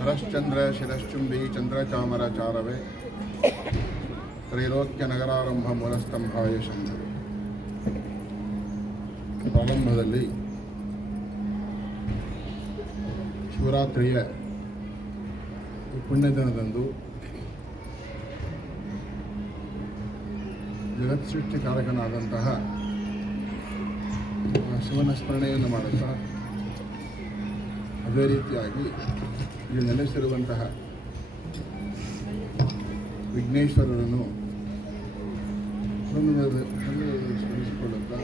ಹರಶ್ಚಂದ್ರ ಶಿರಶ್ಚುಂಬಿ ಚಂದ್ರಚಾಮರಚಾರವೇ ತ್ರೈಲೋಕ್ಯ ನಗರಾರಂಭ ಮೂಲಸ್ತಂಭಾಯ ಶಂಭು. ಪ್ರಾರಂಭದಲ್ಲಿ ಶಿವರಾತ್ರಿಯ ಪುಣ್ಯ ದಿನದಂದು ಜಗತ್ಸೃಷ್ಟಿ ಕಾರಕನಾದಂತಹ ಶಿವನ ಸ್ಮರಣೆಯನ್ನು ಮಾಡುತ್ತಾ, ಅದೇ ರೀತಿಯಾಗಿ ಇಲ್ಲಿ ನೆಲೆಸಿರುವಂತಹ ವಿಘ್ನೇಶ್ವರರನ್ನು ಸ್ಮರಿಸಿಕೊಳ್ಳುತ್ತಾ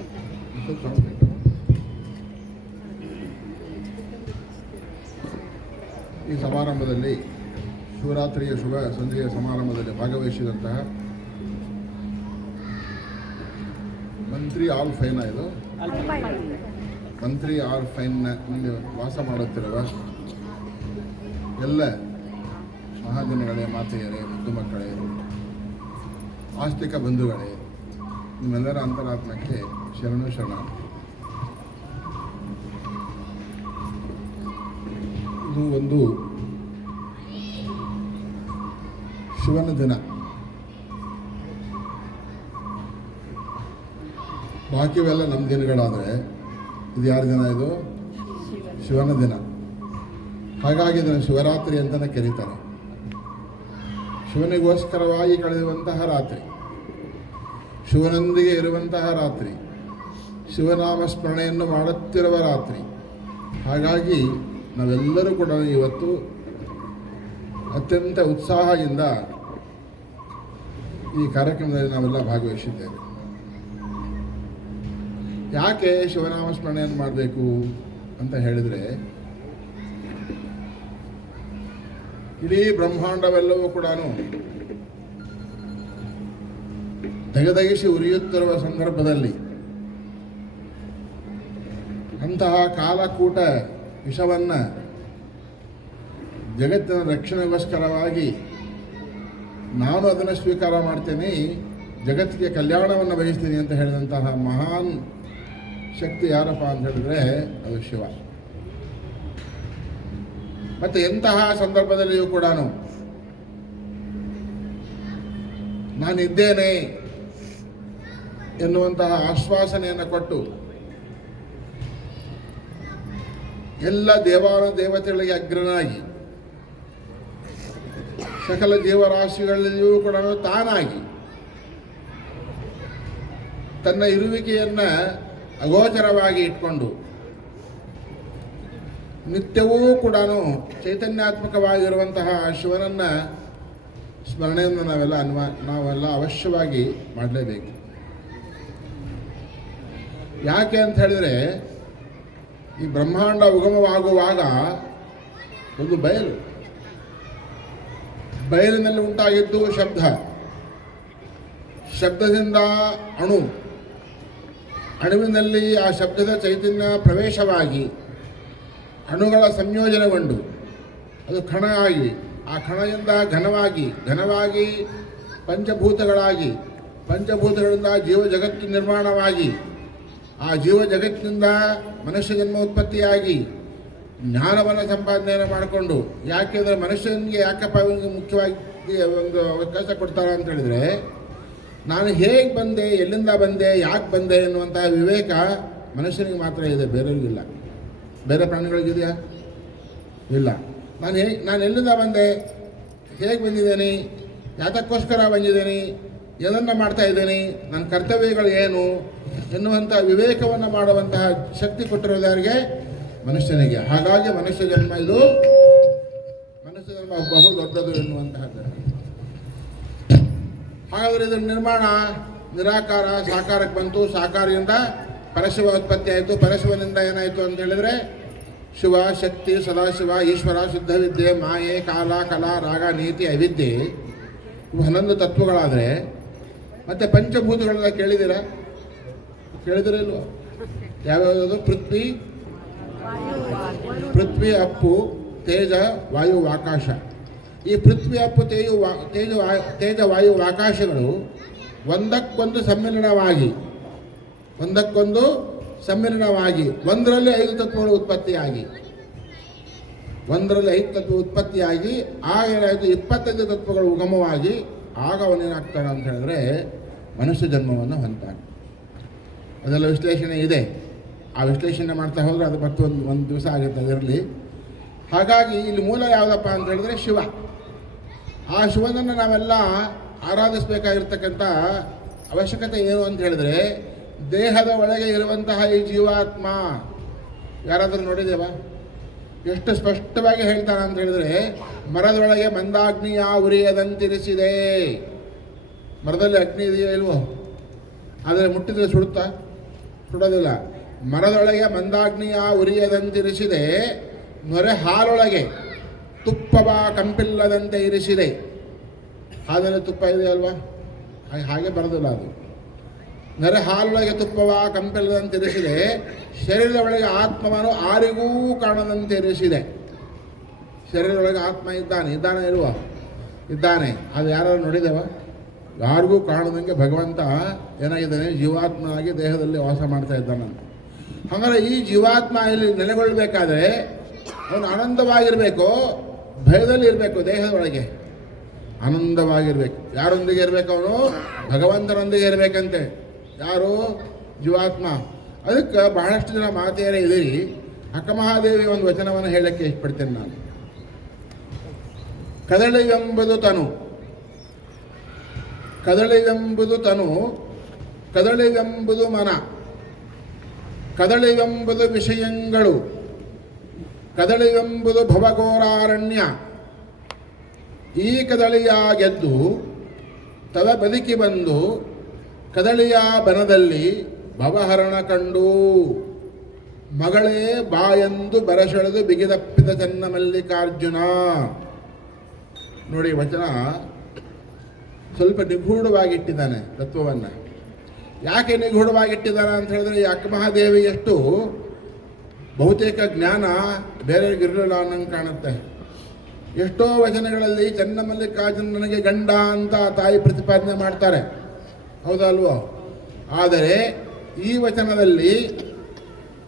ಈ ಸಮಾರಂಭದಲ್ಲಿ ಶಿವರಾತ್ರಿಯ ಶುಭ ಸಂಜೆಯ ಸಮಾರಂಭದಲ್ಲಿ ಭಾಗವಹಿಸಿದಂತಹ ಮಂತ್ರಿ ಆಲ್ ಫೈನ ಇದು ಮಂತ್ರಿ ಆಲ್ ಫೈನ್ನ ವಾಸ ಮಾಡುತ್ತಿರುವ ಎಲ್ಲ ಮಹಾಜನಗಳೇ, ಮಾತೆಯರೇ, ಮುದ್ದು ಮಕ್ಕಳೇ, ಆಸ್ತಿಕ ಬಂಧುಗಳೇ, ನಿಮ್ಮೆಲ್ಲರ ಅಂತರಾತ್ಮಕ್ಕೆ ಶರಣು ಶರಣ. ಇದು ಒಂದು ಶಿವನ ದಿನ. ಬಾಕಿವೆಲ್ಲ ನಮ್ಮ ದಿನಗಳಾದರೆ ಇದು ಯಾರ ದಿನ? ಇದು ಶಿವನ ದಿನ. ಹಾಗಾಗಿ ಇದನ್ನು ಶಿವರಾತ್ರಿ ಅಂತಲೇ ಕರೀತಾರೆ. ಶಿವನಿಗೋಸ್ಕರವಾಗಿ ಕಳೆಯುವಂತಹ ರಾತ್ರಿ, ಶಿವನೊಂದಿಗೆ ಇರುವಂತಹ ರಾತ್ರಿ, ಶಿವನಾಮ ಸ್ಮರಣೆಯನ್ನು ಮಾಡುತ್ತಿರುವ ರಾತ್ರಿ. ಹಾಗಾಗಿ ನಾವೆಲ್ಲರೂ ಕೂಡ ಇವತ್ತು ಅತ್ಯಂತ ಉತ್ಸಾಹದಿಂದ ಈ ಕಾರ್ಯಕ್ರಮದಲ್ಲಿ ನಾವೆಲ್ಲ ಭಾಗವಹಿಸಿದ್ದೇವೆ. ಯಾಕೆ ಶಿವನಾಮ ಸ್ಮರಣೆಯನ್ನು ಮಾಡಬೇಕು ಅಂತ ಹೇಳಿದರೆ, ಇಡೀ ಬ್ರಹ್ಮಾಂಡವೆಲ್ಲವೂ ಕೂಡ ತೆಗೆದಗಿಸಿ ಉರಿಯುತ್ತಿರುವ ಸಂದರ್ಭದಲ್ಲಿ ಅಂತಹ ಕಾಲಕೂಟ ವಿಷವನ್ನು ಜಗತ್ತಿನ ರಕ್ಷಣೆಗೋಸ್ಕರವಾಗಿ ನಾನು ಅದನ್ನು ಸ್ವೀಕಾರ ಮಾಡ್ತೇನೆ, ಜಗತ್ತಿಗೆ ಕಲ್ಯಾಣವನ್ನು ಬಯಸ್ತೀನಿ ಅಂತ ಹೇಳಿದಂತಹ ಮಹಾನ್ ಶಕ್ತಿ ಯಾರಪ್ಪ ಅಂತ ಹೇಳಿದ್ರೆ ಅದು ಶಿವ. ಮತ್ತು ಎಂತಹ ಸಂದರ್ಭದಲ್ಲಿಯೂ ಕೂಡ ನಾನಿದ್ದೇನೆ ಎನ್ನುವಂತಹ ಆಶ್ವಾಸನೆಯನ್ನು ಕೊಟ್ಟು ಎಲ್ಲ ದೇವತೆಗಳಿಗೆ ಅಗ್ರನಾಗಿ, ಸಕಲ ಜೀವರಾಶಿಗಳಲ್ಲಿಯೂ ಕೂಡ ತಾನಾಗಿ ತನ್ನ ಇರುವಿಕೆಯನ್ನು ಅಗೋಚರವಾಗಿ ಇಟ್ಕೊಂಡು ನಿತ್ಯವೂ ಕೂಡ ಚೈತನ್ಯಾತ್ಮಕವಾಗಿರುವಂತಹ ಶಿವನನ್ನು ಸ್ಮರಣೆಯನ್ನು ನಾವೆಲ್ಲ ಅವಶ್ಯವಾಗಿ ಮಾಡಲೇಬೇಕು. ಯಾಕೆ ಅಂತ ಹೇಳಿದರೆ, ಈ ಬ್ರಹ್ಮಾಂಡ ಉಗಮವಾಗುವಾಗ ಒಂದು ಬಯಲಿನಲ್ಲಿ ಉಂಟಾಗಿದ್ದು ಶಬ್ದದಿಂದ ಅಣುವಿನಲ್ಲಿ ಆ ಶಬ್ದದ ಚೈತನ್ಯ ಪ್ರವೇಶವಾಗಿ ಅಣುಗಳ ಸಂಯೋಜನೆಗೊಂಡು ಅದು ಕಣ ಆಗಿ, ಆ ಕಣದಿಂದ ಘನವಾಗಿ ಪಂಚಭೂತಗಳಾಗಿ, ಪಂಚಭೂತಗಳಿಂದ ಜೀವ ಜಗತ್ತು ನಿರ್ಮಾಣವಾಗಿ, ಆ ಜೀವ ಜಗತ್ತಿನಿಂದ ಮನುಷ್ಯ ಜನ್ಮೋತ್ಪತ್ತಿಯಾಗಿ ಜ್ಞಾನವನ್ನು ಸಂಪಾದನೆಯನ್ನು ಮಾಡಿಕೊಂಡು, ಯಾಕೆಂದರೆ ಮನುಷ್ಯನಿಗೆ ಯಾಕಪ್ಪ ಮುಖ್ಯವಾಗಿ ಒಂದು ಅವಕಾಶ ಕೊಡ್ತಾರೆ ಅಂತ ಹೇಳಿದರೆ, ನಾನು ಹೇಗೆ ಬಂದೆ, ಎಲ್ಲಿಂದ ಬಂದೆ, ಯಾಕೆ ಬಂದೆ ಎನ್ನುವಂತಹ ವಿವೇಕ ಮನುಷ್ಯನಿಗೆ ಮಾತ್ರ ಇದೆ, ಬೇರೆಯವ್ರಿಗಿಲ್ಲ. ಬೇರೆ ಪ್ರಾಣಿಗಳಿಗಿದೆಯಾ? ಇಲ್ಲ. ನಾನು ಎಲ್ಲಿಂದ ಬಂದೆ, ಹೇಗೆ ಬಂದಿದ್ದೇನೆ, ಯಾತಕ್ಕೋಸ್ಕರ ಬಂದಿದ್ದೇನೆ, ಏನನ್ನು ಮಾಡ್ತಾ ಇದ್ದೇನೆ, ನನ್ನ ಕರ್ತವ್ಯಗಳು ಏನು ಎನ್ನುವಂಥ ವಿವೇಕವನ್ನು ಮಾಡುವಂತಹ ಶಕ್ತಿ ಕೊಟ್ಟಿರೋದು ಯಾರಿಗೆ? ಮನುಷ್ಯನಿಗೆ. ಹಾಗಾಗಿ ಮನುಷ್ಯ ಜನ್ಮ ಬಹು ದೊಡ್ಡದು ಎನ್ನುವಂತಹದ್ದು. ಹಾಗಾದರೆ ಇದರ ನಿರ್ಮಾಣ ನಿರಾಕಾರ ಸಾಕಾರಕ್ಕೆ ಬಂತು, ಸಾಕಾರದಿಂದ ಪರಶಿವ ಉತ್ಪತ್ತಿ ಆಯಿತು, ಪರಶಿವನಿಂದ ಏನಾಯಿತು ಅಂತ ಹೇಳಿದರೆ ಶಿವ, ಶಕ್ತಿ, ಸದಾಶಿವ, ಈಶ್ವರ, ಸಿದ್ಧವಿದ್ಯೆ, ಮಾಯೆ, ಕಾಲ, ಕಲಾ, ರಾಗ, ನೀತಿ, ಅವಿದ್ಯೆ ಇವು 11 ತತ್ವಗಳಾದರೆ, ಮತ್ತು ಪಂಚಭೂತಗಳೆಲ್ಲ ಕೇಳಿದಿರ ಇಲ್ವೋ? ಯಾವ್ಯಾವುದು? ಪೃಥ್ವಿ, ಅಪ್ಪು, ತೇಜ, ವಾಯು, ಆಕಾಶ. ಈ ಪೃಥ್ವಿ ಅಪ್ಪು ತೇಜವಾಯು ಆಕಾಶಗಳು ಒಂದಕ್ಕೊಂದು ಸಮ್ಮಿಲನವಾಗಿ ಒಂದರಲ್ಲಿ 5 ತತ್ವಗಳು ಉತ್ಪತ್ತಿಯಾಗಿ ಆಗ ಏನಾಯಿತು 25 ತತ್ವಗಳು ಉಗಮವಾಗಿ ಆಗ ಅವನೇನಾಗ್ತಾನೆ ಅಂತ ಹೇಳಿದ್ರೆ ಮನುಷ್ಯ ಜನ್ಮವನ್ನು ಹೊಂದ್ತಾನೆ. ಅದೆಲ್ಲ ವಿಶ್ಲೇಷಣೆ ಇದೆ. ಆ ವಿಶ್ಲೇಷಣೆ ಮಾಡ್ತಾ ಹೋದರೆ ಅದು ಮತ್ತೆ ಒಂದು ದಿವಸ ಆಗುತ್ತೆ ಅದರಲ್ಲಿ. ಹಾಗಾಗಿ ಇಲ್ಲಿ ಮೂಲ ಯಾವುದಪ್ಪ ಅಂತ ಹೇಳಿದ್ರೆ ಶಿವ. ಆ ಶಿವನನ್ನು ನಾವೆಲ್ಲ ಆರಾಧಿಸಬೇಕಾಗಿರ್ತಕ್ಕಂಥ ಅವಶ್ಯಕತೆ ಏನು ಅಂತ ಹೇಳಿದ್ರೆ ದೇಹದ ಒಳಗೆ ಇರುವಂತಹ ಈ ಜೀವಾತ್ಮ ಯಾರಾದರೂ ನೋಡಿದೇವಾ? ಎಷ್ಟು ಸ್ಪಷ್ಟವಾಗಿ ಹೇಳ್ತಾನೆ ಅಂತ ಹೇಳಿದ್ರೆ ಮರದೊಳಗೆ ಮಂದಾಗ್ನಿಯ ಉರಿಯದಂತಿರಿಸಿದೆ. ಮರದಲ್ಲಿ ಅಗ್ನಿ ಇದೆಯೋ ಇಲ್ವೋ? ಆದರೆ ಮುಟ್ಟಿದ್ರೆ ಸುಡೋದಿಲ್ಲ. ಮರದೊಳಗೆ ಮಂದಾಗ್ನಿಯ ಉರಿಯದಂತಿರಿಸಿದೆ, ನೊರೆ ಹಾಲೊಳಗೆ ತುಪ್ಪವ ಕಂಪಿಲ್ಲದಂತೆ ಇರಿಸಿದೆ. ಹಾಲಲ್ಲಿ ತುಪ್ಪ ಇದೆ ಅಲ್ವಾ? ಹಾಗೆ ಬರೋದಿಲ್ಲ ಅದು. ನೊರೆ ಹಾಲೊಳಗೆ ತುಪ್ಪವ ಕಂಪಿಲ್ಲದಂತೆ ಇರಿಸಿದೆ, ಶರೀರದ ಒಳಗೆ ಆತ್ಮವನ್ನು ಆರಿಗೂ ಕಾಣದಂತೆ ಇರಿಸಿದೆ. ಶರೀರದೊಳಗೆ ಆತ್ಮ ಇದ್ದಾನೆ ಇಲ್ವಾ? ಇದ್ದಾನೆ. ಅದು ಯಾರು ನೋಡಿದೇವ? ಯಾರಿಗೂ ಕಾಣದಂಗೆ ಭಗವಂತ ಏನಾಗಿದ್ದಾನೆ? ಜೀವಾತ್ಮನಾಗಿ ದೇಹದಲ್ಲಿ ವಾಸ ಮಾಡ್ತಾ ಇದ್ದಾನಂತ. ಹಾಗಾದ್ರೆ ಈ ಜೀವಾತ್ಮ ಇಲ್ಲಿ ನೆಲೆಗೊಳ್ಳಬೇಕಾದ್ರೆ ಅವನು ಆನಂದವಾಗಿರಬೇಕು, ಭಯದಲ್ಲಿ ಇರಬೇಕು. ದೇಹದ ಒಳಗೆ ಆನಂದವಾಗಿರ್ಬೇಕು. ಯಾರೊಂದಿಗೆ ಇರಬೇಕು? ಅವನು ಭಗವಂತನೊಂದಿಗೆ ಇರಬೇಕಂತೆ. ಯಾರು? ಜೀವಾತ್ಮ. ಅದಕ್ಕೆ ಬಹಳಷ್ಟು ಜನ ಮಾತೆಯರೇ ಇದ್ದೀರಿ. ಅಕ್ಕಮಹಾದೇವಿ ಒಂದು ವಚನವನ್ನು ಹೇಳಕ್ಕೆ ಇಷ್ಟಪಡ್ತೇನೆ ನಾನು. ಕದಳಿವೆಂಬುದು ತನು, ಕದಳಿವೆಂಬುದು ಮನ, ಕದಳಿವೆಂಬುದು ವಿಷಯಗಳು, ಕದಳಿವೆಂಬುದು ಭವಘೋರಾರಣ್ಯ. ಈ ಕದಳಿಯ ಗೆದ್ದು ತವ ಬದುಕಿ ಬಂದು ಕದಳಿಯ ಬನದಲ್ಲಿ ಭವಹರಣ ಕಂಡು ಮಗಳೇ ಬಾಯಂದು ಬರಸೆಳೆದು ಬಿಗಿದಪ್ಪಿದ ಚೆನ್ನ ಮಲ್ಲಿಕಾರ್ಜುನ. ನೋಡಿ, ವಚನ ಸ್ವಲ್ಪ ನಿಗೂಢವಾಗಿಟ್ಟಿದ್ದಾನೆ ತತ್ವವನ್ನು. ಯಾಕೆ ನಿಗೂಢವಾಗಿಟ್ಟಿದ್ದಾನೆ ಅಂತ ಹೇಳಿದ್ರೆ ಈ ಅಕ್ಕಮಹಾದೇವಿಯಷ್ಟು ಬಹುತೇಕ ಜ್ಞಾನ ಬೇರೆಯವರಿಗಿರಲಿಲ್ಲ ಅನ್ನಂಗೆ ಕಾಣುತ್ತೆ. ಎಷ್ಟೋ ವಚನಗಳಲ್ಲಿ ಚೆನ್ನಮಲ್ಲಿಕಾರ್ಜುನನಿಗೆ ಗಂಡ ಅಂತ ತಾಯಿ ಪ್ರತಿಪಾದನೆ ಮಾಡ್ತಾರೆ, ಹೌದಲ್ವೋ? ಆದರೆ ಈ ವಚನದಲ್ಲಿ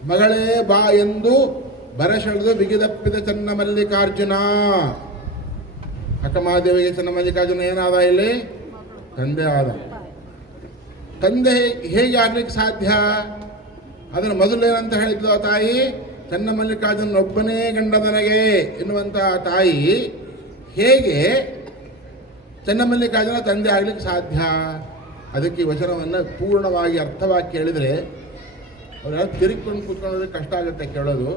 ಮಗಳೇ ಬಾ ಎಂದು ಬರಸೆಳೆದು ಬಿಗಿದಪ್ಪಿದ ಚೆನ್ನಮಲ್ಲಿಕಾರ್ಜುನ. ಅಕ್ಕಮಹಾದೇವಿಗೆ ಚೆನ್ನಮಲ್ಲಿಕಾರ್ಜುನ ಏನಾದ? ಇಲ್ಲಿ ತಂದೆ ಆದ. ತಂದೆ ಹೇಗೆ ಆಗ್ಲಿಕ್ಕೆ ಸಾಧ್ಯ? ಅದನ್ನು ಮೊದಲೇನಂತ ಹೇಳಿದ್ಲು ಆ ತಾಯಿ? ಚೆನ್ನಮಲ್ಲಿಕಾರ್ಜುನೊಬ್ಬನೇ ಗಂಡ ನನಗೆ ಎನ್ನುವಂತಹ ತಾಯಿ ಹೇಗೆ ಚೆನ್ನಮಲ್ಲಿಕಾರ್ಜುನ ತಂದೆ ಆಗ್ಲಿಕ್ಕೆ ಸಾಧ್ಯ? ಅದಕ್ಕೆ ಈ ವಚನವನ್ನು ಪೂರ್ಣವಾಗಿ ಅರ್ಥವಾಗಿ ಕೇಳಿದರೆ ಅವ್ರು ತಿರುಗಿಕೊಂಡು ಕೂತ್ಕೊಳ್ಳೋದ್ರೆ ಕಷ್ಟ ಆಗುತ್ತೆ ಕೇಳೋದು.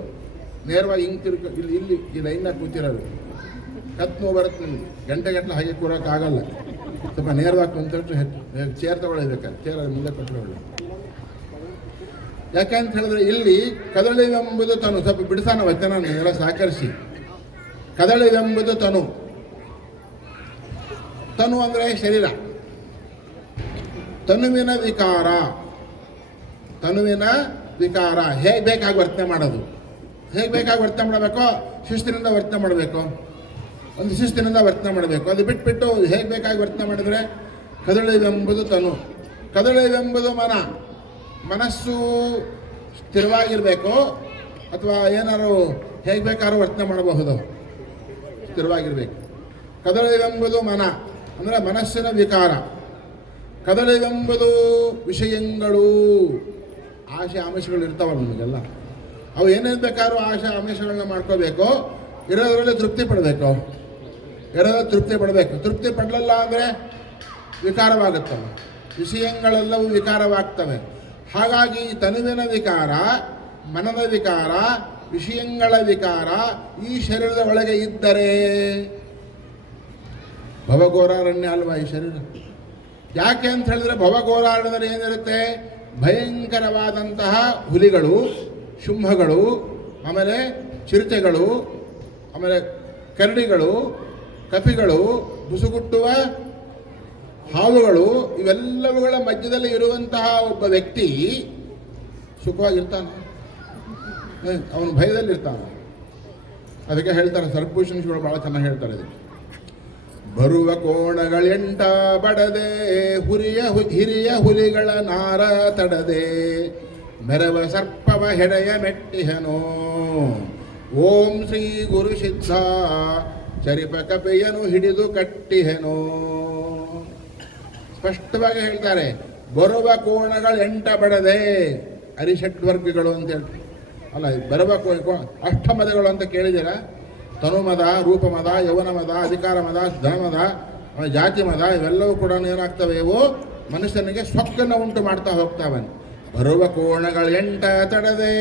ನೇರವಾಗಿ ಹಿಂಗೆ ಇಲ್ಲಿ ಈ ಲೈನ್ನಾಗ ಕೂತಿರೋದು ಕತ್ ನೋವು ಬರುತ್ತೆ ನಿಮಗೆ. ಗಂಟೆಗಟ್ಟಲೆ ಹಾಗೆ ಕೂರೋಕ್ಕಾಗಲ್ಲ. ಸ್ವಲ್ಪ ನೇರವಾಗಿ ಕುಂತು ಚೇರ್ ತಗೊಳ್ಬೇಕಾದ್ರೆ ಚೇರ್ ಮುಂದೆ ಕೊಟ್ಟುಕೊಳ್ಳಿ. ಯಾಕೆಂತ ಹೇಳಿದ್ರೆ ಇಲ್ಲಿ ಕದಳಿವೆಂಬುದು ತನು, ಸ್ವಲ್ಪ ಬಿಡಿಸಾನ ವಚನ ಎಲ್ಲ ಸಾಕರಿಸಿ. ಕದಳಿವೆಂಬುದು ತನು, ತನು ಅಂದರೆ ಶರೀರ. ತನುವಿನ ವಿಕಾರ ಹೇಗೆ ಬೇಕಾಗಿ ವರ್ತನೆ ಮಾಡೋದು. ಹೇಗೆ ಬೇಕಾಗಿ ವರ್ತನೆ ಮಾಡಬೇಕೋ ಶಿಸ್ತಿನಿಂದ ವರ್ತನೆ ಮಾಡಬೇಕು, ಒಂದು ಶಿಸ್ತಿನಿಂದ ವರ್ತನೆ ಮಾಡಬೇಕು. ಅದು ಬಿಟ್ಬಿಟ್ಟು ಹೇಗೆ ಬೇಕಾಗಿ ವರ್ತನೆ ಮಾಡಿದರೆ ಕದಳಿವೆಂಬುದು ತನು, ಕದಳಿವೆಂಬುದು ಮನ. ಮನಸ್ಸು ಸ್ಥಿರವಾಗಿರಬೇಕು ಅಥವಾ ಏನಾರು ಹೇಗೆ ಬೇಕಾದ್ರೂ ವರ್ತನೆ ಮಾಡಬಹುದು, ಸ್ಥಿರವಾಗಿರಬೇಕು. ಕದಳಿವೆಂಬುದು ಮನ ಅಂದರೆ ಮನಸ್ಸಿನ ವಿಕಾರ. ಕದಳಿವೆಂಬುದು ವಿಷಯಗಳು, ಆಶೆ ಆಮಿಷಗಳು ಇರ್ತಾವಲ್ಲ ನಮಗೆಲ್ಲ. ಅವು ಏನೇನು ಬೇಕಾದ್ರೂ ಆಶೆ ಆಮಿಷಗಳನ್ನ ಮಾಡ್ಕೋಬೇಕು. ಇರೋದ್ರಲ್ಲಿ ತೃಪ್ತಿ ಪಡಬೇಕು, ತೃಪ್ತಿ ಪಡಲಿಲ್ಲ ಅಂದರೆ ವಿಕಾರವಾಗುತ್ತವೆ. ವಿಷಯಗಳೆಲ್ಲವೂ ವಿಕಾರವಾಗ್ತವೆ. ಹಾಗಾಗಿ ತನುವಿನ ವಿಕಾರ, ಮನದ ವಿಕಾರ, ವಿಷಯಗಳ ವಿಕಾರ ಈ ಶರೀರದ ಒಳಗೆ ಇದ್ದರೆ ಭವಘೋರಾರಣ್ಯ ಅಲ್ವಾ ಈ ಶರೀರ? ಯಾಕೆ ಅಂತ ಹೇಳಿದ್ರೆ ಭವಘೋರಾರಣ್ಯದಲ್ಲಿ ಏನಿರುತ್ತೆ? ಭಯಂಕರವಾದಂತಹ ಹುಲಿಗಳು, ಶುಂಭಗಳು, ಆಮೇಲೆ ಚಿರತೆಗಳು, ಆಮೇಲೆ ಕರಡಿಗಳು, ಕಪಿಗಳು, ಬುಸುಗುಟ್ಟುವ ಹಾವುಗಳು, ಇವೆಲ್ಲವುಗಳ ಮಧ್ಯದಲ್ಲಿ ಇರುವಂತಹ ಒಬ್ಬ ವ್ಯಕ್ತಿ ಸುಖವಾಗಿರ್ತಾನೆ? ಅವನು ಭಯದಲ್ಲಿರ್ತಾನೆ. ಅದಕ್ಕೆ ಹೇಳ್ತಾರೆ, ಸರ್ಪಭೂಷಣ ಶ್ರೀಗಳು ಭಾಳ ಚೆನ್ನಾಗಿ ಹೇಳ್ತಾರೆ ಇದಕ್ಕೆ. ಬರುವ ಕೋಣಗಳೆಂಟ ಬಡದೆ ಹಿರಿಯ ಹುಲಿಗಳ ನಾರ ತಡದೆ ಮೆರವ ಸರ್ಪವ ಹೆಡೆಯ ಮೆಟ್ಟಿಹನೋ ಓಂ ಶ್ರೀ ಗುರು ಸಿದ್ಧ ಚರಿಪ ಕಪೆಯನು ಹಿಡಿದು ಕಟ್ಟಿಹೆನೋ. ಸ್ಪಷ್ಟವಾಗಿ ಹೇಳ್ತಾರೆ, ಬರುವ ಕೋಣಗಳೆಂಟ ಬಡದೆ ಅರಿಷಡ್ವರ್ಗಗಳು ಅಂತ ಹೇಳ್ತಾರೆ. ಅಲ್ಲ, ಬರುವ ಅಷ್ಟಮದಗಳು ಅಂತ ಕೇಳಿದ್ದೀರಾ? ತನುಮದ, ರೂಪಮದ, ಯೌವನಮದ, ಅಧಿಕಾರಮದ, ಧನಮದ, ಜಾತಿ ಮದ, ಇವೆಲ್ಲವೂ ಕೂಡ ಏನಾಗ್ತವೆ? ಇವು ಮನುಷ್ಯನಿಗೆ ಸೊಕ್ಕನ್ನು ಉಂಟು ಮಾಡ್ತಾ ಹೋಗ್ತಾವೆ. ಬರುವ ಕೋಣಗಳೆಂಟ ತಡದೆ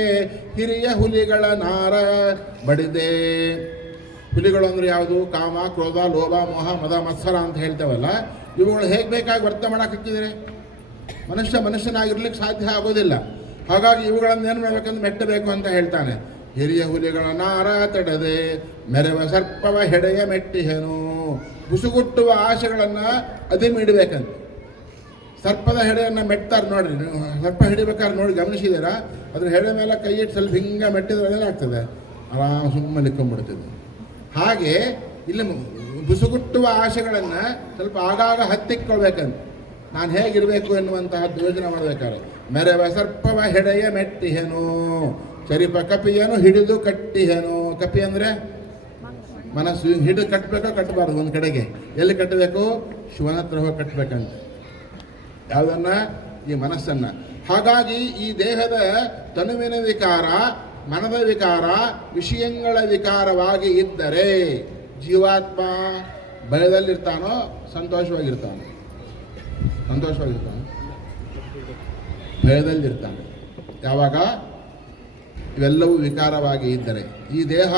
ಹಿರಿಯ ಹುಲಿಗಳ ನಾರ ಬಡಿದೆ. ಹುಲಿಗಳು ಅಂದರೆ ಯಾವುದು? ಕಾಮ, ಕ್ರೋಧ, ಲೋಭ, ಮೋಹ, ಮದ, ಮತ್ಸರ ಅಂತ ಹೇಳ್ತೇವಲ್ಲ, ಇವುಗಳು ಹೇಗೆ ಬೇಕಾಗಿ ವರ್ತನೆ ಮಾಡಕ್ಕಿದ್ದಾರೆ? ಮನುಷ್ಯನಾಗಿರ್ಲಿಕ್ಕೆ ಸಾಧ್ಯ ಆಗೋದಿಲ್ಲ. ಹಾಗಾಗಿ ಇವುಗಳನ್ನು ಏನು ಮಾಡಬೇಕಂದ್ರೆ ಮೆಟ್ಟಬೇಕು ಅಂತ ಹೇಳ್ತಾನೆ. ಹಿರಿಯ ಹುಲಿಗಳ ನಾರ ತಡದೆ ಮೆರವ ಸರ್ಪವ ಹೆಡೆಯ ಮೆಟ್ಟಿಹೆನು. ಬುಸುಗುಟ್ಟುವ ಆಶೆಗಳನ್ನು ಅದಿಮಿಡಬೇಕಂತ. ಸರ್ಪದ ಹೆಡೆಯನ್ನು ಮೆಟ್ತಾರೆ ನೋಡ್ರಿ, ನೀವು ಸರ್ಪ ಹಿಡಿಬೇಕಾದ್ರೆ ನೋಡಿ ಗಮನಿಸಿದ್ದೀರಾ? ಅದ್ರ ಹೆಡೆ ಮೇಲೆ ಕೈ ಇಟ್ಟು ಸ್ವಲ್ಪ ಹಿಂಗೆ ಮೆಟ್ಟಿದ್ರೆ ಏನಾಗ್ತದೆ? ಆರಾಮ ಸುಮ್ಮನೆ ನಿಕ್ಕೊಂಡ್ಬಿಡ್ತದೆ. ಹಾಗೆ ಇಲ್ಲಿ ಬುಸುಗುಟ್ಟುವ ಆಶೆಗಳನ್ನು ಸ್ವಲ್ಪ ಆಗಾಗ ಹತ್ತಿಕ್ಕೊಳ್ಬೇಕಂತ. ನಾನು ಹೇಗಿರಬೇಕು ಎನ್ನುವಂತಹ ಯೋಜನೆ ಮಾಡಬೇಕಾದ್ರೆ ಮೆರವ ಸರ್ಪವ ಹೆಡೆಯ ಮೆಟ್ಟಿಹೆನು ಚರಿಪ ಕಪಿಯನು ಹಿಡಿದು ಕಟ್ಟಿಹೆನು. ಕಪಿ ಅಂದರೆ ಮನಸ್ಸು. ಹಿಡಿದು ಕಟ್ಟಬೇಕೋ ಕಟ್ಟಬಾರ್ದು? ಒಂದು ಕಡೆಗೆ ಎಲ್ಲಿ ಕಟ್ಟಬೇಕು? ಶಿವನ ಹತ್ರ ಹೋಗಿ ಕಟ್ಟಬೇಕಂತ. ಯಾವುದನ್ನು? ಈ ಮನಸ್ಸನ್ನು. ಹಾಗಾಗಿ ಈ ದೇಹದ ತನುವಿನ ವಿಕಾರ, ಮನದ ವಿಕಾರ, ವಿಷಯಗಳ ವಿಕಾರವಾಗಿ ಇದ್ದರೆ ಜೀವಾತ್ಮ ಭಯದಲ್ಲಿರ್ತಾನೋ ಸಂತೋಷವಾಗಿರ್ತಾನೆ? ಭಯದಲ್ಲಿರ್ತಾನೆ. ಯಾವಾಗ? ಇವೆಲ್ಲವೂ ವಿಕಾರವಾಗಿ ಇದ್ದರೆ ಈ ದೇಹ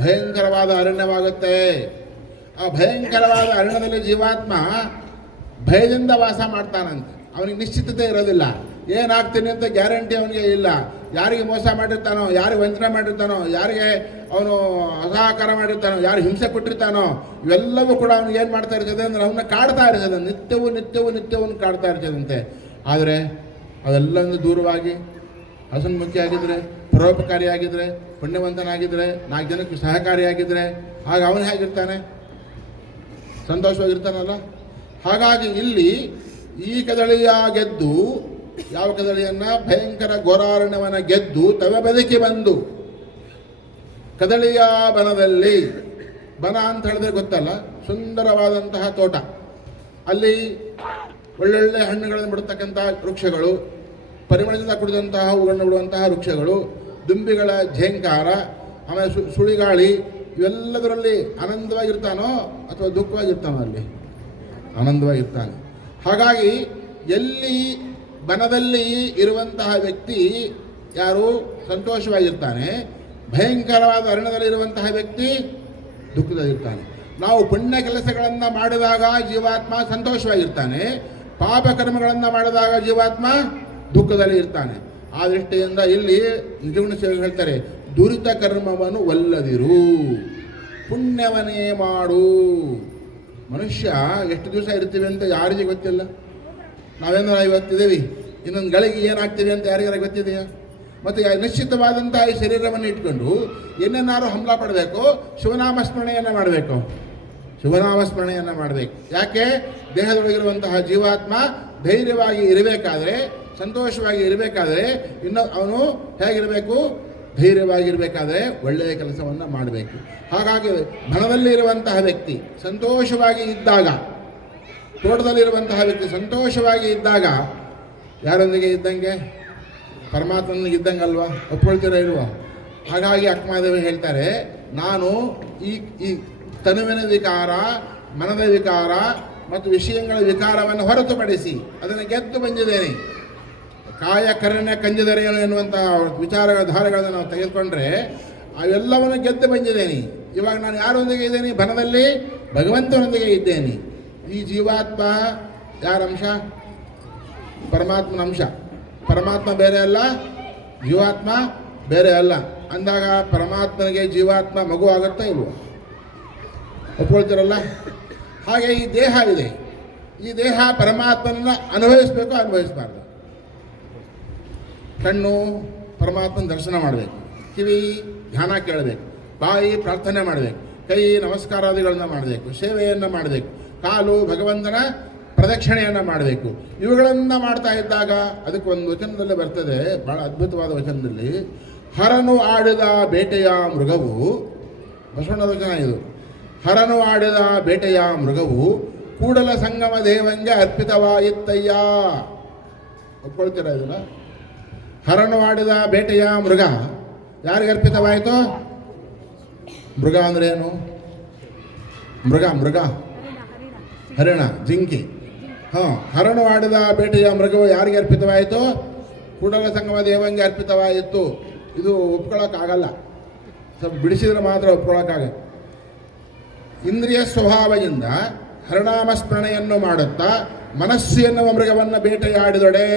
ಭಯಂಕರವಾದ ಅರಣ್ಯವಾಗುತ್ತೆ. ಆ ಭಯಂಕರವಾದ ಅರಣ್ಯದಲ್ಲಿ ಜೀವಾತ್ಮ ಭಯದಿಂದ ವಾಸ ಮಾಡ್ತಾನಂತೆ. ಅವನಿಗೆ ನಿಶ್ಚಿತತೆ ಇರೋದಿಲ್ಲ. ಏನಾಗ್ತೀನಿ ಅಂತ ಗ್ಯಾರಂಟಿ ಅವನಿಗೆ ಇಲ್ಲ. ಯಾರಿಗೆ ಮೋಸ ಮಾಡಿರ್ತಾನೋ, ಯಾರಿಗೆ ವಂಚನೆ ಮಾಡಿರ್ತಾನೋ, ಯಾರಿಗೆ ಅವನು ಅಸಹಕಾರ ಮಾಡಿರ್ತಾನೋ, ಯಾರು ಹಿಂಸೆ ಕೊಟ್ಟಿರ್ತಾನೋ, ಇವೆಲ್ಲವೂ ಕೂಡ ಅವನಿಗೆ ಏನು ಮಾಡ್ತಾ ಇರ್ತದೆ ಅಂದರೆ ಅವನ್ನ ಕಾಡ್ತಾ ಇರ್ತದೆ. ನಿತ್ಯವೂ ಕಾಡ್ತಾ ಇರ್ತದಂತೆ. ಆದರೆ ಅವೆಲ್ಲಂದು ದೂರವಾಗಿ ಹಸನ್ಮುಖಿಯಾಗಿದ್ದರೆ, ಪರೋಪಕಾರಿಯಾಗಿದ್ದರೆ, ಪುಣ್ಯವಂತನಾಗಿದ್ದರೆ, 4 ಜನಕ್ಕೆ ಸಹಕಾರಿಯಾಗಿದ್ದರೆ ಆಗ ಅವನು ಹೇಗಿರ್ತಾನೆ? ಸಂತೋಷವಾಗಿರ್ತಾನಲ್ಲ. ಹಾಗಾಗಿ ಇಲ್ಲಿ ಈ ಕದಳಿಯ ಗೆದ್ದು, ಯಾವ ಕದಳಿಯನ್ನ? ಭಯಂಕರ ಘೋರಾರಣ್ಯವನ್ನು ಗೆದ್ದು ತವೆ ಬದುಕಿ ಬಂದು ಕದಳಿಯ ಬನದಲ್ಲಿ, ಬನ ಅಂತ ಹೇಳಿದ್ರೆ ಗೊತ್ತಲ್ಲ, ಸುಂದರವಾದಂತಹ ತೋಟ, ಅಲ್ಲಿ ಒಳ್ಳೊಳ್ಳೆ ಹಣ್ಣುಗಳನ್ನು ಬಿಡತಕ್ಕಂಥ ವೃಕ್ಷಗಳು, ಪರಿಮಳದಿಂದ ಕುಡಿದಂತಹ ಹೂಗಳನ್ನು ಬಿಡುವಂತಹ ವೃಕ್ಷಗಳು, ದುಂಬಿಗಳ ಝೇಂಕಾರ, ಆಮೇಲೆ ಸುಳಿಗಾಳಿ, ಇವೆಲ್ಲದರಲ್ಲಿ ಆನಂದವಾಗಿರ್ತಾನೋ ಅಥವಾ ದುಃಖವಾಗಿರ್ತಾನೋ? ಅಲ್ಲಿ ಆನಂದವಾಗಿರ್ತಾನೆ. ಹಾಗಾಗಿ ಎಲ್ಲಿ ಬನದಲ್ಲಿ ಇರುವಂತಹ ವ್ಯಕ್ತಿ ಯಾರು ಸಂತೋಷವಾಗಿರ್ತಾನೆ, ಭಯಂಕರವಾದ ಅರಣ್ಯದಲ್ಲಿ ಇರುವಂತಹ ವ್ಯಕ್ತಿ ದುಃಖದಲ್ಲಿರ್ತಾನೆ. ನಾವು ಪುಣ್ಯ ಕೆಲಸಗಳನ್ನು ಮಾಡಿದಾಗ ಜೀವಾತ್ಮ ಸಂತೋಷವಾಗಿರ್ತಾನೆ, ಪಾಪ ಕರ್ಮಗಳನ್ನು ಮಾಡಿದಾಗ ಜೀವಾತ್ಮ ದುಃಖದಲ್ಲಿ ಇರ್ತಾನೆ. ಆ ದೃಷ್ಟಿಯಿಂದ ಇಲ್ಲಿ ನಿಜಗುಣ ಸೇವೆ ಹೇಳ್ತಾರೆ, ದುರಿತ ಕರ್ಮವನ್ನು ಒಲ್ಲದಿರು, ಪುಣ್ಯವನ್ನೇ ಮಾಡು. ಮನುಷ್ಯ ಎಷ್ಟು ದಿವಸ ಇರ್ತೀವಿ ಅಂತ ಯಾರಿಗೆ ಗೊತ್ತಿಲ್ಲ. ನಾವೇನಾರ ಇವತ್ತಿದ್ದೀವಿ, ಇನ್ನೊಂದು ಗಳಿಗೆ ಏನಾಗ್ತೀವಿ ಅಂತ ಯಾರಿಗಾರ ಗೊತ್ತಿದೆಯಾ? ಮತ್ತು ನಿಶ್ಚಿತವಾದಂತಹ ಈ ಶರೀರವನ್ನು ಇಟ್ಕೊಂಡು ಏನೇನಾರು ಹಂಬಲ ಪಡಬೇಕು, ಶಿವನಾಮಸ್ಮರಣೆಯನ್ನು ಮಾಡಬೇಕು. ಯಾಕೆ? ದೇಹದೊಳಗಿರುವಂತಹ ಜೀವಾತ್ಮ ಧೈರ್ಯವಾಗಿ ಇರಬೇಕಾದ್ರೆ, ಸಂತೋಷವಾಗಿ ಇರಬೇಕಾದ್ರೆ, ಇನ್ನು ಅವನು ಹೇಗಿರಬೇಕು? ಧೈರ್ಯವಾಗಿರಬೇಕಾದ್ರೆ ಒಳ್ಳೆಯ ಕೆಲಸವನ್ನು ಮಾಡಬೇಕು. ಹಾಗಾಗಿ ಮನದಲ್ಲಿರುವಂತಹ ವ್ಯಕ್ತಿ ಸಂತೋಷವಾಗಿ ಇದ್ದಾಗ, ತೋಟದಲ್ಲಿರುವಂತಹ ವ್ಯಕ್ತಿ ಸಂತೋಷವಾಗಿ ಇದ್ದಾಗ ಯಾರೊಂದಿಗೆ ಇದ್ದಂಗೆ? ಪರಮಾತ್ಮನಿಗೆ ಇದ್ದಂಗಲ್ವಾ? ಒಪ್ಕೊಳ್ತೀರಾ ಇಲ್ವಾ? ಹಾಗಾಗಿ ಅಕ್ಕಮಹಾದೇವಿ ಹೇಳ್ತಾರೆ, ನಾನು ಈ ತನುವಿನ ವಿಕಾರ, ಮನದ ವಿಕಾರ ಮತ್ತು ವಿಷಯಗಳ ವಿಕಾರವನ್ನು ಹೊರತುಪಡಿಸಿ ಅದನ್ನು ಗೆದ್ದು ಬಂದಿದ್ದೇನೆ. ಕಾಯ ಕರ್ಣ ಕಂಜಿದರೇನು ಎನ್ನುವಂಥ ವಿಚಾರಗಳ ಧಾರೆಗಳನ್ನು ನಾವು ತೆಗೆದುಕೊಂಡ್ರೆ ಅವೆಲ್ಲವನ್ನು ಗೆದ್ದು ಬಂದಿದ್ದೇನೆ. ಇವಾಗ ನಾನು ಯಾರೊಂದಿಗೆ ಇದ್ದೇನೆ? ಬನದಲ್ಲಿ ಭಗವಂತನೊಂದಿಗೆ ಇದ್ದೇನೆ. ಈ ಜೀವಾತ್ಮ ಯಾರ ಅಂಶ? ಪರಮಾತ್ಮನ ಅಂಶ. ಪರಮಾತ್ಮ ಬೇರೆ ಅಲ್ಲ, ಜೀವಾತ್ಮ ಬೇರೆ ಅಲ್ಲ ಅಂದಾಗ ಪರಮಾತ್ಮನಿಗೆ ಜೀವಾತ್ಮ ಮಗು ಆಗುತ್ತಾ ಇಲ್ವೋ? ಒಪ್ಕೊಳ್ತೀರಲ್ಲ? ಹಾಗೆ ಈ ದೇಹ ಇದೆ, ಈ ದೇಹ ಪರಮಾತ್ಮನನ್ನು ಅನುಭವಿಸಬೇಕು, ಅನುಭವಿಸಬಾರ್ದು. ಕಣ್ಣು ಪರಮಾತ್ಮನ ದರ್ಶನ ಮಾಡಬೇಕು, ಕಿವಿ ಧ್ಯಾನ ಕೇಳಬೇಕು, ಬಾಯಿ ಪ್ರಾರ್ಥನೆ ಮಾಡಬೇಕು, ಕೈ ನಮಸ್ಕಾರಾದಿಗಳನ್ನು ಮಾಡಬೇಕು, ಸೇವೆಯನ್ನು ಮಾಡಬೇಕು, ಕಾಲು ಭಗವಂತನ ಪ್ರದಕ್ಷಿಣೆಯನ್ನು ಮಾಡಬೇಕು. ಇವುಗಳನ್ನು ಮಾಡ್ತಾ ಇದ್ದಾಗ ಅದಕ್ಕೆ ಒಂದು ವಚನದಲ್ಲಿ ಬರ್ತದೆ, ಬಹಳ ಅದ್ಭುತವಾದ ವಚನದಲ್ಲಿ, ಹರನು ಆಡಿದ ಬೇಟೆಯ ಮೃಗವು, ಬಸವಣ್ಣನ ವಚನ ಇದು, ಹರನು ಆಡಿದ ಬೇಟೆಯ ಮೃಗವು ಕೂಡಲ ಸಂಗಮ ದೇವಂಗೆ ಅರ್ಪಿತವಾಯಿತ್ತಯ್ಯ. ಒಪ್ಕೊಳ್ತೀರಾ ಇದನ್ನ? ಹರನು ಆಡಿದ ಬೇಟೆಯ ಮೃಗ ಯಾರಿಗೆ ಅರ್ಪಿತವಾಯಿತು? ಮೃಗ ಅಂದ್ರೆ ಏನು? ಮೃಗ ಮೃಗ ಹರಿಣ, ಜಿಂಕಿ. ಹರನು ಆಡಿದ ಬೇಟೆಯ ಮೃಗವು ಯಾರಿಗೆ ಅರ್ಪಿತವಾಯಿತು? ಕೂಡಲ ಸಂಗಮ ದೇವಂಗೆ ಅರ್ಪಿತವಾಯಿತು. ಇದು ಒಪ್ಕೊಳ್ಳೋಕ್ಕಾಗಲ್ಲ, ಸ್ವಲ್ಪ ಬಿಡಿಸಿದ್ರೆ ಮಾತ್ರ ಒಪ್ಕೊಳ್ಳೋಕ್ಕಾಗ. ಇಂದ್ರಿಯ ಸ್ವಭಾವದಿಂದ ಹರಿನಾಮ ಸ್ಮರಣೆಯನ್ನು ಮಾಡುತ್ತಾ ಮನಸ್ಸು ಎನ್ನುವ ಮೃಗವನ್ನು ಬೇಟೆಯಾಡಿದೊಡೆ.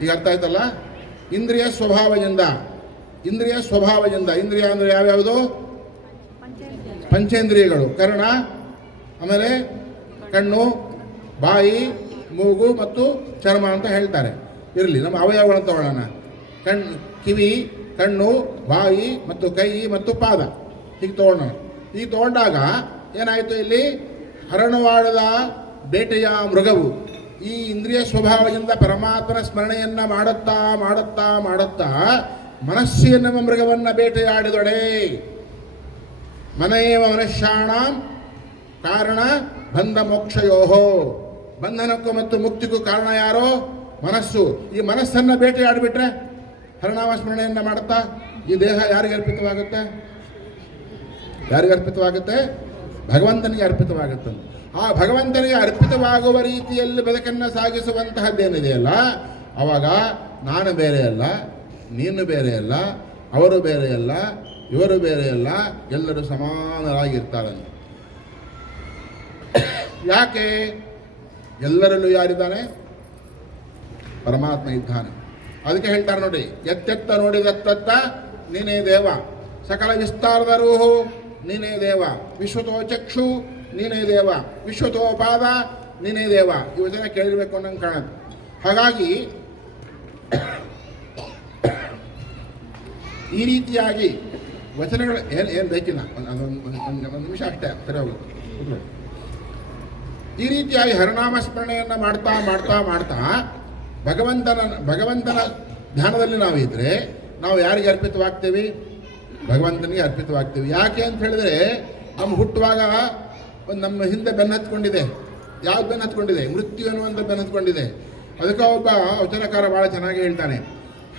ಈಗ ಅರ್ಥ ಆಯ್ತಲ್ಲ? ಇಂದ್ರಿಯ ಸ್ವಭಾವದಿಂದ, ಇಂದ್ರಿಯ ಸ್ವಭಾವದಿಂದ, ಇಂದ್ರಿಯ ಅಂದರೆ ಯಾವ್ಯಾವುದು? ಪಂಚೇಂದ್ರಿಯಗಳು, ಕರ್ಣ, ಆಮೇಲೆ ಕಣ್ಣು, ಬಾಯಿ, ಮೂಗು ಮತ್ತು ಚರ್ಮ ಅಂತ ಹೇಳ್ತಾರೆ. ಇರಲಿ, ನಮ್ಮ ಅವಯವಗಳನ್ನು ತಗೊಳ್ಳೋಣ. ಕಿವಿ, ಕಣ್ಣು, ಬಾಯಿ ಮತ್ತು ಕೈ ಮತ್ತು ಪಾದ, ಹೀಗೆ ತಗೊಳ್ಳೋಣ. ಈಗ ತಗೊಂಡಾಗ ಏನಾಯಿತು? ಇಲ್ಲಿ ಹರಣವಾಡದ ಬೇಟೆಯ ಮೃಗವು ಈ ಇಂದ್ರಿಯ ಸ್ವಭಾವದಿಂದ ಪರಮಾತ್ಮನ ಸ್ಮರಣೆಯನ್ನು ಮಾಡುತ್ತಾ ಮಾಡುತ್ತಾ ಮಾಡುತ್ತಾ ಮನಸ್ಸು ಎನ್ನುವ ಮೃಗವನ್ನು ಬೇಟೆಯಾಡಿದೊಡೆ. ಮನೆಯೇವ ಮನುಷ್ಯಾಣ ಕಾರಣ ಬಂಧ ಮೋಕ್ಷಯೋಹೋ. ಬಂಧನಕ್ಕೂ ಮತ್ತು ಮುಕ್ತಿಗೂ ಕಾರಣ ಯಾರೋ? ಮನಸ್ಸು. ಈ ಮನಸ್ಸನ್ನು ಬೇಟೆಯಾಡಿಬಿಟ್ರೆ ಹರಿನಾಮ ಸ್ಮರಣೆಯನ್ನು ಮಾಡುತ್ತಾ ಈ ದೇಹ ಯಾರಿಗೆ ಅರ್ಪಿತವಾಗುತ್ತೆ? ಯಾರಿಗೆ ಅರ್ಪಿತವಾಗುತ್ತೆ? ಭಗವಂತನಿಗೆ ಅರ್ಪಿತವಾಗುತ್ತೆ. ಆ ಭಗವಂತನಿಗೆ ಅರ್ಪಿತವಾಗುವ ರೀತಿಯಲ್ಲಿ ಬದುಕನ್ನು ಸಾಗಿಸುವಂತಹದ್ದೇನಿದೆಯಲ್ಲ, ಆವಾಗ ನಾನು ಬೇರೆ ಅಲ್ಲ, ನೀನು ಬೇರೆ ಅಲ್ಲ, ಅವರು ಬೇರೆ ಅಲ್ಲ, ಇವರು ಬೇರೆ ಅಲ್ಲ, ಎಲ್ಲರೂ ಸಮಾನರಾಗಿರ್ತಾರಂತೆ. ಯಾಕೆ? ಎಲ್ಲರಲ್ಲೂ ಯಾರಿದ್ದಾನೆ? ಪರಮಾತ್ಮ ಇದ್ದಾನೆ. ಅದಕ್ಕೆ ಹೇಳ್ತಾರೆ ನೋಡಿ, ಎತ್ತೆತ್ತ ನೋಡಿದತ್ತ ನೀನೇ ದೇವ, ಸಕಲ ವಿಸ್ತಾರದ ರೂಹು ನೀನೇ ದೇವ, ವಿಶ್ವತೋ ಚಕ್ಷು ನೀನೇ ದೇವ, ವಿಶ್ವತೋ ಪಾದ ನೀನೇ ದೇವ. ಈ ವಚನ ಕೇಳಿರ್ಬೇಕು ಅನ್ನಂಗೆ ಕಾಣುತ್ತೆ. ಹಾಗಾಗಿ ಈ ರೀತಿಯಾಗಿ ವಚನಗಳು ಏನು ಬೇಕಿಲ್ಲ, ಒಂದು ನಿಮಿಷ ಅಷ್ಟೇ ಸರಿ ಹೋಗುತ್ತೆ. ಈ ರೀತಿಯಾಗಿ ಹರಿನಾಮ ಸ್ಮರಣೆಯನ್ನು ಮಾಡ್ತಾ ಮಾಡ್ತಾ ಮಾಡ್ತಾ ಭಗವಂತನ ಧ್ಯಾನದಲ್ಲಿ ನಾವಿದ್ರೆ ನಾವು ಯಾರಿಗೆ ಅರ್ಪಿತವಾಗ್ತೀವಿ? ಭಗವಂತನಿಗೆ ಅರ್ಪಿತವಾಗ್ತೀವಿ. ಯಾಕೆ ಅಂತ ಹೇಳಿದ್ರೆ, ನಮ್ಮ ಹುಟ್ಟುವಾಗ ಒಂದು ನಮ್ಮ ಹಿಂದೆ ಬೆನ್ನು ಹತ್ಕೊಂಡಿದೆ. ಯಾವ್ದು ಬೆನ್ನು ಹತ್ಕೊಂಡಿದೆ? ಮೃತ್ಯು ಅನ್ನುವಂಥ ಬೆನ್ನು ಹತ್ಕೊಂಡಿದೆ. ಅದಕ್ಕೆ ಒಬ್ಬ ವಚನಕಾರ ಭಾಳ ಚೆನ್ನಾಗಿ ಹೇಳ್ತಾನೆ,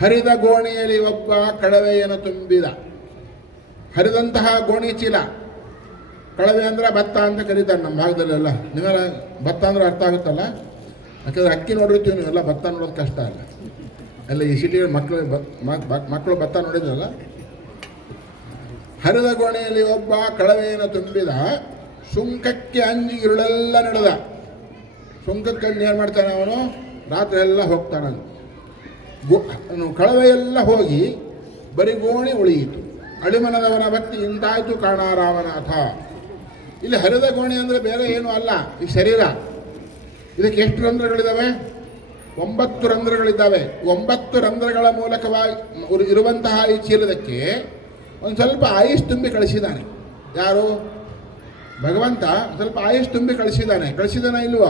ಹರಿದ ಗೋಣಿಯಲ್ಲಿ ಒಬ್ಬ ಕಳವೆಯನ್ನು ತುಂಬಿದ. ಹರಿದಂತಹ ಗೋಣಿ ಚೀಲ, ಕಳವೆ ಅಂದರೆ ಭತ್ತ ಅಂತ ಕರೀತಾರೆ ನಮ್ಮ ಭಾಗದಲ್ಲೆಲ್ಲ. ನೀವೆಲ್ಲ ಭತ್ತ ಅಂದ್ರೆ ಅರ್ಥ ಆಗುತ್ತಲ್ಲ, ಯಾಕಂದರೆ ಅಕ್ಕಿ ನೋಡಿರ್ತೀವಿ, ನೀವೆಲ್ಲ ಭತ್ತ ನೋಡೋದು ಕಷ್ಟ ಅಲ್ಲ. ಎಲ್ಲ ಈ ಸಿಟಿಗಳ ಮಕ್ಕಳು ಭತ್ತ ನೋಡಿದ್ರಲ್ಲ. ಹರಿದ ಗೋಣೆಯಲ್ಲಿ ಒಬ್ಬ ಕಳವೆಯನ್ನು ತುಂಬಿದ, ಸುಂಕಕ್ಕೆ ಅಂಜಿ ಇರುಳೆಲ್ಲ ನಡೆದ. ಸುಂಕಕ್ಕೆ ಏನು ಮಾಡ್ತಾನೆ ಅವನು? ರಾತ್ರಿ ಎಲ್ಲ ಹೋಗ್ತಾನೆ. ಕಳವೆಯೆಲ್ಲ ಹೋಗಿ ಬರೀ ಗೋಣಿ ಉಳಿಯಿತು. ಅಳಿಮನದವನ ಭಕ್ತಿ ಇಂತಾಯ್ತು ಕಾಣ ರಾಮನಾಥ. ಇಲ್ಲಿ ಹರಿದ ಗೋಣಿ ಅಂದರೆ ಬೇರೆ ಏನೂ ಅಲ್ಲ, ಈ ಶರೀರ. ಇದಕ್ಕೆ ಎಷ್ಟು ರಂಧ್ರಗಳಿದ್ದಾವೆ? 9 ರಂಧ್ರಗಳಿದ್ದಾವೆ. 9 ರಂಧ್ರಗಳ ಮೂಲಕವಾಗಿ ಇರುವಂತಹ ಈ ಚೀಲದಕ್ಕೆ ಒಂದು ಸ್ವಲ್ಪ ಆಯುಷ್ ತುಂಬಿ ಕಳಿಸಿದ್ದಾನೆ. ಯಾರು? ಭಗವಂತ ಸ್ವಲ್ಪ ಆಯುಷ್ ತುಂಬಿ ಕಳಿಸಿದಾನೆ ಇಲ್ವೋ?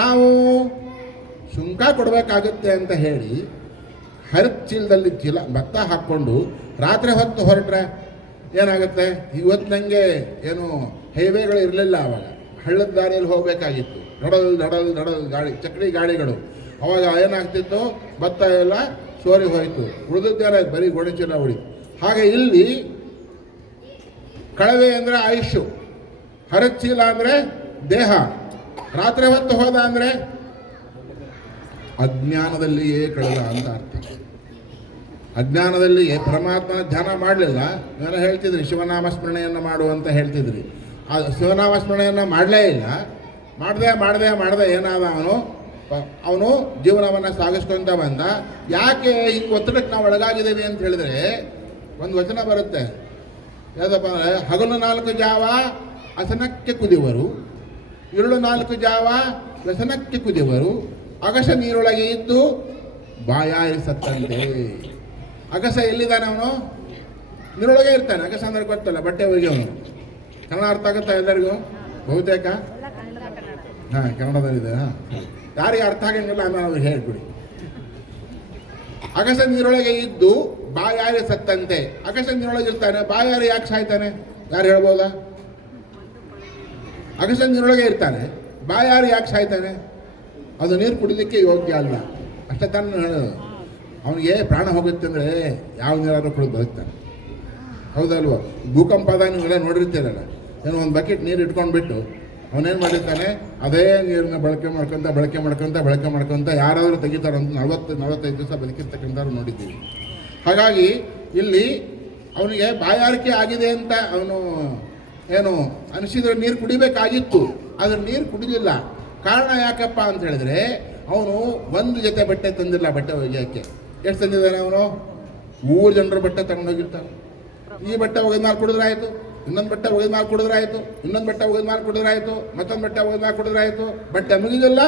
ನಾವು ಸುಂಕ ಕೊಡಬೇಕಾಗುತ್ತೆ ಅಂತ ಹೇಳಿ ಹರಿದ ಚೀಲದಲ್ಲಿ ಭತ್ತ ಹಾಕ್ಕೊಂಡು ರಾತ್ರಿ ಹೊತ್ತು ಹೊರಟ್ರೆ ಏನಾಗುತ್ತೆ? ಇವತ್ತು ನನಗೆ ಏನು ಹೈವೇಗಳು ಇರಲಿಲ್ಲ, ಆವಾಗ ಹಳ್ಳದ ದಾರಿಯಲ್ಲಿ ಹೋಗಬೇಕಾಗಿತ್ತು. ದಡಲ್ ಗಾಡಿ, ಚಕ್ಡಿ ಗಾಡಿಗಳು. ಅವಾಗ ಏನಾಗ್ತಿತ್ತು? ಭತ್ತ ಎಲ್ಲ ಸೋರಿ ಹೋಯಿತು, ಉಳಿದಿದ್ದೇನೆ ಬರೀ ಗೋಣಿ ಚೀಲ ಉಳಿ. ಹಾಗೆ ಇಲ್ಲಿ ಕಳವೆ ಅಂದರೆ ಆಯುಷು, ಹರಿದ ಚೀಲ ಅಂದರೆ ದೇಹ. ರಾತ್ರಿ ಹೊತ್ತು ಹೋದ ಅಂದರೆ ಅಜ್ಞಾನದಲ್ಲಿಯೇ ಕಳೆದ ಅಂತ ಅರ್ಥ. ಅಜ್ಞಾನದಲ್ಲಿ ಪರಮಾತ್ಮನ ಧ್ಯಾನ ಮಾಡಲಿಲ್ಲ. ನಾನು ಹೇಳ್ತಿದ್ರಿ ಶಿವನಾಮ ಸ್ಮರಣೆಯನ್ನು ಮಾಡು ಅಂತ ಹೇಳ್ತಿದ್ರಿ. ಆ ಶಿವನಾಮ ಸ್ಮರಣೆಯನ್ನು ಮಾಡಲೇ ಇಲ್ಲ. ಮಾಡದೆ ಏನಾದ ಅವನು ಜೀವನವನ್ನು ಸಾಗಿಸ್ಕೊಂತ ಬಂದ. ಯಾಕೆ ಹಿಂಗೆ ಒತ್ತಡಕ್ಕೆ ನಾವು ಒಳಗಾಗಿದ್ದೇವೆ ಅಂತ ಹೇಳಿದ್ರೆ, ಒಂದು ವಚನ ಬರುತ್ತೆ, ಯಾವುದಪ್ಪ ಅಂದರೆ, ಹಗಲು 4 ಜಾವ ಅಸನಕ್ಕೆ ಕುದಿವರು, ಇರುಳು 4 ಜಾವ ವ್ಯಸನಕ್ಕೆ ಕುದಿವರು, ಅಗಸ ನೀರೊಳಗೆ ಇದ್ದು ಬಾಯಾರಿ ಸತ್ತಂತೆ. ಅಗಸ ಎಲ್ಲಿದ್ದಾನೆ ಅವನು? ನೀರೊಳಗೆ ಇರ್ತಾನೆ. ಅಕಸ್ಮಾತ್ ಗೊತ್ತಲ್ಲ, ಬಟ್ಟೆ ಒಗೆಯವನು. ಕನ್ನಡ ಅರ್ಥ ಆಗುತ್ತಾ ಎಲ್ಲರಿಗೂ ಬಹುತೇಕ? ಹಾಂ, ಕನ್ನಡದಲ್ಲಿದೆ. ಹಾಂ, ಯಾರಿಗೆ ಅರ್ಥ ಆಗಂಗಿಲ್ಲ ಆಮೇಲೆ ಅವ್ರಿಗೆ ಹೇಳ್ಬಿಡಿ. ಅಕಸ್ಮಾತ್ ನೀರೊಳಗೆ ಇದ್ದು ಬಾಯಾರಿ ಸತ್ತಂತೆ. ಅಕಸ್ಮಾತ್ ನೀರೊಳಗೆ ಇರ್ತಾನೆ, ಬಾಯಾರಿ ಯಾಕೆ ಸಾಯ್ತಾನೆ? ಯಾರು ಹೇಳ್ಬೋದಾ? ಅಕಸ್ಮಾತ್ ನೀರೊಳಗೆ ಇರ್ತಾನೆ, ಬಾಯಾರಿ ಯಾಕೆ ಸಾಯ್ತಾನೆ? ಅದು ನೀರು ಕುಡಿಲಿಕ್ಕೆ ಯೋಗ್ಯ ಅಲ್ಲ. ಅಷ್ಟೇ ತಾನು ಹೇಳೋದು. ಅವನಿಗೆ ಪ್ರಾಣ ಹೋಗುತ್ತೆ ಅಂದರೆ ಯಾವ ನೀರಾದ್ರೂ ಕುಡಿದು ಬದುಕ್ತಾನೆ, ಹೌದಲ್ವ? ಭೂಕಂಪದ ನೀವೆಲ್ಲ ನೋಡಿರ್ತೀರಲ್ಲ, ಏನೋ ಒಂದು ಬಕೆಟ್ ನೀರು ಇಟ್ಕೊಂಡ್ಬಿಟ್ಟು ಅವನೇನು ಮಾಡಿರ್ತಾನೆ, ಅದೇ ನೀರನ್ನ ಬಳಕೆ ಮಾಡ್ಕೊತ ಯಾರಾದರೂ ತೆಗಿತಾರಂತ 40-45 ದಿವಸ ಬದುಕಿರ್ತಕ್ಕಂಥವ್ರು ನೋಡಿದ್ದೀವಿ. ಹಾಗಾಗಿ ಇಲ್ಲಿ ಅವನಿಗೆ ಬಾಯಾರಿಕೆ ಆಗಿದೆ ಅಂತ ಅವನು ಏನು ಅನಿಸಿದ್ರೆ ನೀರು ಕುಡಿಬೇಕಾಗಿತ್ತು, ಆದರೆ ನೀರು ಕುಡಿಲಿಲ್ಲ. ಕಾರಣ ಯಾಕಪ್ಪ ಅಂತ ಹೇಳಿದ್ರೆ, ಅವನು ಒಂದು ಜೊತೆ ಬಟ್ಟೆ ತಂದಿಲ್ಲ ಬಟ್ಟೆ ಒಗೆಯೋಕ್ಕೆ. ಎಷ್ಟು ತಂದಿದ್ದಾನೆ ಅವನು? 3 ಜನರ ಬಟ್ಟೆ ತಗೊಂಡೋಗಿರ್ತಾನೆ. ಈ ಬಟ್ಟೆ ಒಗೆದು ಮಾರು ಕುಡಿದ್ರಾಯ್ತು, ಇನ್ನೊಂದು ಬಟ್ಟೆ ಒಗೆದು ಮಾರು ಕುಡಿದ್ರಾಯ್ತು, ಇನ್ನೊಂದು ಬಟ್ಟೆ ಒಗೆದು ಮಾರು ಕುಡಿದ್ರಾಯ್ತು, ಮತ್ತೊಂದು ಬಟ್ಟೆ ಒಗೆದು ಮಾರು ಕುಡಿದ್ರಾಯ್ತು. ಬಟ್ಟೆ ಮುಗಿದಿಲ್ಲ,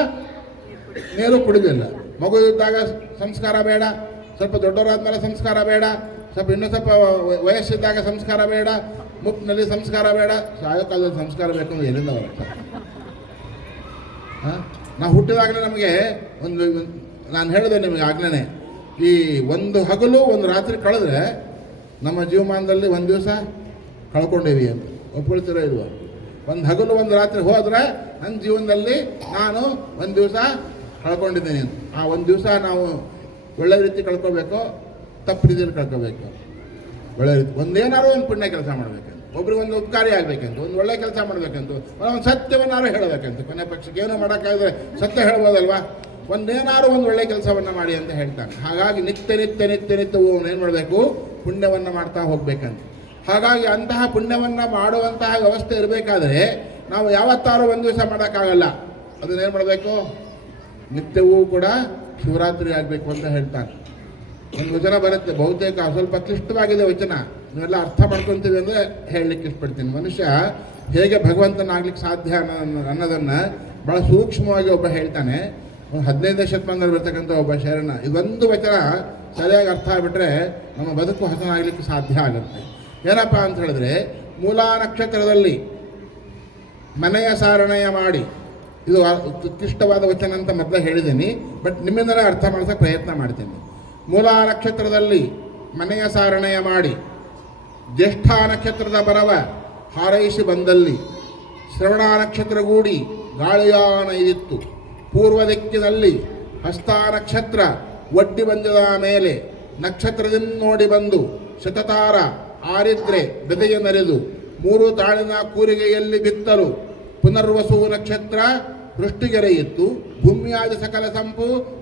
ನೀರು ಕುಡಿದಿಲ್ಲ. ಮಗು ಇದ್ದಾಗ ಸಂಸ್ಕಾರ ಬೇಡ, ಸ್ವಲ್ಪ ದೊಡ್ಡವರಾದ್ಮೇಲೆ ಸಂಸ್ಕಾರ ಬೇಡ, ಇನ್ನೂ ಸ್ವಲ್ಪ ವಯಸ್ಸಿದ್ದಾಗ ಸಂಸ್ಕಾರ ಬೇಡ, ಮುಪ್ಪಿನಲ್ಲಿ ಸಂಸ್ಕಾರ ಬೇಡ, ಸಾಯೋ ಕಾಲದಲ್ಲಿ ಸಂಸ್ಕಾರ ಬೇಕು ಅಂದ್ರೆ ಎಲ್ಲಿಂದ ಬರುತ್ತೆ? ನಾವು ಹುಟ್ಟಿದಾಗಲೇ ನಮಗೆ ನಾನು ಹೇಳಿದೆ ನಿಮಗೆ ಆಗ್ಲೇ, ಈ ಒಂದು ಹಗಲು ಒಂದು ರಾತ್ರಿ ಕಳೆದ್ರೆ ನಮ್ಮ ಜೀವಮಾನದಲ್ಲಿ ಒಂದು ದಿವಸ ಕಳ್ಕೊಂಡೇವಿ ಅಂತ ಒಪ್ಕೊಳ್ತೀರೋ ಇಲ್ವ? ಒಂದು ಹಗಲು ಒಂದು ರಾತ್ರಿ ಹೋದರೆ ನನ್ನ ಜೀವನದಲ್ಲಿ ನಾನು ಒಂದು ದಿವಸ ಕಳ್ಕೊಂಡಿದ್ದೀನಿ ಅಂತ. ಆ ಒಂದು ದಿವಸ ನಾವು ಒಳ್ಳೆ ರೀತಿ ಕಳ್ಕೊಬೇಕು, ತಪ್ಪು ರೀತಿಯಲ್ಲಿ ಕಳ್ಕೊಬೇಕು. ಒಳ್ಳೆ ರೀತಿ ಒಂದೇನಾದ್ರು ಒಂದು ಪುಣ್ಯ ಕೆಲಸ ಮಾಡಬೇಕಂತ, ಒಬ್ರಿಗೆ ಒಂದು ಉಪಕಾರಿ ಆಗಬೇಕಂತ, ಒಂದು ಒಳ್ಳೆ ಕೆಲಸ ಮಾಡಬೇಕಂತ, ಒಂದು ಸತ್ಯವನ್ನಾರು ಹೇಳಬೇಕಂತ. ಕೊನೆ ಪಕ್ಷಕ್ಕೆ ಏನೋ ಮಾಡೋಕ್ಕಾದ್ರೆ ಸತ್ಯ ಹೇಳ್ಬೋದಲ್ವಾ? ಒಂದೇನಾದ್ರು ಒಂದು ಒಳ್ಳೆ ಕೆಲಸವನ್ನು ಮಾಡಿ ಅಂತ ಹೇಳ್ತಾನೆ. ಹಾಗಾಗಿ ನಿತ್ಯ ಏನು ಮಾಡಬೇಕು? ಪುಣ್ಯವನ್ನು ಮಾಡ್ತಾ ಹೋಗ್ಬೇಕಂತ. ಹಾಗಾಗಿ ಅಂತಹ ಪುಣ್ಯವನ್ನು ಮಾಡುವಂತಹ ವ್ಯವಸ್ಥೆ ಇರಬೇಕಾದ್ರೆ ನಾವು ಯಾವತ್ತಾರು ಒಂದು ದಿವಸ ಮಾಡೋಕ್ಕಾಗಲ್ಲ. ಅದನ್ನೇನು ಮಾಡಬೇಕು? ನಿತ್ಯವೂ ಕೂಡ ಶಿವರಾತ್ರಿ ಆಗಬೇಕು ಅಂತ ಹೇಳ್ತಾನೆ. ಒಂದು ವಚನ ಬರುತ್ತೆ, ಬಹುತೇಕ ಸ್ವಲ್ಪ ಕ್ಲಿಷ್ಟವಾಗಿದೆ ವಚನ, ನೀವೆಲ್ಲ ಅರ್ಥ ಮಾಡ್ಕೊತೀವಿ ಅಂದರೆ ಹೇಳಲಿಕ್ಕೆ ಇಷ್ಟಪಡ್ತೀನಿ. ಮನುಷ್ಯ ಹೇಗೆ ಭಗವಂತನಾಗ್ಲಿಕ್ಕೆ ಸಾಧ್ಯ ಅನ್ನೋದನ್ನು ಭಾಳ ಸೂಕ್ಷ್ಮವಾಗಿ ಒಬ್ಬ ಹೇಳ್ತಾನೆ. 15ನೇ ಶತಮಾನದಲ್ಲಿ ಬರ್ತಕ್ಕಂಥ ಒಬ್ಬ ಶರಣ. ಇದೊಂದು ವಚನ ಸರಿಯಾಗಿ ಅರ್ಥ ಆಗಿಬಿಟ್ರೆ ನಮ್ಮ ಬದುಕು ಹಸನಾಗಲಿಕ್ಕೆ ಸಾಧ್ಯ ಆಗುತ್ತೆ. ಏನಪ್ಪ ಅಂತ ಹೇಳಿದ್ರೆ, ಮೂಲಾ ನಕ್ಷತ್ರದಲ್ಲಿ ಮನೆಯ ಸಾರಣೆಯ ಮಾಡಿ, ಇದು ಉತ್ಕೃಷ್ಟವಾದ ವಚನ ಅಂತ ಮೊದಲೇ ಹೇಳಿದ್ದೀನಿ, ಬಟ್ ನಿಮ್ಮಿಂದಲೇ ಅರ್ಥ ಮಾಡಿಸೋಕೆ ಪ್ರಯತ್ನ ಮಾಡ್ತೀನಿ. ಮೂಲಾ ನಕ್ಷತ್ರದಲ್ಲಿ ಮನೆಯ ಸಾರಣೆಯ ಮಾಡಿ, ಜ್ಯೇಷ್ಠ ನಕ್ಷತ್ರದ ಬರವ ಹಾರೈಸಿ ಬಂದಲ್ಲಿ, ಶ್ರವಣ ನಕ್ಷತ್ರಗೂಡಿ ಗಾಳಿಯಾನ ಇದಿತ್ತು, ಪೂರ್ವ ದಿಕ್ಕಿನಲ್ಲಿ ಹಸ್ತ ನಕ್ಷತ್ರ ಒಡ್ಡಿ ಬಂದದ ಮೇಲೆ, ನಕ್ಷತ್ರದಿಂದ ನೋಡಿ ಬಂದು ಶತತಾರ ಆರಿದ್ರೆ ಬೆದೆಯ ನರೆದು, 3 ತಾಳಿನ ಕೂರಿಗೆಯಲ್ಲಿ ಬಿತ್ತಲು, ಪುನರ್ವಸು ನಕ್ಷತ್ರ ವೃಷ್ಟಿಗೆರೆಯಿತ್ತು, ಭೂಮಿಯಾದ ಸಕಲ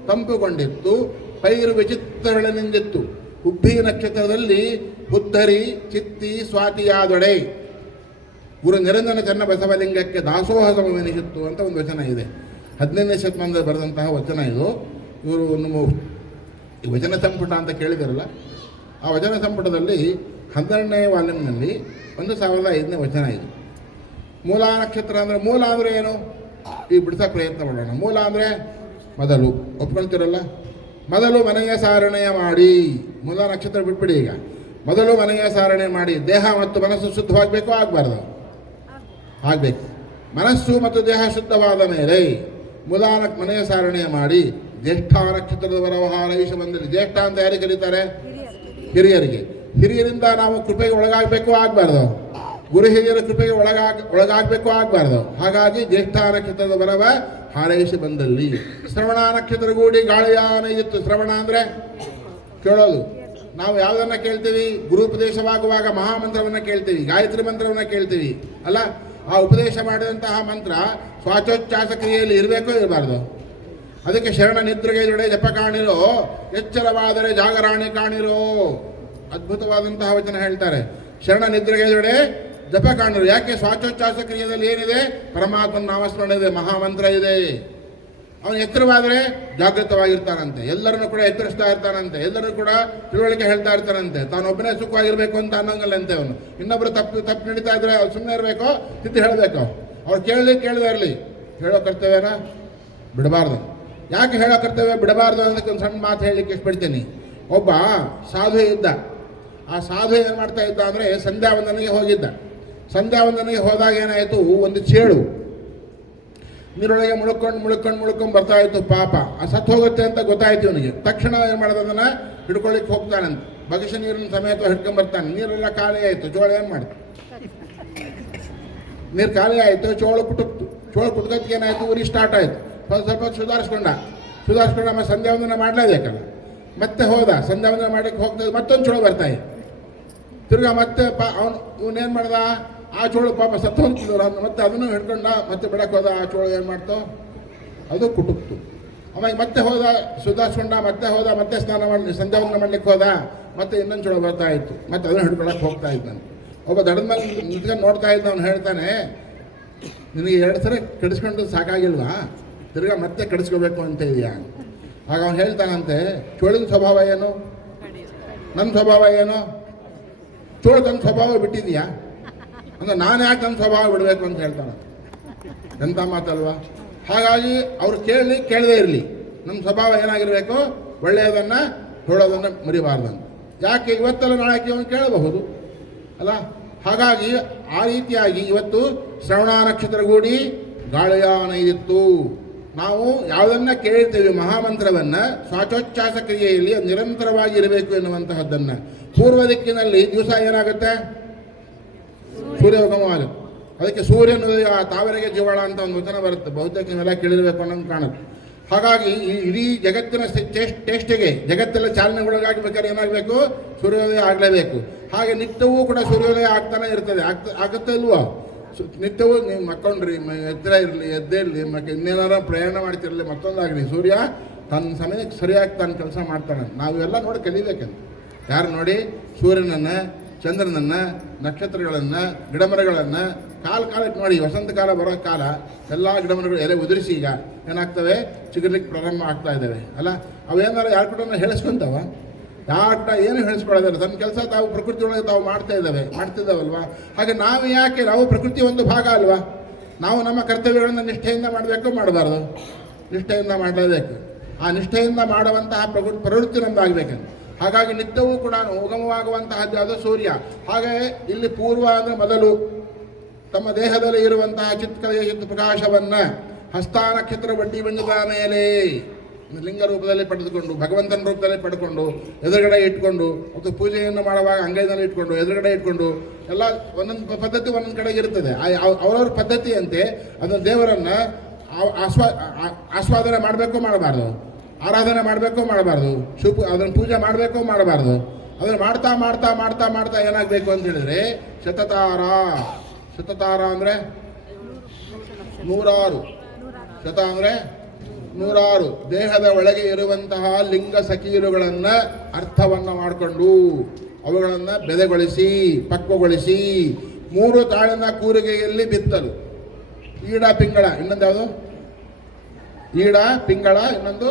ತಂಪುಗೊಂಡಿತ್ತು, ಪೈರು ವಿಚಿತ್ರಗಳನ್ನಿಂದಿತ್ತು, ಉಬ್ಬಿ ನಕ್ಷತ್ರದಲ್ಲಿ ಉದ್ಧರಿ ಚಿತ್ತಿ ಸ್ವಾತಿಯಾದೊಡೆ, ಗುರು ನಿರಂಜನ ಚನ್ನ ಬಸವಲಿಂಗಕ್ಕೆ ದಾಸೋಹ ಸಮವೆನಿಸಿತ್ತು ಅಂತ ಒಂದು ವಚನ ಇದೆ. 15ನೇ ಶತಮಾನದಲ್ಲಿ ಬರೆದಂತಹ ವಚನ ಇದು. ಇವರು ನಮ್ಮ ಈ ವಚನ ಸಂಪುಟ ಅಂತ ಕೇಳಿದಾರಲ್ಲ, ಆ ವಚನ ಸಂಪುಟದಲ್ಲಿ 12ನೇ ವಾಲ್ಯೂಮ್ನಲ್ಲಿ 1005ನೇ ವಚನ ಇದು. ಮೂಲಾ ನಕ್ಷತ್ರ ಅಂದರೆ, ಮೂಲ ಅಂದರೆ ಏನು? ಈಗ ಬಿಡಿಸೋಕೆ ಪ್ರಯತ್ನ ಮಾಡೋಣ. ಮೂಲ ಅಂದರೆ ಮೊದಲು, ಒಪ್ಕೊಳ್ತಿರಲ್ಲ, ಮೊದಲು ಮನೆಯ ಸಾರಣೆಯ ಮಾಡಿ. ಮೂಲ ನಕ್ಷತ್ರ ಬಿಟ್ಬಿಡಿ. ಈಗ ಮೊದಲು ಮನೆಯ ಸಾರಣೆ ಮಾಡಿ, ದೇಹ ಮತ್ತು ಮನಸ್ಸು ಶುದ್ಧವಾಗಬೇಕು, ಆಗಬಾರ್ದು? ಆಗಬೇಕು. ಮನಸ್ಸು ಮತ್ತು ದೇಹ ಶುದ್ಧವಾದ ಮೇಲೆ ಮನೆಯ ಸಾರಣೆಯ ಮಾಡಿ, ಜ್ಯೇಷ್ಠ ನಕ್ಷತ್ರದ ವ್ಯವಹಾರೈಷ ಬಂದಲ್ಲಿ. ಜ್ಯೇಷ್ಠ ಅಂತ ಯಾರಿಗೆ ಕರೀತಾರೆ? ಹಿರಿಯರಿಗೆ. ಹಿರಿಯರಿಂದ ನಾವು ಕೃಪೆಗೆ ಒಳಗಾಗಬೇಕು, ಆಗಬಾರ್ದು? ಗುರು ಹಿರಿಯರ ಕೃಪೆಗೆ ಒಳಗಾಗಬೇಕು, ಆಗಬಾರ್ದು? ಹಾಗಾಗಿ ಜ್ಯೇಷ್ಠ ನಕ್ಷತ್ರದ ಬರವ ಹಾರೈಸಿ ಬಂದಲ್ಲಿ. ಶ್ರವಣ ನಕ್ಷತ್ರಗೂಡಿ ಗಾಳಿಯಾನ ಇತ್ತು. ಶ್ರವಣ ಅಂದರೆ ಕೇಳೋದು. ನಾವು ಯಾವುದನ್ನು ಕೇಳ್ತೀವಿ? ಗುರುಪದೇಶವಾಗುವಾಗ ಮಹಾಮಂತ್ರವನ್ನು ಕೇಳ್ತೀವಿ, ಗಾಯತ್ರಿ ಮಂತ್ರವನ್ನು ಕೇಳ್ತೀವಿ ಅಲ್ಲ? ಆ ಉಪದೇಶ ಮಾಡಿದಂತಹ ಮಂತ್ರ ಶ್ವಾಸೋಚ್ಛ್ವಾಸ ಕ್ರಿಯೆಯಲ್ಲಿ ಇರಬೇಕೋ ಇರಬಾರ್ದು? ಅದಕ್ಕೆ ಶರಣ ನಿದ್ರೆಗೈದೊಡೆ ಜಪ ಕಾಣಿರೋ, ಎಚ್ಚರವಾದರೆ ಜಾಗರಾಣಿ ಕಾಣಿರೋ. ಅದ್ಭುತವಾದಂತಹ ವಚನ ಹೇಳ್ತಾರೆ. ಶರಣ ನಿದ್ರೆಗೈದೊಡೆ ಜಪ ಕಾಣಿರೋ. ಯಾಕೆ? ಶ್ವಾಸೋಚ್ಛ್ವಾಸ ಕ್ರಿಯೆಯಲ್ಲಿ ಏನಿದೆ? ಪರಮಾತ್ಮನ ನಾಮಸ್ಮರಣೆ ಇದೆ, ಮಹಾಮಂತ್ರ ಇದೆ. ಅವನು ಎತ್ತರವಾದರೆ ಜಾಗೃತವಾಗಿರ್ತಾನಂತೆ, ಎಲ್ಲರನ್ನು ಕೂಡ ಎತ್ತರಿಸ್ತಾ ಇರ್ತಾನಂತೆ, ಎಲ್ಲರೂ ಕೂಡ ತಿಳುವಳಿಕೆ ಹೇಳ್ತಾ ಇರ್ತಾನಂತೆ. ತಾನೊಬ್ಬನೇ ಸುಖವಾಗಿರ್ಬೇಕು ಅಂತ ಅನ್ನೋಂಗಲ್ಲಂತೆ ಅವನು. ಇನ್ನೊಬ್ಬರು ತಪ್ಪು ನಡೀತಾ ಇದ್ರೆ ಅವ್ರು ಸುಮ್ಮನೆ ಇರಬೇಕು, ತಿದ್ದಿ ಹೇಳಬೇಕು. ಅವ್ರು ಕೇಳದೇ ಇರಲಿ. ಹೇಳೋ ಕರ್ತವ್ಯನ ಬಿಡಬಾರ್ದು. ಯಾಕೆ ಹೇಳೋ ಕರ್ತವ್ಯ ಬಿಡಬಾರ್ದು ಅನ್ನೋದಕ್ಕೆ ಒಂದು ಸಣ್ಣ ಮಾತು ಹೇಳಲಿಕ್ಕೆ ಇಷ್ಟಪಡ್ತೀನಿ. ಒಬ್ಬ ಸಾಧು ಇದ್ದ. ಆ ಸಾಧು ಏನು ಮಾಡ್ತಾ ಇದ್ದ ಅಂದರೆ ಸಂಧ್ಯಾವಂದನೆಗೆ ಹೋಗಿದ್ದ. ಸಂಧ್ಯಾವಂದನೆಗೆ ಹೋದಾಗ ಏನಾಯಿತು, ಒಂದು ಚೇಳು ನೀರೊಳಗೆ ಮುಳ್ಕೊಂಡು ಬರ್ತಾ ಇತ್ತು. ಪಾಪ ಆ ಸತ್ತು ಹೋಗುತ್ತೆ ಅಂತ ಗೊತ್ತಾಯ್ತು ಇವನಿಗೆ. ತಕ್ಷಣ ಏನು ಮಾಡೋದು, ಅದನ್ನು ಹಿಡ್ಕೊಳ್ಳಿಕ್ಕೆ ಹೋಗ್ತಾನಂತೆ. ಬಗಸ ನೀರಿನ ಸಮೇತ ಹಿಡ್ಕೊಂಡ್ಬರ್ತಾನೆ. ನೀರೆಲ್ಲ ಖಾಲಿ ಆಯಿತು. ಚೋಳ ಏನು ಮಾಡ್ತು, ನೀರು ಖಾಲಿ ಆಯಿತು. ಚೋಳು ಕುಟುಕಕ್ಕೆ ಏನಾಯಿತು, ಉರಿ ಸ್ಟಾರ್ಟ್ ಆಯಿತು. ಸ್ವಲ್ಪ ಸುಧಾರಿಸ್ಕೊಂಡ ಆಮೇಲೆ ಸಂಧ್ಯಾವಂದನೆ ಮಾಡಲೇಬೇಕಲ್ಲ. ಮತ್ತೆ ಹೋದ, ಸಂಧ್ಯಾವಂದನೆ ಮಾಡಲಿಕ್ಕೆ ಹೋಗ್ತದೆ. ಮತ್ತೊಂದು ಚೋಳು ಬರ್ತಾಯಿ. ತಿರ್ಗಾ ಮತ್ತೆ ಇವನೇನು ಮಾಡ್ದ, ಆ ಚೋಳು ಪಾಪ ಸತ್ತು ಹೋಗ್ತಿದ್ರು. ಮತ್ತೆ ಅದನ್ನು ಹಿಡ್ಕೊಂಡ ಮತ್ತೆ ಬಿಡಕ್ಕೆ ಹೋದ. ಆ ಚೋಳು ಏನು ಮಾಡ್ತು, ಅದು ಕುಟುಕ್ತು. ಆಮೇಲೆ ಮತ್ತೆ ಹೋದ, ಸುಧಾರಿಸ್ಕೊಂಡ, ಮತ್ತೆ ಸ್ನಾನ ಮಾಡಿ ಸಂಧ್ಯಾವಂದನೆ ಮಾಡ್ಲಿಕ್ಕೆ ಹೋದ. ಮತ್ತೆ ಇನ್ನೊಂದು ಚೋಳು ಬರ್ತಾ ಇತ್ತು. ಮತ್ತೆ ಅದನ್ನು ಹಿಡ್ಕೊಳಕ್ಕೆ ಹೋಗ್ತಾ ಇದ್ದಾನೆ. ಒಬ್ಬ ದಡದ ಮೇಲೆ ನಿಂತ್ಕೊಂಡು ನೋಡ್ತಾ ಇದ್ದ. ಅವ್ನು ಹೇಳ್ತಾನೆ, ನಿನಗೆ 2 ಸಲ ಕೆಡಿಸ್ಕೊಂಡು ಸಾಕಾಗಿಲ್ವಾ, ತಿರ್ಗಾ ಮತ್ತೆ ಕೆಡಿಸ್ಕೋಬೇಕು ಅಂತ ಇದೆಯಾ? ಆಗ ಅವ್ನು ಹೇಳ್ತಾನಂತೆ, ಚೋಳಿನ ಸ್ವಭಾವ ಏನು, ನನ್ನ ಸ್ವಭಾವ ಏನು? ಚೋಳು ತನ್ನ ಸ್ವಭಾವ ಬಿಟ್ಟಿದೆಯಾ ಅಂದ್ರೆ ನಾನು ಯಾಕೆ ನನ್ನ ಸ್ವಭಾವ ಬಿಡಬೇಕು ಅಂತ ಹೇಳ್ತಾನೆ. ಎಂಥ ಮಾತಲ್ವಾ? ಹಾಗಾಗಿ ಅವ್ರು ಕೇಳದೇ ಇರಲಿ. ನಮ್ಮ ಸ್ವಭಾವ ಏನಾಗಿರಬೇಕು, ಒಳ್ಳೆಯದನ್ನು ಹೇಳೋದನ್ನು ಮರಿಬಾರ್ದಂತ. ಯಾಕೆ ಇವತ್ತೆಲ್ಲ ನಾಳೆ ಅವನು ಕೇಳಬಹುದು ಅಲ್ಲ. ಹಾಗಾಗಿ ಆ ರೀತಿಯಾಗಿ ಇವತ್ತು ಶ್ರವಣ ನಕ್ಷತ್ರಗೂಡಿ ಗಾಳಿಯಾನ ಇದಿತ್ತು. ನಾವು ಯಾವುದನ್ನು ಕೇಳ್ತೇವೆ, ಮಹಾಮಂತ್ರವನ್ನು ಶ್ವಾಸೋಚ್ಛ್ವಾಸ ಕ್ರಿಯೆಯಲ್ಲಿ ನಿರಂತರವಾಗಿ ಇರಬೇಕು ಎನ್ನುವಂತಹದ್ದನ್ನು. ಪೂರ್ವ ದಿಕ್ಕಿನಲ್ಲಿ ದಿವಸ ಏನಾಗುತ್ತೆ, ಸೂರ್ಯೋಗಮವಾಗುತ್ತೆ. ಅದಕ್ಕೆ ಸೂರ್ಯನ ತಾವರೆಗೆ ಜೀವಾಳ ಅಂತ ಒಂದು ವಚನ ಬರುತ್ತೆ. ಬಹುತೇಕ ನೀವೆಲ್ಲ ಕೇಳಿರಬೇಕು ಅನ್ನೋದು ಕಾಣುತ್ತೆ. ಹಾಗಾಗಿ ಈ ಇಡೀ ಜಗತ್ತಿನ ಟೇಸ್ಟಿಗೆ ಜಗತ್ತೆಲ್ಲ ಚಾಲನೆಗೊಳಗಾಗಬೇಕಾದ್ರೆ ಏನಾಗಬೇಕು, ಸೂರ್ಯೋದಯ ಆಗಲೇಬೇಕು. ಹಾಗೆ ನಿತ್ಯವೂ ಕೂಡ ಸೂರ್ಯೋದಯ ಆಗ್ತಾನೆ ಇರ್ತದೆ. ಆಗುತ್ತೆ ಇಲ್ವೋ? ನಿತ್ಯವೂ ನೀವು ಮಕ್ಕೊಂಡ್ರಿ, ಎತ್ತರ ಇರಲಿ, ಎದ್ದೇ ಇರಲಿ, ಮತ್ತೆ ಇನ್ನೇನಾರ ಪ್ರಯಾಣ ಮಾಡ್ತಿರಲಿ, ಮತ್ತೊಂದಾಗಲಿ, ಸೂರ್ಯ ತನ್ನ ಸಮಯಕ್ಕೆ ಸರಿಯಾಗಿ ತನ್ನ ಕೆಲಸ ಮಾಡ್ತಾನೆ. ನಾವೆಲ್ಲ ನೋಡಿ ಕಲಿಬೇಕಂತ. ಯಾರು ನೋಡಿ, ಸೂರ್ಯನನ್ನು, ಚಂದ್ರನನ್ನು, ನಕ್ಷತ್ರಗಳನ್ನು, ಗಿಡಮರಗಳನ್ನು ಕಾಲಕ್ಕೆ ನೋಡಿ. ವಸಂತ ಕಾಲ ಬರೋ ಕಾಲ ಎಲ್ಲ ಗಿಡಮರಗಳು ಎಲೆ ಉದುರಿಸಿ ಈಗ ಏನಾಗ್ತವೆ, ಚಿಗುರ್ಲಿಕ್ಕೆ ಪ್ರಾರಂಭ ಆಗ್ತಾ ಇದ್ದಾವೆ ಅಲ್ಲ. ಅವೇನಾರು ಯಾರು ಕೂಡ ಹೇಳಿಸ್ಕೊಂತಾವ? ಯಾರು ಕೂಡ ಏನು ಹೇಳಿಸ್ಕೊಳ್ಳೋದಿಲ್ಲ. ತನ್ನ ಕೆಲಸ ತಾವು ಪ್ರಕೃತಿ ಒಳಗೆ ತಾವು ಮಾಡ್ತಿದ್ದಾವಲ್ವಾ. ಹಾಗೆ ನಾವು ಯಾಕೆ, ನಾವು ಪ್ರಕೃತಿ ಒಂದು ಭಾಗ ಅಲ್ವಾ. ನಾವು ನಮ್ಮ ಕರ್ತವ್ಯಗಳನ್ನು ನಿಷ್ಠೆಯಿಂದ ಮಾಡಬೇಕು, ಮಾಡಬಾರ್ದು? ನಿಷ್ಠೆಯಿಂದ ಮಾಡಲೇಬೇಕು. ಆ ನಿಷ್ಠೆಯಿಂದ ಮಾಡುವಂತಹ ಪ್ರವೃತ್ತಿ ನಮ್ಮದಾಗಬೇಕಂತ. ಹಾಗಾಗಿ ನಿತ್ಯವೂ ಕೂಡ ಉಗಮವಾಗುವಂತಹದ್ದು ಅದು ಸೂರ್ಯ. ಹಾಗೆ ಇಲ್ಲಿ ಪೂರ್ವ ಅಂದರೆ ಮೊದಲು ತಮ್ಮ ದೇಹದಲ್ಲಿ ಇರುವಂತಹ ಚಿತ್ಕಲೆಯ ಚಿತ್ತ ಪ್ರಕಾಶವನ್ನು ಹಸ್ತ ನಕ್ಷತ್ರ ಬಡ್ಡಿ ಬಂಜದ ಮೇಲೆ ಲಿಂಗ ರೂಪದಲ್ಲಿ ಪಡೆದುಕೊಂಡು, ಭಗವಂತನ ರೂಪದಲ್ಲಿ ಪಡ್ಕೊಂಡು, ಎದುರುಗಡೆ ಇಟ್ಕೊಂಡು, ಮತ್ತು ಪೂಜೆಯನ್ನು ಮಾಡುವಾಗ ಅಂಗೈನಲ್ಲಿ ಇಟ್ಕೊಂಡು, ಎದುರುಗಡೆ ಇಟ್ಕೊಂಡು, ಎಲ್ಲ ಒಂದೊಂದು ಪದ್ಧತಿ ಒಂದೊಂದು ಕಡೆಗೆ ಇರ್ತದೆ. ಅವರವ್ರ ಪದ್ಧತಿಯಂತೆ ಅದನ್ನು ದೇವರನ್ನು ಆಸ್ವಾದನೆ ಮಾಡಬೇಕು, ಮಾಡಬಾರ್ದು? ಆರಾಧನೆ ಮಾಡಬೇಕು, ಮಾಡಬಾರ್ದು? ಅದನ್ನು ಪೂಜೆ ಮಾಡಬೇಕು, ಮಾಡಬಾರ್ದು? ಅದನ್ನು ಮಾಡ್ತಾ ಮಾಡ್ತಾ ಮಾಡ್ತಾ ಮಾಡ್ತಾ ಏನಾಗಬೇಕು ಅಂತ ಹೇಳಿದ್ರೆ ಶತತಾರ ಅಂದರೆ 106. ಶತ ಅಂದರೆ 106. ದೇಹದ ಒಳಗೆ ಇರುವಂತಹ ಲಿಂಗ ಸಕೀಲುಗಳನ್ನು ಅರ್ಥವನ್ನು ಮಾಡಿಕೊಂಡು ಅವುಗಳನ್ನು ಬೆದೆಗೊಳಿಸಿ, ಪಕ್ವಗೊಳಿಸಿ 3 ತಾಳಿನ ಕೂರಿಗೆಯಲ್ಲಿ ಬಿತ್ತಲು. ಈಡ ಪಿಂಗಳ, ಇನ್ನೊಂದು ಯಾವುದು? ಈಡ ಪಿಂಗಳ, ಇನ್ನೊಂದು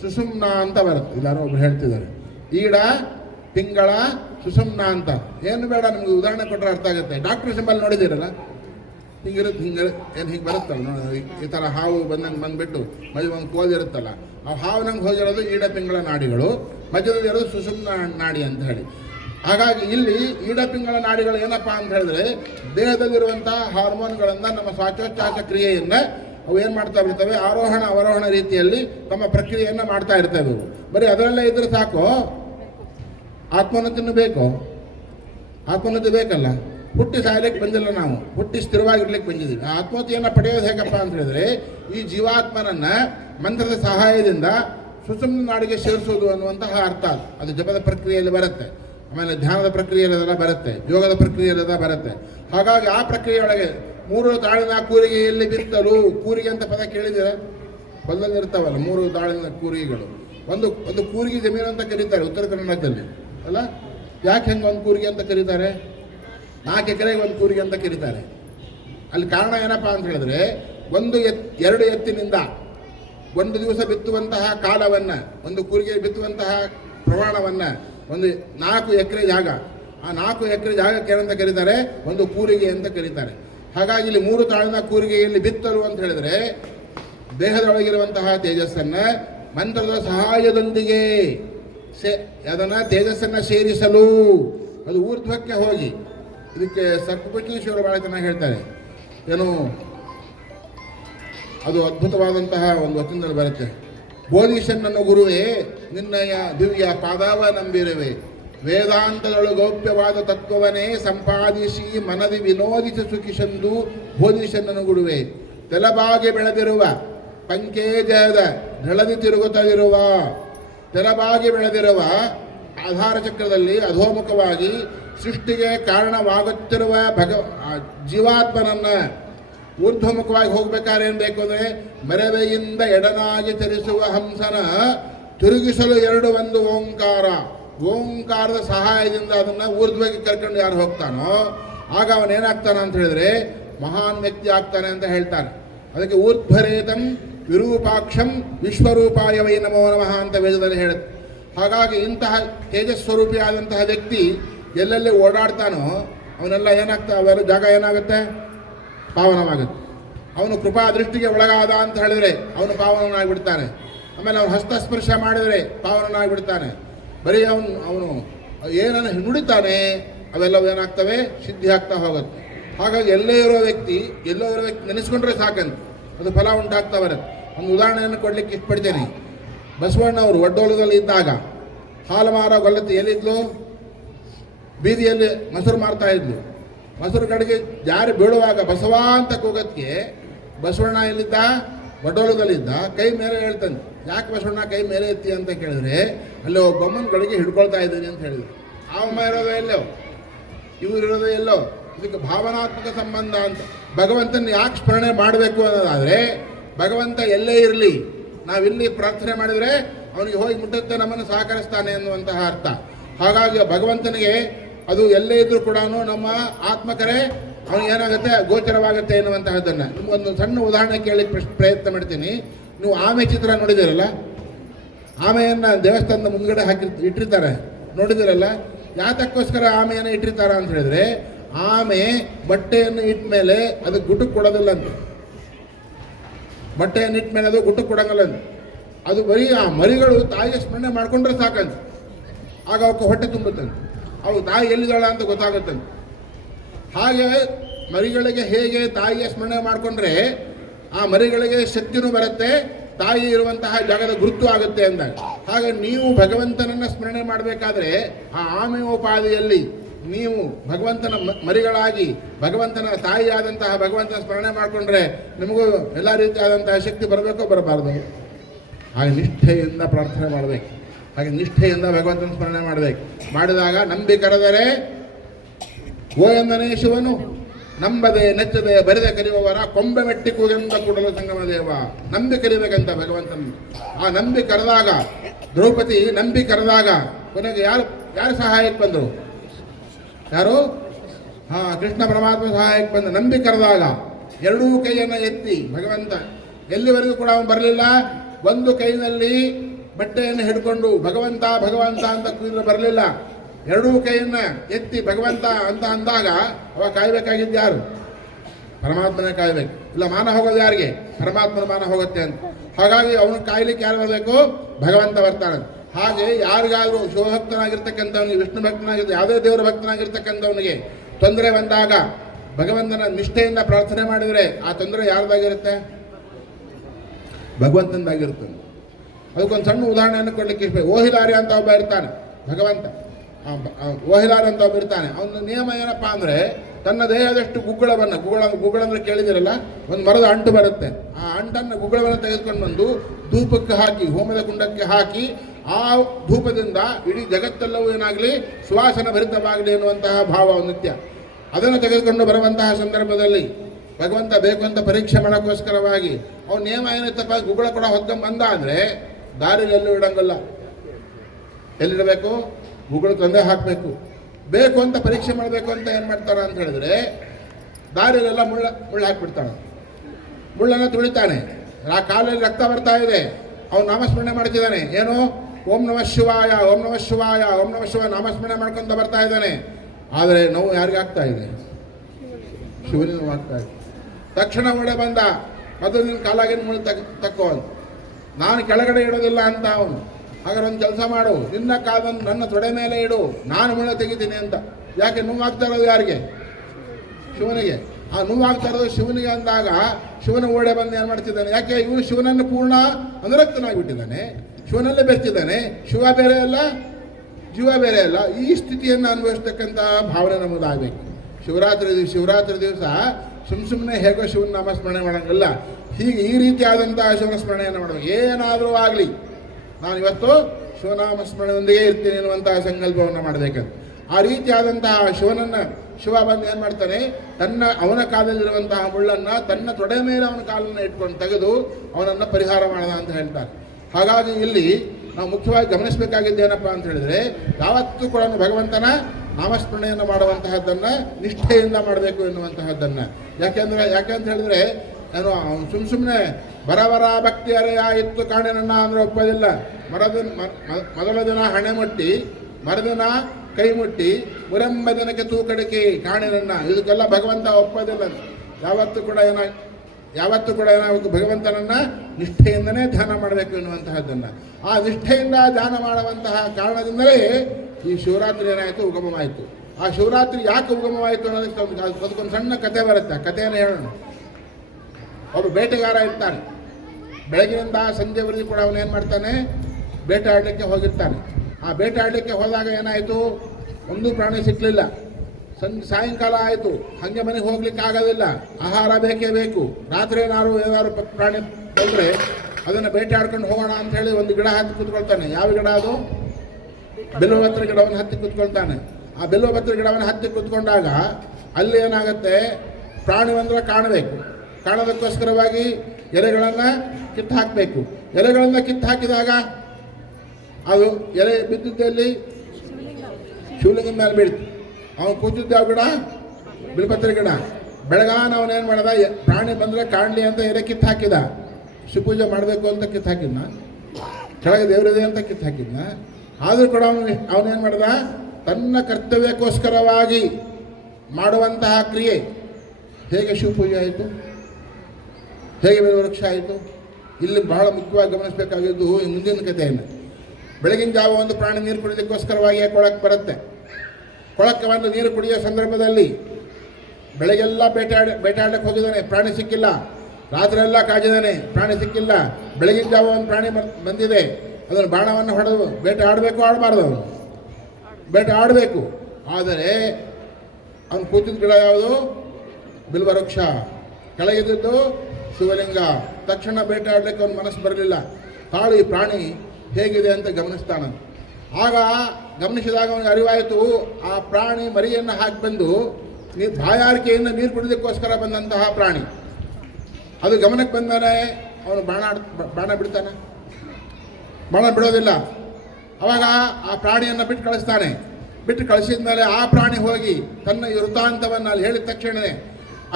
ಸುಷುಮ್ನ ಅಂತ ಬರುತ್ತೆ. ಇಲ್ಲಾರೋ ಒಬ್ರು ಹೇಳ್ತಿದ್ದಾರೆ. ಈಡ ಪಿಂಗಳ ಸುಷುಮ್ನ ಅಂತ. ಏನು ಬೇಡ, ನಿಮ್ಗೆ ಉದಾಹರಣೆ ಕೊಟ್ಟರೆ ಅರ್ಥ ಆಗುತ್ತೆ. ಡಾಕ್ಟ್ರ್ ಸಿಂಬಲ್ ನೋಡಿದ್ದೀರಲ್ಲ, ಹಿಂಗೆ ಬರುತ್ತಲ್ಲ ನೋಡಿ. ಈ ಥರ ಹಾವು ಬಂದುಬಿಟ್ಟು ಮಧ್ಯೆ ಒಂದು ಕೋದಿರುತ್ತಲ್ಲ, ಆ ಹಾವು ನಂಗೆ ಹೋಗಿರೋದು ಈಡ ಪಿಂಗಳ ನಾಡಿಗಳು, ಮಧ್ಯದಲ್ಲಿ ಇರೋದು ಸುಷುಮ್ನ ನಾಡಿ ಅಂತ ಹೇಳಿ. ಹಾಗಾಗಿ ಇಲ್ಲಿ ಈಡ ಪಿಂಗಳ ನಾಡಿಗಳು ಏನಪ್ಪ ಅಂತ ಹೇಳಿದ್ರೆ, ದೇಹದಲ್ಲಿರುವಂತಹ ಹಾರ್ಮೋನ್ಗಳನ್ನು, ನಮ್ಮ ಶ್ವಾಸೋಚ್ಛ್ವಾಸ ಕ್ರಿಯೆಯನ್ನು ಅವು ಏನು ಮಾಡ್ತಾ ಇರ್ತವೆ, ಆರೋಹಣ ಅವರೋಹಣ ರೀತಿಯಲ್ಲಿ ತಮ್ಮ ಪ್ರಕ್ರಿಯೆಯನ್ನು ಮಾಡ್ತಾ ಇರ್ತವೆ. ಬರೀ ಅದರಲ್ಲೇ ಇದ್ರೆ ಸಾಕು? ಆತ್ಮೋನ್ನತಿನೂ ಬೇಕು. ಆತ್ಮೋನ್ನತಿ ಬೇಕಲ್ಲ. ಹುಟ್ಟಿ ಸಾಯಲಿಕ್ಕೆ ಬಂದಿಲ್ಲ, ನಾವು ಹುಟ್ಟಿ ಸ್ಥಿರವಾಗಿರ್ಲಿಕ್ಕೆ ಬಂದಿದ್ದೀವಿ. ಆ ಆತ್ಮೋನ್ನತಿಯನ್ನು ಪಡೆಯೋದು ಹೇಗಪ್ಪ ಅಂತ ಹೇಳಿದ್ರೆ, ಈ ಜೀವಾತ್ಮನನ್ನು ಮಂತ್ರದ ಸಹಾಯದಿಂದ ಸುಷುಮ್ನ ನಾಡಿಗೆ ಸೇರಿಸೋದು ಅನ್ನುವಂತಹ ಅರ್ಥ. ಅದು ಜಪದ ಪ್ರಕ್ರಿಯೆಯಲ್ಲಿ ಬರುತ್ತೆ, ಆಮೇಲೆ ಧ್ಯಾನದ ಪ್ರಕ್ರಿಯೆಯಲ್ಲೆಲ್ಲ ಬರುತ್ತೆ, ಯೋಗದ ಪ್ರಕ್ರಿಯೆಯಲ್ಲೆಲ್ಲ ಬರುತ್ತೆ. ಹಾಗಾಗಿ ಆ ಪ್ರಕ್ರಿಯೆಯೊಳಗೆ 3 ತಾಳಿನ ಕೂರಿಗೆಯಲ್ಲಿ ಬಿತ್ತಲು. ಕೂರಿಗೆ ಅಂತ ಪದ ಕೇಳಿದ್ದೀರ? ಹೊಲದಲ್ಲಿ ಇರ್ತಾವಲ್ಲ 3 ತಾಳಿನ ಕೂರಿಗೆಗಳು. ಒಂದು ಕೂರಿಗೆ ಜಮೀನು ಅಂತ ಕರೀತಾರೆ ಉತ್ತರ ಕರ್ನಾಟಕದಲ್ಲಿ ಅಲ್ಲ. ಯಾಕೆ ಹೆಂಗೆ ಒಂದು ಕೂರಿಗೆ ಅಂತ ಕರೀತಾರೆ? 4 ಎಕರೆಗೆ ಒಂದು ಕೂರಿಗೆ ಅಂತ ಕರೀತಾರೆ. ಅಲ್ಲಿ ಕಾರಣ ಏನಪ್ಪ ಅಂತ ಹೇಳಿದ್ರೆ, 2 ಎತ್ತಿನಿಂದ ಒಂದು ದಿವಸ ಬಿತ್ತುವಂತಹ ಕಾಲವನ್ನು, ಒಂದು ಕೂರಿಗೆ ಬಿತ್ತುವಂತಹ ಪ್ರಮಾಣವನ್ನು, ಒಂದು 4 ಎಕರೆ ಜಾಗ, ಆ 4 ಎಕರೆ ಜಾಗಕ್ಕೆ ಏನಂತ ಕರೀತಾರೆ? ಒಂದು ಕೂರಿಗೆ ಅಂತ ಕರೀತಾರೆ. ಹಾಗಾಗಿ ಇಲ್ಲಿ 3 ತಾಳಿನ ಕೂರಿಗೆಯಲ್ಲಿ ಬಿತ್ತಲು ಅಂತ ಹೇಳಿದ್ರೆ, ದೇಹದೊಳಗಿರುವಂತಹ ತೇಜಸ್ಸನ್ನು ಮಂತ್ರದ ಸಹಾಯದೊಂದಿಗೆ ಅದನ್ನು ತೇಜಸ್ಸನ್ನು ಸೇರಿಸಲು ಅದು ಊರ್ಧ್ವಕ್ಕೆ ಹೋಗಿ. ಇದಕ್ಕೆ ಸರ್ಪಪುಟೇಶ್ವರ ಭಾಳ ಚೆನ್ನಾಗಿ ಹೇಳ್ತಾರೆ. ಏನು ಅದು ಅದ್ಭುತವಾದಂತಹ ಒಂದು ವಚನದಲ್ಲಿ ಬರುತ್ತೆ. ಬೋಧಿಷನ್ನನ್ನು ಗುರುವೇ ನಿನ್ನಯ ದಿವ್ಯ ಪಾದಾವ ನಂಬಿರುವೆ, ವೇದಾಂತದೊಳು ಗೌಪ್ಯವಾದ ತತ್ವವನ್ನೇ ಸಂಪಾದಿಸಿ ಮನದಿ ವಿನೋದಿಸಿ ಸುಖಿಸೆಂದು ಬೋಧಿಷನ್ನನ್ನು ಗುರುವೆ. ತೆಲಬಾಗಿ ಬೆಳೆದಿರುವ ಪಂಕೇಜದ ಢಳದಿ ತಿರುಗುತ್ತಲಿರುವ, ತೆಲಬಾಗಿ ಬೆಳೆದಿರುವ ಆಧಾರ ಚಕ್ರದಲ್ಲಿ ಅಧೋಮುಖವಾಗಿ ಸೃಷ್ಟಿಗೆ ಕಾರಣವಾಗುತ್ತಿರುವ ಜೀವಾತ್ಮನನ್ನ ಊರ್ಧ್ವಮುಖವಾಗಿ ಹೋಗ್ಬೇಕಾದ್ರೆ ಏನು ಬೇಕು ಅಂದರೆ ಮರವೆಯಿಂದ ಎಡನಾಗಿ ಚಲಿಸುವ ಹಂಸನ ತಿರುಗಿಸಲು ಒಂದು ಓಂಕಾರ. ಓಂಕಾರದ ಸಹಾಯದಿಂದ ಅದನ್ನು ಊರ್ಧ್ವಕ್ಕೆ ಕರ್ಕೊಂಡು ಯಾರು ಹೋಗ್ತಾನೋ ಆಗ ಅವನೇನಾಗ್ತಾನೆ ಅಂತ ಹೇಳಿದ್ರೆ ಮಹಾನ್ ವ್ಯಕ್ತಿ ಆಗ್ತಾನೆ ಅಂತ ಹೇಳ್ತಾನೆ. ಅದಕ್ಕೆ ಊರ್ಧ್ವರೇತಂ ವಿರೂಪಾಕ್ಷಂ ವಿಶ್ವರೂಪಾಯ ವೈ ನಮೋ ನಮಃ ಅಂತ ವೇದದಲ್ಲಿ ಹೇಳುತ್ತೆ. ಹಾಗಾಗಿ ಇಂತಹ ತೇಜಸ್ವರೂಪಿಯಾದಂತಹ ವ್ಯಕ್ತಿ ಎಲ್ಲೆಲ್ಲಿ ಓಡಾಡ್ತಾನೋ ಅವನೆಲ್ಲ ಅವೆಲ್ಲ ಜಾಗ ಏನಾಗುತ್ತೆ, ಪಾವನವಾಗುತ್ತೆ. ಅವನು ಕೃಪಾ ದೃಷ್ಟಿಗೆ ಒಳಗಾದ ಅಂತ ಹೇಳಿದರೆ ಅವನು ಪಾವನನಾಗಿಬಿಡ್ತಾನೆ. ಆಮೇಲೆ ಅವನು ಹಸ್ತಸ್ಪರ್ಶ ಮಾಡಿದರೆ ಪಾವನನಾಗಿಬಿಡ್ತಾನೆ. ಬರೀ ಅವನು ಏನನ್ನು ನುಡಿತಾನೆ ಅವೆಲ್ಲವೂ ಏನಾಗ್ತವೆ, ಸಿದ್ಧಿ ಆಗ್ತಾ ಹೋಗುತ್ತೆ. ಹಾಗಾಗಿ ಎಲ್ಲೋ ಇರೋ ವ್ಯಕ್ತಿ ನೆನೆಸ್ಕೊಂಡ್ರೆ ಸಾಕಂತ ಅದು ಫಲ ಉಂಟಾಗ್ತಾ ಬರುತ್ತೆ. ಒಂದು ಉದಾಹರಣೆಯನ್ನು ಕೊಡಲಿಕ್ಕೆ ಇಷ್ಟಪಡ್ತೇನೆ. ಬಸವಣ್ಣವರು ಒಡ್ಡೋಲದಲ್ಲಿ ಇದ್ದಾಗ ಹಾಲು ಮಾರೋ ಗೊಲ್ಲತ್ತಿ ಎಲ್ಲಿದ್ಲು, ಬೀದಿಯಲ್ಲಿ ಮೊಸರು ಮಾರ್ತಾ ಇದ್ಲು. ಮೊಸರು ಕಡೆಗೆ ಜಾರಿ ಬೀಳುವಾಗ ಬಸವ ಅಂತ ಕೂಗೋದಕ್ಕೆ ಬಸವಣ್ಣ ಎಲ್ಲಿದ್ದ, ಒಡ್ಡೋಲದಲ್ಲಿದ್ದ. ಕೈ ಮೇಲೆ ಹೇಳ್ತಾನೆ, ಯಾಕೆ ಬಸವಣ್ಣ ಕೈ ಮೇಲೆ ಎತ್ತಿ ಅಂತ ಕೇಳಿದ್ರೆ ಅಲ್ಲಿ ಒಬ್ಬ ಬೊಮ್ಮನ ಕಡೆಗೆ ಹಿಡ್ಕೊಳ್ತಾ ಇದ್ದೀನಿ ಅಂತ ಹೇಳಿದ್ರು. ಅಮ್ಮ ಇರೋದು ಎಲ್ಲೋ, ಇವರು ಇರೋದು ಎಲ್ಲೋ. ಇದಕ್ಕೆ ಭಾವನಾತ್ಮಕ ಸಂಬಂಧ ಅಂತ. ಭಗವಂತನ ಯಾಕೆ ಸ್ಮರಣೆ ಮಾಡಬೇಕು ಅನ್ನೋದಾದರೆ ಭಗವಂತ ಎಲ್ಲೇ ಇರಲಿ ನಾವಿಲ್ಲಿ ಪ್ರಾರ್ಥನೆ ಮಾಡಿದರೆ ಅವನಿಗೆ ಹೋಗಿ ಮುಟ್ಟುತ್ತೆ, ನಮ್ಮನ್ನು ಸಹಕರಿಸ್ತಾನೆ ಅನ್ನುವಂತಹ ಅರ್ಥ. ಹಾಗಾಗಿ ಭಗವಂತನಿಗೆ ಅದು ಎಲ್ಲೇ ಇದ್ರೂ ಕೂಡ ನಮ್ಮ ಆತ್ಮಕರೇ ಅವನಿಗೆ ಏನಾಗುತ್ತೆ, ಗೋಚರವಾಗುತ್ತೆ ಎನ್ನುವಂತಹದ್ದನ್ನು ನಿಮಗೊಂದು ಸಣ್ಣ ಉದಾಹರಣೆ ಕೇಳಲಿಕ್ಕೆ ಪ್ರಯತ್ನ ಮಾಡ್ತೀನಿ. ನೀವು ಆಮೆ ಚಿತ್ರ ನೋಡಿದಿರಲ್ಲ, ಆಮೆಯನ್ನು ದೇವಸ್ಥಾನದ ಮುಂದ್ಗಡೆ ಇಟ್ಟಿರ್ತಾರೆ ನೋಡಿದಿರಲ್ಲ. ಯಾತಕ್ಕೋಸ್ಕರ ಆಮೆಯನ್ನು ಇಟ್ಟಿರ್ತಾರ ಅಂತ ಹೇಳಿದ್ರೆ ಆಮೆ ಬಟ್ಟೆಯನ್ನು ಇಟ್ಟ ಮೇಲೆ ಅದು ಗುಟುಕು ಕೊಡೋದಿಲ್ಲ ಅಂತ. ಬಟ್ಟೆಯನ್ನು ಇಟ್ಟ ಮೇಲೆ ಅದು ಗುಟುಕು ಕೊಡೋಂಗಲ್ಲ ಅಂತ. ಅದು ಬರೀ ಆ ಮರಿಗಳು ತಾಯಿಯ ಸ್ಮರಣೆ ಮಾಡ್ಕೊಂಡ್ರೆ ಸಾಕಂತ, ಆಗ ಅವಕ್ಕೆ ಹೊಟ್ಟೆ ತುಂಬುತ್ತಂತೆ, ಅವು ತಾಯಿ ಎಲ್ಲಿದ್ದಾಳ ಅಂತ ಗೊತ್ತಾಗುತ್ತಂತೆ. ಹಾಗೆ ಮರಿಗಳಿಗೆ ಹೇಗೆ ತಾಯಿಯ ಸ್ಮರಣೆ ಮಾಡಿಕೊಂಡ್ರೆ ಆ ಮರಿಗಳಿಗೆ ಶಕ್ತಿನೂ ಬರುತ್ತೆ, ತಾಯಿ ಇರುವಂತಹ ಜಾಗದ ಗುರುತು ಆಗುತ್ತೆ ಅಂದಾಗ. ಹಾಗೆ ನೀವು ಭಗವಂತನನ್ನು ಸ್ಮರಣೆ ಮಾಡಬೇಕಾದ್ರೆ ಆ ಆಮೆಯೋಪಾದಿಯಲ್ಲಿ ನೀವು ಭಗವಂತನ ಮರಿಗಳಾಗಿ ಭಗವಂತನ ತಾಯಿಯಾದಂತಹ ಭಗವಂತನ ಸ್ಮರಣೆ ಮಾಡಿಕೊಂಡ್ರೆ ನಿಮಗೂ ಎಲ್ಲ ರೀತಿಯಾದಂತಹ ಶಕ್ತಿ ಬರಬೇಕೋ ಬರಬಾರ್ದು. ಹಾಗೆ ನಿಷ್ಠೆಯಿಂದ ಪ್ರಾರ್ಥನೆ ಮಾಡಬೇಕು, ಹಾಗೆ ನಿಷ್ಠೆಯಿಂದ ಭಗವಂತನ ಸ್ಮರಣೆ ಮಾಡಬೇಕು. ಮಾಡಿದಾಗ ನಂಬಿ ಕರೆದರೆ ಓ ಎಂದನೇ ಶಿವನು, ನಂಬದೆ ನೆಚ್ಚದೆ ಬರೆದೆ ಕರೆಯುವವರ ಕೊಂಬೆ ಮೆಟ್ಟಿ ಕೂಗೆಂದ ಕೂಡಲು ಸಂಗಮ ದೇವ. ನಂಬಿ ಕರಿಬೇಕಂತ ಭಗವಂತನ. ಆ ನಂಬಿ ಕರೆದಾಗ ದ್ರೌಪದಿ ನಂಬಿ ಕರೆದಾಗ ಕೊನೆಗೆ ಯಾರು ಸಹಾಯಕ್ಕೆ ಬಂದರು, ಯಾರು? ಕೃಷ್ಣ ಪರಮಾತ್ಮ ಸಹಾಯಕ್ಕೆ ಬಂದ. ನಂಬಿ ಕರೆದಾಗ ಎರಡೂ ಕೈಯನ್ನು ಎತ್ತಿ ಭಗವಂತ ಎಲ್ಲಿವರೆಗೂ ಕೂಡ ಅವನು ಬರಲಿಲ್ಲ. ಒಂದು ಕೈನಲ್ಲಿ ಬಟ್ಟೆಯನ್ನು ಹಿಡ್ಕೊಂಡು ಭಗವಂತ ಭಗವಂತ ಅಂತ ಕೂಗಿದ್ರೆ ಬರಲಿಲ್ಲ. ಎರಡೂ ಕೈಯನ್ನು ಎತ್ತಿ ಭಗವಂತ ಅಂತ ಅಂದಾಗ ಅವ ಕಾಯ್ಬೇಕಾಗಿದ್ದು ಯಾರು? ಪರಮಾತ್ಮನೇ ಕಾಯ್ಬೇಕು. ಇಲ್ಲ ಮಾನ ಹೋಗೋದು ಯಾರಿಗೆ? ಪರಮಾತ್ಮನ ಮಾನ ಹೋಗುತ್ತೆ ಅಂತ. ಹಾಗಾಗಿ ಅವನು ಕಾಯ್ಲಿಕ್ಕೆ ಯಾರು ಬರಬೇಕು? ಭಗವಂತ ಬರ್ತಾನೆ. ಹಾಗೆ ಯಾರಿಗಾದರೂ ಶಿವಭಕ್ತನಾಗಿರ್ತಕ್ಕಂಥವನಿಗೆ, ವಿಷ್ಣು ಭಕ್ತನಾಗಿರ್ತ, ಯಾವುದೇ ದೇವರ ಭಕ್ತನಾಗಿರ್ತಕ್ಕಂಥವನಿಗೆ ತೊಂದರೆ ಬಂದಾಗ ಭಗವಂತನ ನಿಷ್ಠೆಯಿಂದ ಪ್ರಾರ್ಥನೆ ಮಾಡಿದರೆ ಆ ತೊಂದರೆ ಯಾರ್ದಾಗಿರುತ್ತೆ? ಭಗವಂತನದಾಗಿರುತ್ತೆ. ಅದಕ್ಕೊಂದು ಸಣ್ಣ ಉದಾಹರಣೆಯನ್ನು ಕೊಡ್ಲಿಕ್ಕೆ ಇಷ್ಟ. ಓಹಿಲಾರಿ ಅಂತ ಒಬ್ಬ ಇರ್ತಾನೆ, ಭಗವಂತ ಓಹಿಲಾರಿ ಅಂತ ಒಬ್ಬ ಇರ್ತಾನೆ. ಅವನ ನಿಯಮ ಏನಪ್ಪ ಅಂದರೆ ತನ್ನ ದೇಹದಷ್ಟು ಗುಗ್ಗಳ ಅಂದರೆ ಕೇಳಿದಿರಲ್ಲ, ಒಂದು ಮರದ ಅಂಟು ಬರುತ್ತೆ. ಆ ಅಂಟನ್ನು ಗುಗ್ಗಳವನ್ನು ತೆಗೆದುಕೊಂಡು ಬಂದು ಧೂಪಕ್ಕೆ ಹಾಕಿ, ಹೋಮದ ಕುಂಡಕ್ಕೆ ಹಾಕಿ, ಆ ಧೂಪದಿಂದ ಇಡೀ ಜಗತ್ತೆಲ್ಲವೂ ಏನಾಗಲಿ ಸುವಾಸನ ಭರಿತವಾಗಲಿ ಎನ್ನುವಂತಹ ಭಾವ ನಿತ್ಯ. ಅದನ್ನು ತೆಗೆದುಕೊಂಡು ಬರುವಂತಹ ಸಂದರ್ಭದಲ್ಲಿ ಭಗವಂತ ಬೇಕು ಅಂತ ಪರೀಕ್ಷೆ ಮಾಡೋಕ್ಕೋಸ್ಕರವಾಗಿ ಅವ್ನ ನಿಯಮ ಏನಿತ್ತಪ್ಪ, ಗುಗ್ಗಳ ಕೂಡ ಹೊತ್ತಂಬ ಬಂದ ಅಂದರೆ ದಾರಿಲಿ ಎಲ್ಲೂ ಇಡಂಗಲ್ಲ. ಎಲ್ಲಿಡಬೇಕು? ಗುಗ್ಗಳು ತಂದೆ ಹಾಕಬೇಕು. ಬೇಕು ಅಂತ ಪರೀಕ್ಷೆ ಮಾಡಬೇಕು ಅಂತ ಏನು ಮಾಡ್ತಾರ ಅಂತ ಹೇಳಿದ್ರೆ ದಾರಿಯಲ್ಲೆಲ್ಲ ಮುಳ್ಳು ಹಾಕಿಬಿಡ್ತಾನೆ. ಮುಳ್ಳನ್ನು ತುಳಿತಾನೆ. ಆ ಕಾಲಲ್ಲಿ ರಕ್ತ ಬರ್ತಾ ಇದೆ, ಅವನು ನಾಮಸ್ಮರಣೆ ಮಾಡ್ತಿದ್ದಾನೆ. ಏನು? ಓಂ ನಮಃ ಶಿವಾಯ, ಓಂ ನಮಃ ಶಿವಾಯ, ಓಂ ನಮಃ ಶಿವಾಯ ನಾಮಸ್ಮರಣೆ ಮಾಡ್ಕೊಂತ ಬರ್ತಾ ಇದ್ದಾನೆ. ಆದರೆ ನೋವು ಯಾರಿಗೆ ಆಗ್ತಾ ಇದೆ? ಶಿವನಿಗೆ ಆಗ್ತಾ ಇದೆ. ತಕ್ಷಣ ಒಡೆ ಬಂದ, ಮೊದಲು ನಿನ್ನ ಕಾಲಾಗಿನ ಮುಳ್ಳು ತಕ್ಕೋ, ನಾನು ಕೆಳಗಡೆ ಇಡೋದಿಲ್ಲ ಅಂತ ಅವನು. ಹಾಗಾದ್ರೆ ಒಂದು ಕೆಲಸ ಮಾಡು, ನಿನ್ನ ಕಾಲನ್ನು ನನ್ನ ತೊಡೆ ಮೇಲೆ ಇಡು, ನಾನು ಮುಳ್ಳ ತೆಗಿತೀನಿ ಅಂತ. ಯಾಕೆ ನೋವಾಗ್ತಾ ಇರೋದು ಯಾರಿಗೆ? ಶಿವನಿಗೆ. ಆ ನೋವಾಗ್ತಾ ಇರೋದು ಶಿವನಿಗೆ ಅಂದಾಗ ಶಿವನ ಓಡೆ ಬಂದು ಏನು ಮಾಡ್ತಿದ್ದಾನೆ? ಯಾಕೆ ಇವನು ಶಿವನನ್ನು ಪೂರ್ಣ ಅನುರಕ್ತನಾಗಿಬಿಟ್ಟಿದ್ದಾನೆ, ಶಿವನಲ್ಲೇ ಬೆರ್ತಿದ್ದಾನೆ. ಶಿವ ಬೇರೆ ಅಲ್ಲ, ಜೀವ ಬೇರೆ ಅಲ್ಲ. ಈ ಸ್ಥಿತಿಯನ್ನು ಅನುಭವಿಸ್ತಕ್ಕಂಥ ಭಾವನೆ ನಮ್ಮದಾಗಬೇಕು. ಶಿವರಾತ್ರಿ ದಿವಸ ಸುಮ್ಮನೆ ಹೇಗೋ ಶಿವನ ನಾಮಸ್ಮರಣೆ ಮಾಡೋಂಗಿಲ್ಲ. ಹೀಗೆ ಈ ರೀತಿಯಾದಂತಹ ಶಿವನ ಸ್ಮರಣೆಯನ್ನು ಮಾಡಬೇಕು. ಏನಾದರೂ ಆಗಲಿ ನಾನು ಇವತ್ತು ಶಿವನಾಮಸ್ಮರಣೆಯೊಂದಿಗೆ ಇರ್ತೀನಿ ಎನ್ನುವಂತಹ ಸಂಕಲ್ಪವನ್ನು ಮಾಡಬೇಕಂತ. ಆ ರೀತಿಯಾದಂತಹ ಶಿವ ಬಂದು ಏನು ಮಾಡ್ತಾನೆ? ಅವನ ಕಾಲದಲ್ಲಿರುವಂತಹ ಮುಳ್ಳನ್ನು ತನ್ನ ತೊಡೆ ಮೇಲೆ ಅವನ ಕಾಲನ್ನು ಇಟ್ಕೊಂಡು ತೆಗೆದು ಅವನನ್ನು ಪರಿಹಾರ ಮಾಡದ ಅಂತ ಹೇಳ್ತಾರೆ. ಹಾಗಾಗಿ ಇಲ್ಲಿ ನಾವು ಮುಖ್ಯವಾಗಿ ಗಮನಿಸಬೇಕಾಗಿದ್ದೇನಪ್ಪ ಅಂತ ಹೇಳಿದರೆ, ಯಾವತ್ತೂ ಕೂಡ ಭಗವಂತನ ನಾಮಸ್ಮರಣೆಯನ್ನು ಮಾಡುವಂತಹದ್ದನ್ನು ನಿಷ್ಠೆಯಿಂದ ಮಾಡಬೇಕು ಎನ್ನುವಂತಹದ್ದನ್ನು. ಯಾಕೆ ಅಂತ ಹೇಳಿದರೆ ಏನು ಸುಮ್ಮನೆ ಬರವರ ಭಕ್ತಿ ಅರೆಯ ಇತ್ತು ಕಾಣಿನನ್ನ ಅಂದರೆ ಒಪ್ಪೋದಿಲ್ಲ. ಮೊದಲ ದಿನ ಹಣೆ ಮುಟ್ಟಿ, ಮರುದಿನ ಕೈ ಮುಟ್ಟಿ, ಮುರೆಂಬ ದಿನಕ್ಕೆ ತೂಕಡಿಕೆ ಕಾಣಿನನ್ನ, ಇದಕ್ಕೆಲ್ಲ ಭಗವಂತ ಒಪ್ಪೋದಿಲ್ಲ. ಯಾವತ್ತೂ ಕೂಡ ಏನಾಗಬೇಕು? ಭಗವಂತನನ್ನು ನಿಷ್ಠೆಯಿಂದನೇ ಧ್ಯಾನ ಮಾಡಬೇಕು ಎನ್ನುವಂತಹದ್ದನ್ನು. ಆ ನಿಷ್ಠೆಯಿಂದ ಧ್ಯಾನ ಮಾಡುವಂತಹ ಕಾರಣದಿಂದಲೇ ಈ ಶಿವರಾತ್ರಿ ಏನಾಯಿತು? ಉಗಮವಾಯಿತು. ಆ ಶಿವರಾತ್ರಿ ಯಾಕೆ ಉಗಮವಾಯಿತು ಅನ್ನೋದಕ್ಕೆ ಅದಕ್ಕೊಂದು ಸಣ್ಣ ಕಥೆ ಬರುತ್ತೆ. ಕಥೆಯನ್ನು ಹೇಳೋಣ. ಒಬ್ಬ ಬೇಟೆಗಾರ ಇರ್ತಾನೆ. ಬೆಳಗಿನಿಂದ ಸಂಜೆವರೆಗೂ ಕೂಡ ಅವನೇನು ಮಾಡ್ತಾನೆ? ಬೇಟೆ ಆಡಲಿಕ್ಕೆ ಹೋಗಿರ್ತಾನೆ. ಆ ಬೇಟೆ ಆಡಲಿಕ್ಕೆ ಹೋದಾಗ ಏನಾಯಿತು? ಒಂದು ಪ್ರಾಣಿ ಸಿಕ್ಕಲಿಲ್ಲ. ಸಾಯಂಕಾಲ ಆಯಿತು, ಹಾಗೆ ಮನೆಗೆ ಹೋಗ್ಲಿಕ್ಕೆ ಆಗೋದಿಲ್ಲ, ಆಹಾರ ಬೇಕೇ ಬೇಕು. ರಾತ್ರಿ ಏನಾದ್ರು ಪ್ರಾಣಿ ಬಂದರೆ ಅದನ್ನು ಬೇಟೆ ಆಡ್ಕೊಂಡು ಹೋಗೋಣ ಅಂತ ಹೇಳಿ ಒಂದು ಗಿಡ ಹತ್ತಿ ಕೂತ್ಕೊಳ್ತಾನೆ. ಯಾವ ಗಿಡ ಅದು? ಬಿಲ್ವಪತ್ರ ಗಿಡವನ್ನು ಹತ್ತಿ ಕೂತ್ಕೊಳ್ತಾನೆ. ಆ ಬಿಲ್ವಪತ್ರ ಗಿಡವನ್ನು ಹತ್ತಿ ಕೂತ್ಕೊಂಡಾಗ ಅಲ್ಲಿ ಏನಾಗುತ್ತೆ? ಪ್ರಾಣಿ ಬಂದರೆ ಕಾಣಬೇಕು. ಕಾಣೋದಕ್ಕೋಸ್ಕರವಾಗಿ ಎಲೆಗಳನ್ನು ಕಿತ್ತು ಹಾಕಬೇಕು. ಎಲೆಗಳನ್ನು ಕಿತ್ತು ಹಾಕಿದಾಗ ಅದು ಎಲೆ ಬಿದ್ದಿದ್ದಲ್ಲಿ ಶಿವಲಿಂಗದ ಮೇಲೆ ಬೀಳ್ತು. ಅವನು ಕೂತಿದ್ದ ಯಾವ ಗಿಡ? ಬಿಲ್ಪತ್ರ ಗಿಡ. ಬೆಳಗಾನ ಅವನೇನು ಮಾಡ್ದ? ಪ್ರಾಣಿ ಬಂದರೆ ಕಾಣಲಿ ಅಂತ ಎಲೆ ಕಿತ್ತು ಹಾಕಿದ. ಶಿವಪೂಜೆ ಮಾಡಬೇಕು ಅಂತ ಕಿತ್ತು ಹಾಕಿದ್ನ, ಕೆಳಗೆ ದೇವರಿದೆ ಅಂತ ಕಿತ್ತು ಹಾಕಿದ್ನ. ಆದರೂ ಕೂಡ ಅವನೇನು ಮಾಡ್ದ? ತನ್ನ ಕರ್ತವ್ಯಕ್ಕೋಸ್ಕರವಾಗಿ ಮಾಡುವಂತಹ ಕ್ರಿಯೆ. ಹೇಗೆ ಶಿವಪೂಜೆ ಆಯಿತು? ಹೇಗೆ ವೃಕ್ಷ ಆಯಿತು? ಇಲ್ಲಿ ಬಹಳ ಮುಖ್ಯವಾಗಿ ಗಮನಿಸಬೇಕಾಗಿದ್ದು ಈ ಮುಂದಿನ ಕಥೆಯನ್ನು. ಬೆಳಗಿನ ಜಾವ ಒಂದು ಪ್ರಾಣಿ ನೀರು ಕುಡಿಯೋದಕ್ಕೋಸ್ಕರವಾಗಿ ಕೊಳಕ್ಕೆ ಬರುತ್ತೆ. ಕೊಳಕ್ಕೆ ಬಂದು ನೀರು ಕುಡಿಯೋ ಸಂದರ್ಭದಲ್ಲಿ ಬೆಳಗ್ಗೆಲ್ಲ ಬೇಟೆಯಾಡಕ್ಕೆ ಹೋಗಿದ್ದಾನೆ, ಪ್ರಾಣಿ ಸಿಕ್ಕಿಲ್ಲ. ರಾತ್ರಿ ಎಲ್ಲ ಕಾಜಿದ್ದಾನೆ, ಪ್ರಾಣಿ ಸಿಕ್ಕಿಲ್ಲ. ಬೆಳಗಿನ ಜಾವ ಒಂದು ಪ್ರಾಣಿ ಬಂದಿದೆ, ಅದನ್ನು ಬಾಣವನ್ನು ಹೊಡೆದು ಬೇಟೆ ಆಡಬೇಕು, ಆಡಬಾರ್ದು. ಅವನು ಬೇಟೆ ಆಡಬೇಕು. ಆದರೆ ಅವನು ಕೂತಿದ್ದ ಗಿಡ ಯಾವುದು? ಬಿಲ್ವವೃಕ್ಷ. ಕೆಳಗಿದ್ದು ಶಿವಲಿಂಗ. ತಕ್ಷಣ ಬೇಟೆ ಆಡಲಿಕ್ಕೆ ಅವನ ಮನಸ್ಸು ಬರಲಿಲ್ಲ. ತಾಳು ಈ ಪ್ರಾಣಿ ಹೇಗಿದೆ ಅಂತ ಗಮನಿಸ್ತಾನೆ. ಆಗ ಗಮನಿಸಿದಾಗ ಅವನಿಗೆ ಅರಿವಾಯಿತು, ಆ ಪ್ರಾಣಿ ಮರಿಯನ್ನು ಹಾಕಿ ಬಂದು ಬಾಯಾರಿಕೆಯಿಂದ ನೀರು ಕುಡಿಯೋದಕ್ಕೋಸ್ಕರ ಬಂದಂತಹ ಪ್ರಾಣಿ. ಅದು ಗಮನಕ್ಕೆ ಬಂದರೆ ಅವನು ಬಾಣ ಬಿಡ್ತಾನೆ? ಬಾಣ ಬಿಡೋದಿಲ್ಲ. ಅವಾಗ ಆ ಪ್ರಾಣಿಯನ್ನು ಬಿಟ್ಟು ಕಳಿಸ್ತಾನೆ. ಬಿಟ್ಟು ಕಳಿಸಿದ ಮೇಲೆ ಆ ಪ್ರಾಣಿ ಹೋಗಿ ತನ್ನ ಈ ವೃತ್ತಾಂತವನ್ನು ಅಲ್ಲಿ ಹೇಳಿದ ತಕ್ಷಣವೇ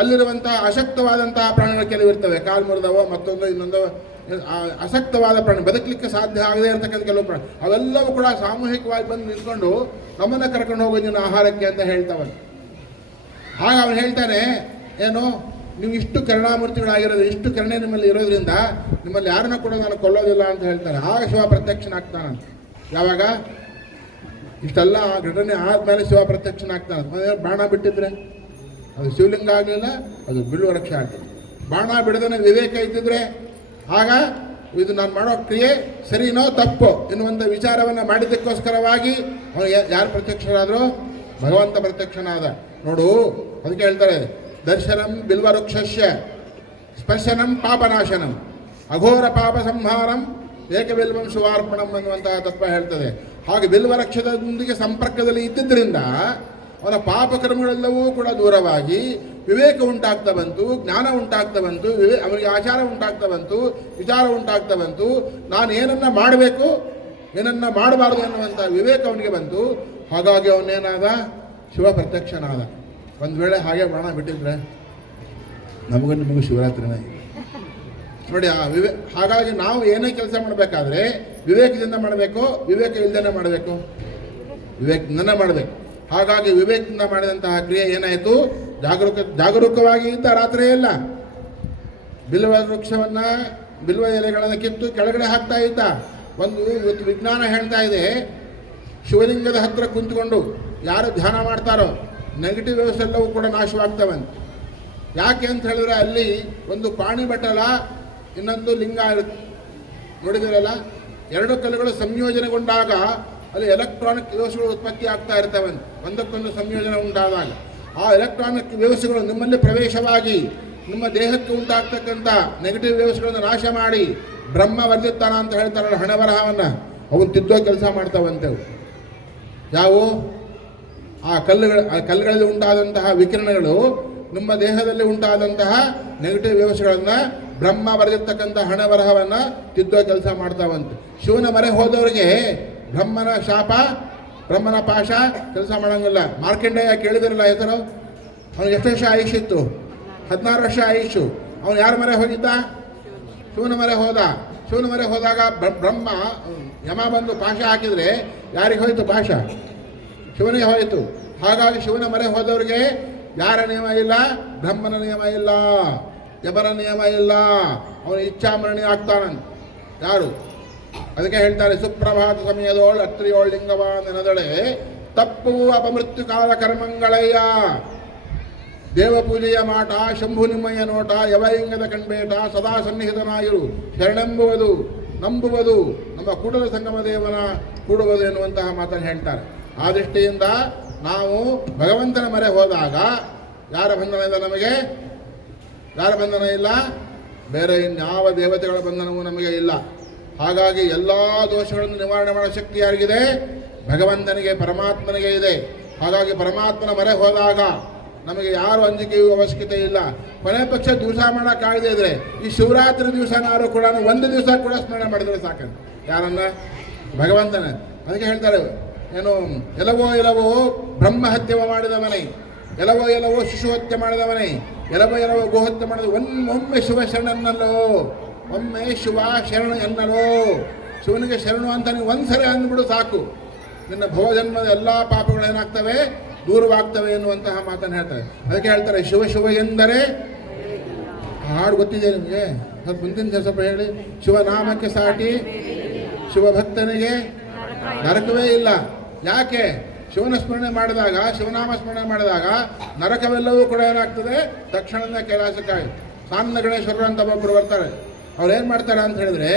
ಅಲ್ಲಿರುವಂತಹ ಅಶಕ್ತವಾದಂತಹ ಪ್ರಾಣಿಗಳು ಕೆಲವು ಇರ್ತವೆ, ಕಾಲು ಮುರಿದವೋ ಮತ್ತೊಂದು ಇನ್ನೊಂದು ಅಸಕ್ತವಾದ ಪ್ರಾಣಿ, ಬದುಕಲಿಕ್ಕೆ ಸಾಧ್ಯ ಆಗದೇ ಇರತಕ್ಕಂಥ ಕೆಲವು ಪ್ರಾಣಿ, ಅವೆಲ್ಲವೂ ಕೂಡ ಸಾಮೂಹಿಕವಾಗಿ ಬಂದು ನಿಂತ್ಕೊಂಡು ನಮ್ಮನ್ನು ಕರ್ಕೊಂಡು ಹೋಗೋ ನಿನ್ನ ಆಹಾರಕ್ಕೆ ಅಂತ ಹೇಳ್ತಾವನು. ಆಗ ಅವನು ಹೇಳ್ತಾನೆ, ಏನು ನೀವು ಇಷ್ಟು ಕರುಣಾಮೂರ್ತಿಗಳಾಗಿರೋದು, ಇಷ್ಟು ಕರುಣೆ ನಿಮ್ಮಲ್ಲಿ ಇರೋದ್ರಿಂದ ನಿಮ್ಮಲ್ಲಿ ಯಾರನ್ನ ಕೂಡ ನಾನು ಕೊಲ್ಲೋದಿಲ್ಲ ಅಂತ ಹೇಳ್ತಾನೆ. ಆಗ ಶಿವ ಪ್ರತ್ಯಕ್ಷನಾಗ್ತಾನಂತ. ಯಾವಾಗ? ಇಷ್ಟೆಲ್ಲ ಘಟನೆ ಆದಮೇಲೆ ಶಿವ ಪ್ರತ್ಯಕ್ಷನಾಗ್ತಾನೆ. ಬಾಣ ಬಿಟ್ಟಿದ್ರೆ ಅದು ಶಿವಲಿಂಗ ಆಗಲಿಲ್ಲ, ಅದು ಬಿಲ್ವವೃಕ್ಷ ಆಗಲಿಲ್ಲ. ಬಾಣ ಬಿಡದನೆ ವಿವೇಕ ಇದ್ದಿದ್ರೆ ಆಗ ಇದು ನಾನು ಮಾಡೋ ಕ್ರಿಯೆ ಸರಿನೋ ತಪ್ಪೋ ಎನ್ನುವಂಥ ವಿಚಾರವನ್ನು ಮಾಡಿದ್ದಕ್ಕೋಸ್ಕರವಾಗಿ ಅವನು ಯಾರು ಪ್ರತ್ಯಕ್ಷರಾದರೂ? ಭಗವಂತ ಪ್ರತ್ಯಕ್ಷನಾದ. ನೋಡು, ಅದಕ್ಕೆ ಹೇಳ್ತಾರೆ, ದರ್ಶನಂ ಬಿಲ್ವವೃಕ್ಷಸ್ಯ ಸ್ಪರ್ಶನಂ ಪಾಪನಾಶನಂ ಅಘೋರ ಪಾಪ ಸಂಹಾರಂ ಏಕಬಿಲ್ವಂ ಶಿವಾರ್ಪಣಂ ಅನ್ನುವಂತಹ ತತ್ವ ಹೇಳ್ತದೆ. ಹಾಗೆ ಬಿಲ್ವವೃಕ್ಷದೊಂದಿಗೆ ಸಂಪರ್ಕದಲ್ಲಿ ಇದ್ದಿದ್ದರಿಂದ ಅವನ ಪಾಪಕರ್ಮಗಳೆಲ್ಲವೂ ಕೂಡ ದೂರವಾಗಿ ವಿವೇಕ ಉಂಟಾಗ್ತಾ ಬಂತು, ಜ್ಞಾನ ಉಂಟಾಗ್ತಾ ಬಂತು, ಅವನಿಗೆ ಆಚಾರ ಉಂಟಾಗ್ತಾ ಬಂತು, ವಿಚಾರ ಉಂಟಾಗ್ತಾ ಬಂತು. ನಾನು ಏನನ್ನ ಮಾಡಬೇಕು, ಏನನ್ನ ಮಾಡಬಾರ್ದು ಅನ್ನುವಂಥ ವಿವೇಕ ಅವನಿಗೆ ಬಂತು. ಹಾಗಾಗಿ ಅವನೇನಾದ? ಶಿವ ಪ್ರತ್ಯಕ್ಷನಾದ. ಒಂದು ವೇಳೆ ಹಾಗೆ ಬಾಣ ಬಿಟ್ಟಿದ್ರೆ ನಿಮಗೂ ಶಿವರಾತ್ರಿನೇ ನೋಡಿ. ಹಾಗಾಗಿ ನಾವು ಏನೇ ಕೆಲಸ ಮಾಡಬೇಕಾದ್ರೆ ವಿವೇಕದಿಂದ ಮಾಡಬೇಕು, ವಿವೇಕ ಇಲ್ಲದೇ ಮಾಡಬೇಕು, ವಿವೇಕದಿಂದನೇ ಮಾಡಬೇಕು. ಹಾಗಾಗಿ ವಿವೇಕದಿಂದ ಮಾಡಿದಂತಹ ಕ್ರಿಯೆ ಏನಾಯಿತು? ಜಾಗರೂಕವಾಗಿ ಇದ್ದ ರಾತ್ರಿ ಎಲ್ಲ ಬಿಲ್ವ ವೃಕ್ಷವನ್ನು, ಬಿಲ್ವ ಎಲೆಗಳನ್ನು ಕಿತ್ತು ಕೆಳಗಡೆ ಹಾಕ್ತಾ ಇದ್ದ. ಇವತ್ತು ವಿಜ್ಞಾನ ಹೇಳ್ತಾ ಇದೆ, ಶಿವಲಿಂಗದ ಹತ್ತಿರ ಕುಂತ್ಕೊಂಡು ಯಾರು ಧ್ಯಾನ ಮಾಡ್ತಾರೋ ನೆಗೆಟಿವ್ ವೇವ್ಸ್ ಎಲ್ಲವೂ ಕೂಡ ನಾಶವಾಗ್ತವಂತೆ. ಯಾಕೆ ಅಂತ ಹೇಳಿದ್ರೆ ಅಲ್ಲಿ ಒಂದು ಪಾಣಿ ಬಟ್ಟಲ, ಇನ್ನೊಂದು ಲಿಂಗ ಇರುತ್ತೆ, ನೋಡಿದಿರಲ್ಲ, ಎರಡು ಕಲ್ಲುಗಳು ಸಂಯೋಜನೆಗೊಂಡಾಗ ಅಲ್ಲಿ ಎಲೆಕ್ಟ್ರಾನಿಕ್ ವೇವ್ಸ್ಗಳು ಉತ್ಪತ್ತಿ ಆಗ್ತಾ ಇರ್ತವಂತೆ. ಒಂದಕ್ಕೊಂದು ಸಂಯೋಜನೆ ಉಂಟಾದಾಗ ಆ ಎಲೆಕ್ಟ್ರಾನಿಕ್ ವೇವ್ಸ್ಗಳು ನಿಮ್ಮಲ್ಲಿ ಪ್ರವೇಶವಾಗಿ ನಿಮ್ಮ ದೇಹಕ್ಕೆ ಉಂಟಾಗ್ತಕ್ಕಂಥ ನೆಗೆಟಿವ್ ವೇವ್ಸ್ಗಳನ್ನು ನಾಶ ಮಾಡಿ ಬ್ರಹ್ಮ ವರ್ಧಿತ್ತಾನ ಅಂತ ಹೇಳ್ತಾರಲ್ಲ, ಹಣೆ ಬರಹವನ್ನು ಅವನು ತಿದ್ದೋ ಕೆಲಸ ಮಾಡ್ತಾವಂತೆ. ಯಾವುವು ಆ ಕಲ್ಲುಗಳಲ್ಲಿ ಉಂಟಾದಂತಹ ವಿಕಿರಣಗಳು ನಿಮ್ಮ ದೇಹದಲ್ಲಿ ಉಂಟಾದಂತಹ ನೆಗೆಟಿವ್ ವೇವ್ಸ್ಗಳನ್ನು ಬ್ರಹ್ಮ ಬರೆದಿರ್ತಕ್ಕಂಥ ಹಣೆ ಬರಹವನ್ನು ತಿದ್ದೋ ಕೆಲಸ ಮಾಡ್ತಾವಂತೆ. ಶಿವನ ಮೊರೆ ಹೋದವರಿಗೆ ಬ್ರಹ್ಮನ ಶಾಪ, ಬ್ರಹ್ಮನ ಪಾಶ ಕೆಲಸ ಮಾಡೋಂಗಿಲ್ಲ. ಮಾರ್ಕಂಡೇಯ ಕೇಳಿದಿರಲ್ಲ ಹೆಸರು, ಅವನಿಗೆ ಎಷ್ಟು ವರ್ಷ ಆಯುಷಿತ್ತು? 16 ವರ್ಷ ಆಯುಷು. ಅವನು ಯಾರ ಮೊರೆ ಹೋಗಿದ್ದ? ಶಿವನ ಮೊರೆ ಹೋದ. ಶಿವನ ಮೊರೆ ಹೋದಾಗ ಬ್ರಹ್ಮ ಯಮ ಬಂದು ಪಾಶ ಹಾಕಿದರೆ ಯಾರಿಗೆ ಹೋಯಿತು ಪಾಶ? ಶಿವನಿಗೆ ಹೋಯಿತು. ಹಾಗಾಗಿ ಶಿವನ ಮೊರೆ ಹೋದವರಿಗೆ ಯಾರ ನಿಯಮ ಇಲ್ಲ? ಬ್ರಹ್ಮನ ನಿಯಮ ಇಲ್ಲ, ಯಮನ ನಿಯಮ ಇಲ್ಲ. ಅವನ ಇಚ್ಛಾಮರಣಿ ಆಗ್ತಾನಂತ. ಯಾರು? ಅದಕ್ಕೆ ಹೇಳ್ತಾರೆ, ಸುಪ್ರಭಾತ ಸಮಯದೋಳು ಅತ್ರಿಯೋಳ್ ಲಿಂಗವ ನೆನದೊಳೆ ತಪ್ಪು ಅಪಮೃತ್ಯು ಕಾಲ ಕರ್ಮಂಗಳಯ್ಯ. ದೇವಪೂಜೆಯ ಮಾಟ, ಶಂಭು ನಿಮ್ಮಯ್ಯ ನೋಟ, ಯವಲಿಂಗದ ಕಣ್ಬೇಟ, ಸದಾ ಸನ್ನಿಹಿತನಾಗಿರು, ಶರಣೆಂಬುವುದು ನಂಬುವುದು ನಮ್ಮ ಕೂಡಲ ಸಂಗಮ ದೇವನ ಕೂಡುವುದು ಎನ್ನುವಂತಹ ಮಾತನ್ನು ಹೇಳ್ತಾರೆ. ಆ ದೃಷ್ಟಿಯಿಂದ ನಾವು ಭಗವಂತನ ಮೊರೆ ಹೋದಾಗ ಯಾರ ಬಂಧನ ಇಲ್ಲ ನಮಗೆ? ಯಾರ ಬಂಧನ ಇಲ್ಲ? ಬೇರೆ ಇನ್ಯಾವ ದೇವತೆಗಳ ಬಂಧನವೂ ನಮಗೆ ಇಲ್ಲ. ಹಾಗಾಗಿ ಎಲ್ಲ ದೋಷಗಳನ್ನು ನಿವಾರಣೆ ಮಾಡೋ ಶಕ್ತಿ ಯಾರಿಗಿದೆ? ಭಗವಂತನಿಗೆ, ಪರಮಾತ್ಮನಿಗೆ ಇದೆ. ಹಾಗಾಗಿ ಪರಮಾತ್ಮನ ಮೊರೆ ಹೋದಾಗ ನಮಗೆ ಯಾರು ಅಂಜಿಕೆಯೂ ಅವಶ್ಯಕತೆ ಇಲ್ಲ. ಕೊನೆ ಪಕ್ಷ ದಿವಸ ಮಾಡೋಕ್ಕಾಗದೇ ಇದ್ರೆ ಈ ಶಿವರಾತ್ರಿ ದಿವಸನಾರು ಕೂಡ ಒಂದು ದಿವಸ ಕೂಡ ಸ್ಮರಣೆ ಮಾಡಿದರೆ ಸಾಕಂತ. ಯಾರನ್ನ? ಭಗವಂತನ. ಅದಕ್ಕೆ ಹೇಳ್ತಾರೆ, ಏನು, ಎಲ್ಲವೋ ಎಲ್ಲವೋ ಬ್ರಹ್ಮ ಹತ್ಯೆ ಮಾಡಿದವನೇ, ಎಲ್ಲವೋ ಎಲ್ಲವೋ ಶಿಶು ಹತ್ಯೆ ಮಾಡಿದವನೇ, ಎಲ್ಲವೋ ಎಲ್ಲವೋ ಗೋಹತ್ಯೆ ಮಾಡಿದ ಒಮ್ಮೆ ಶಿವ ಶರಣನ್ನಲ್ಲೋ, ಒಮ್ಮೆ ಶಿವ ಶರಣ ಎನ್ನಲೋ. ಶಿವನಿಗೆ ಶರಣು ಅಂತ ನೀವು ಒಂದ್ಸರಿ ಅಂದ್ಬಿಡು ಸಾಕು, ನಿನ್ನ ಭವಜನ್ಮದ ಎಲ್ಲ ಪಾಪಗಳು ಏನಾಗ್ತವೆ? ದೂರವಾಗ್ತವೆ ಎನ್ನುವಂತಹ ಮಾತನ್ನು ಹೇಳ್ತಾರೆ. ಅದಕ್ಕೆ ಹೇಳ್ತಾರೆ, ಶಿವ ಶಿವ ಎಂದರೆ, ಹಾಡು ಗೊತ್ತಿದೆ ನಿಮಗೆ? ಅದು ಮುಂದಿನ ಸ್ವಲ್ಪ ಹೇಳಿ. ಶಿವನಾಮಕ್ಕೆ ಸಾಟಿ ಶಿವಭಕ್ತನಿಗೆ ನರಕವೇ ಇಲ್ಲ. ಯಾಕೆ? ಶಿವನ ಸ್ಮರಣೆ ಮಾಡಿದಾಗ, ಶಿವನಾಮ ಸ್ಮರಣೆ ಮಾಡಿದಾಗ ನರಕವೆಲ್ಲವೂ ಕೂಡ ಏನಾಗ್ತದೆ? ತಕ್ಷಣವೇ ಕೈಲಾಸಕ್ಕಾಗಿ. ಸಾನ್ನ ಗಣೇಶ್ವರರು ಅಂತ ಒಬ್ಬರು ಬರ್ತಾರೆ. ಅವ್ರು ಏನು ಮಾಡ್ತಾರೆ ಅಂತ ಹೇಳಿದ್ರೆ,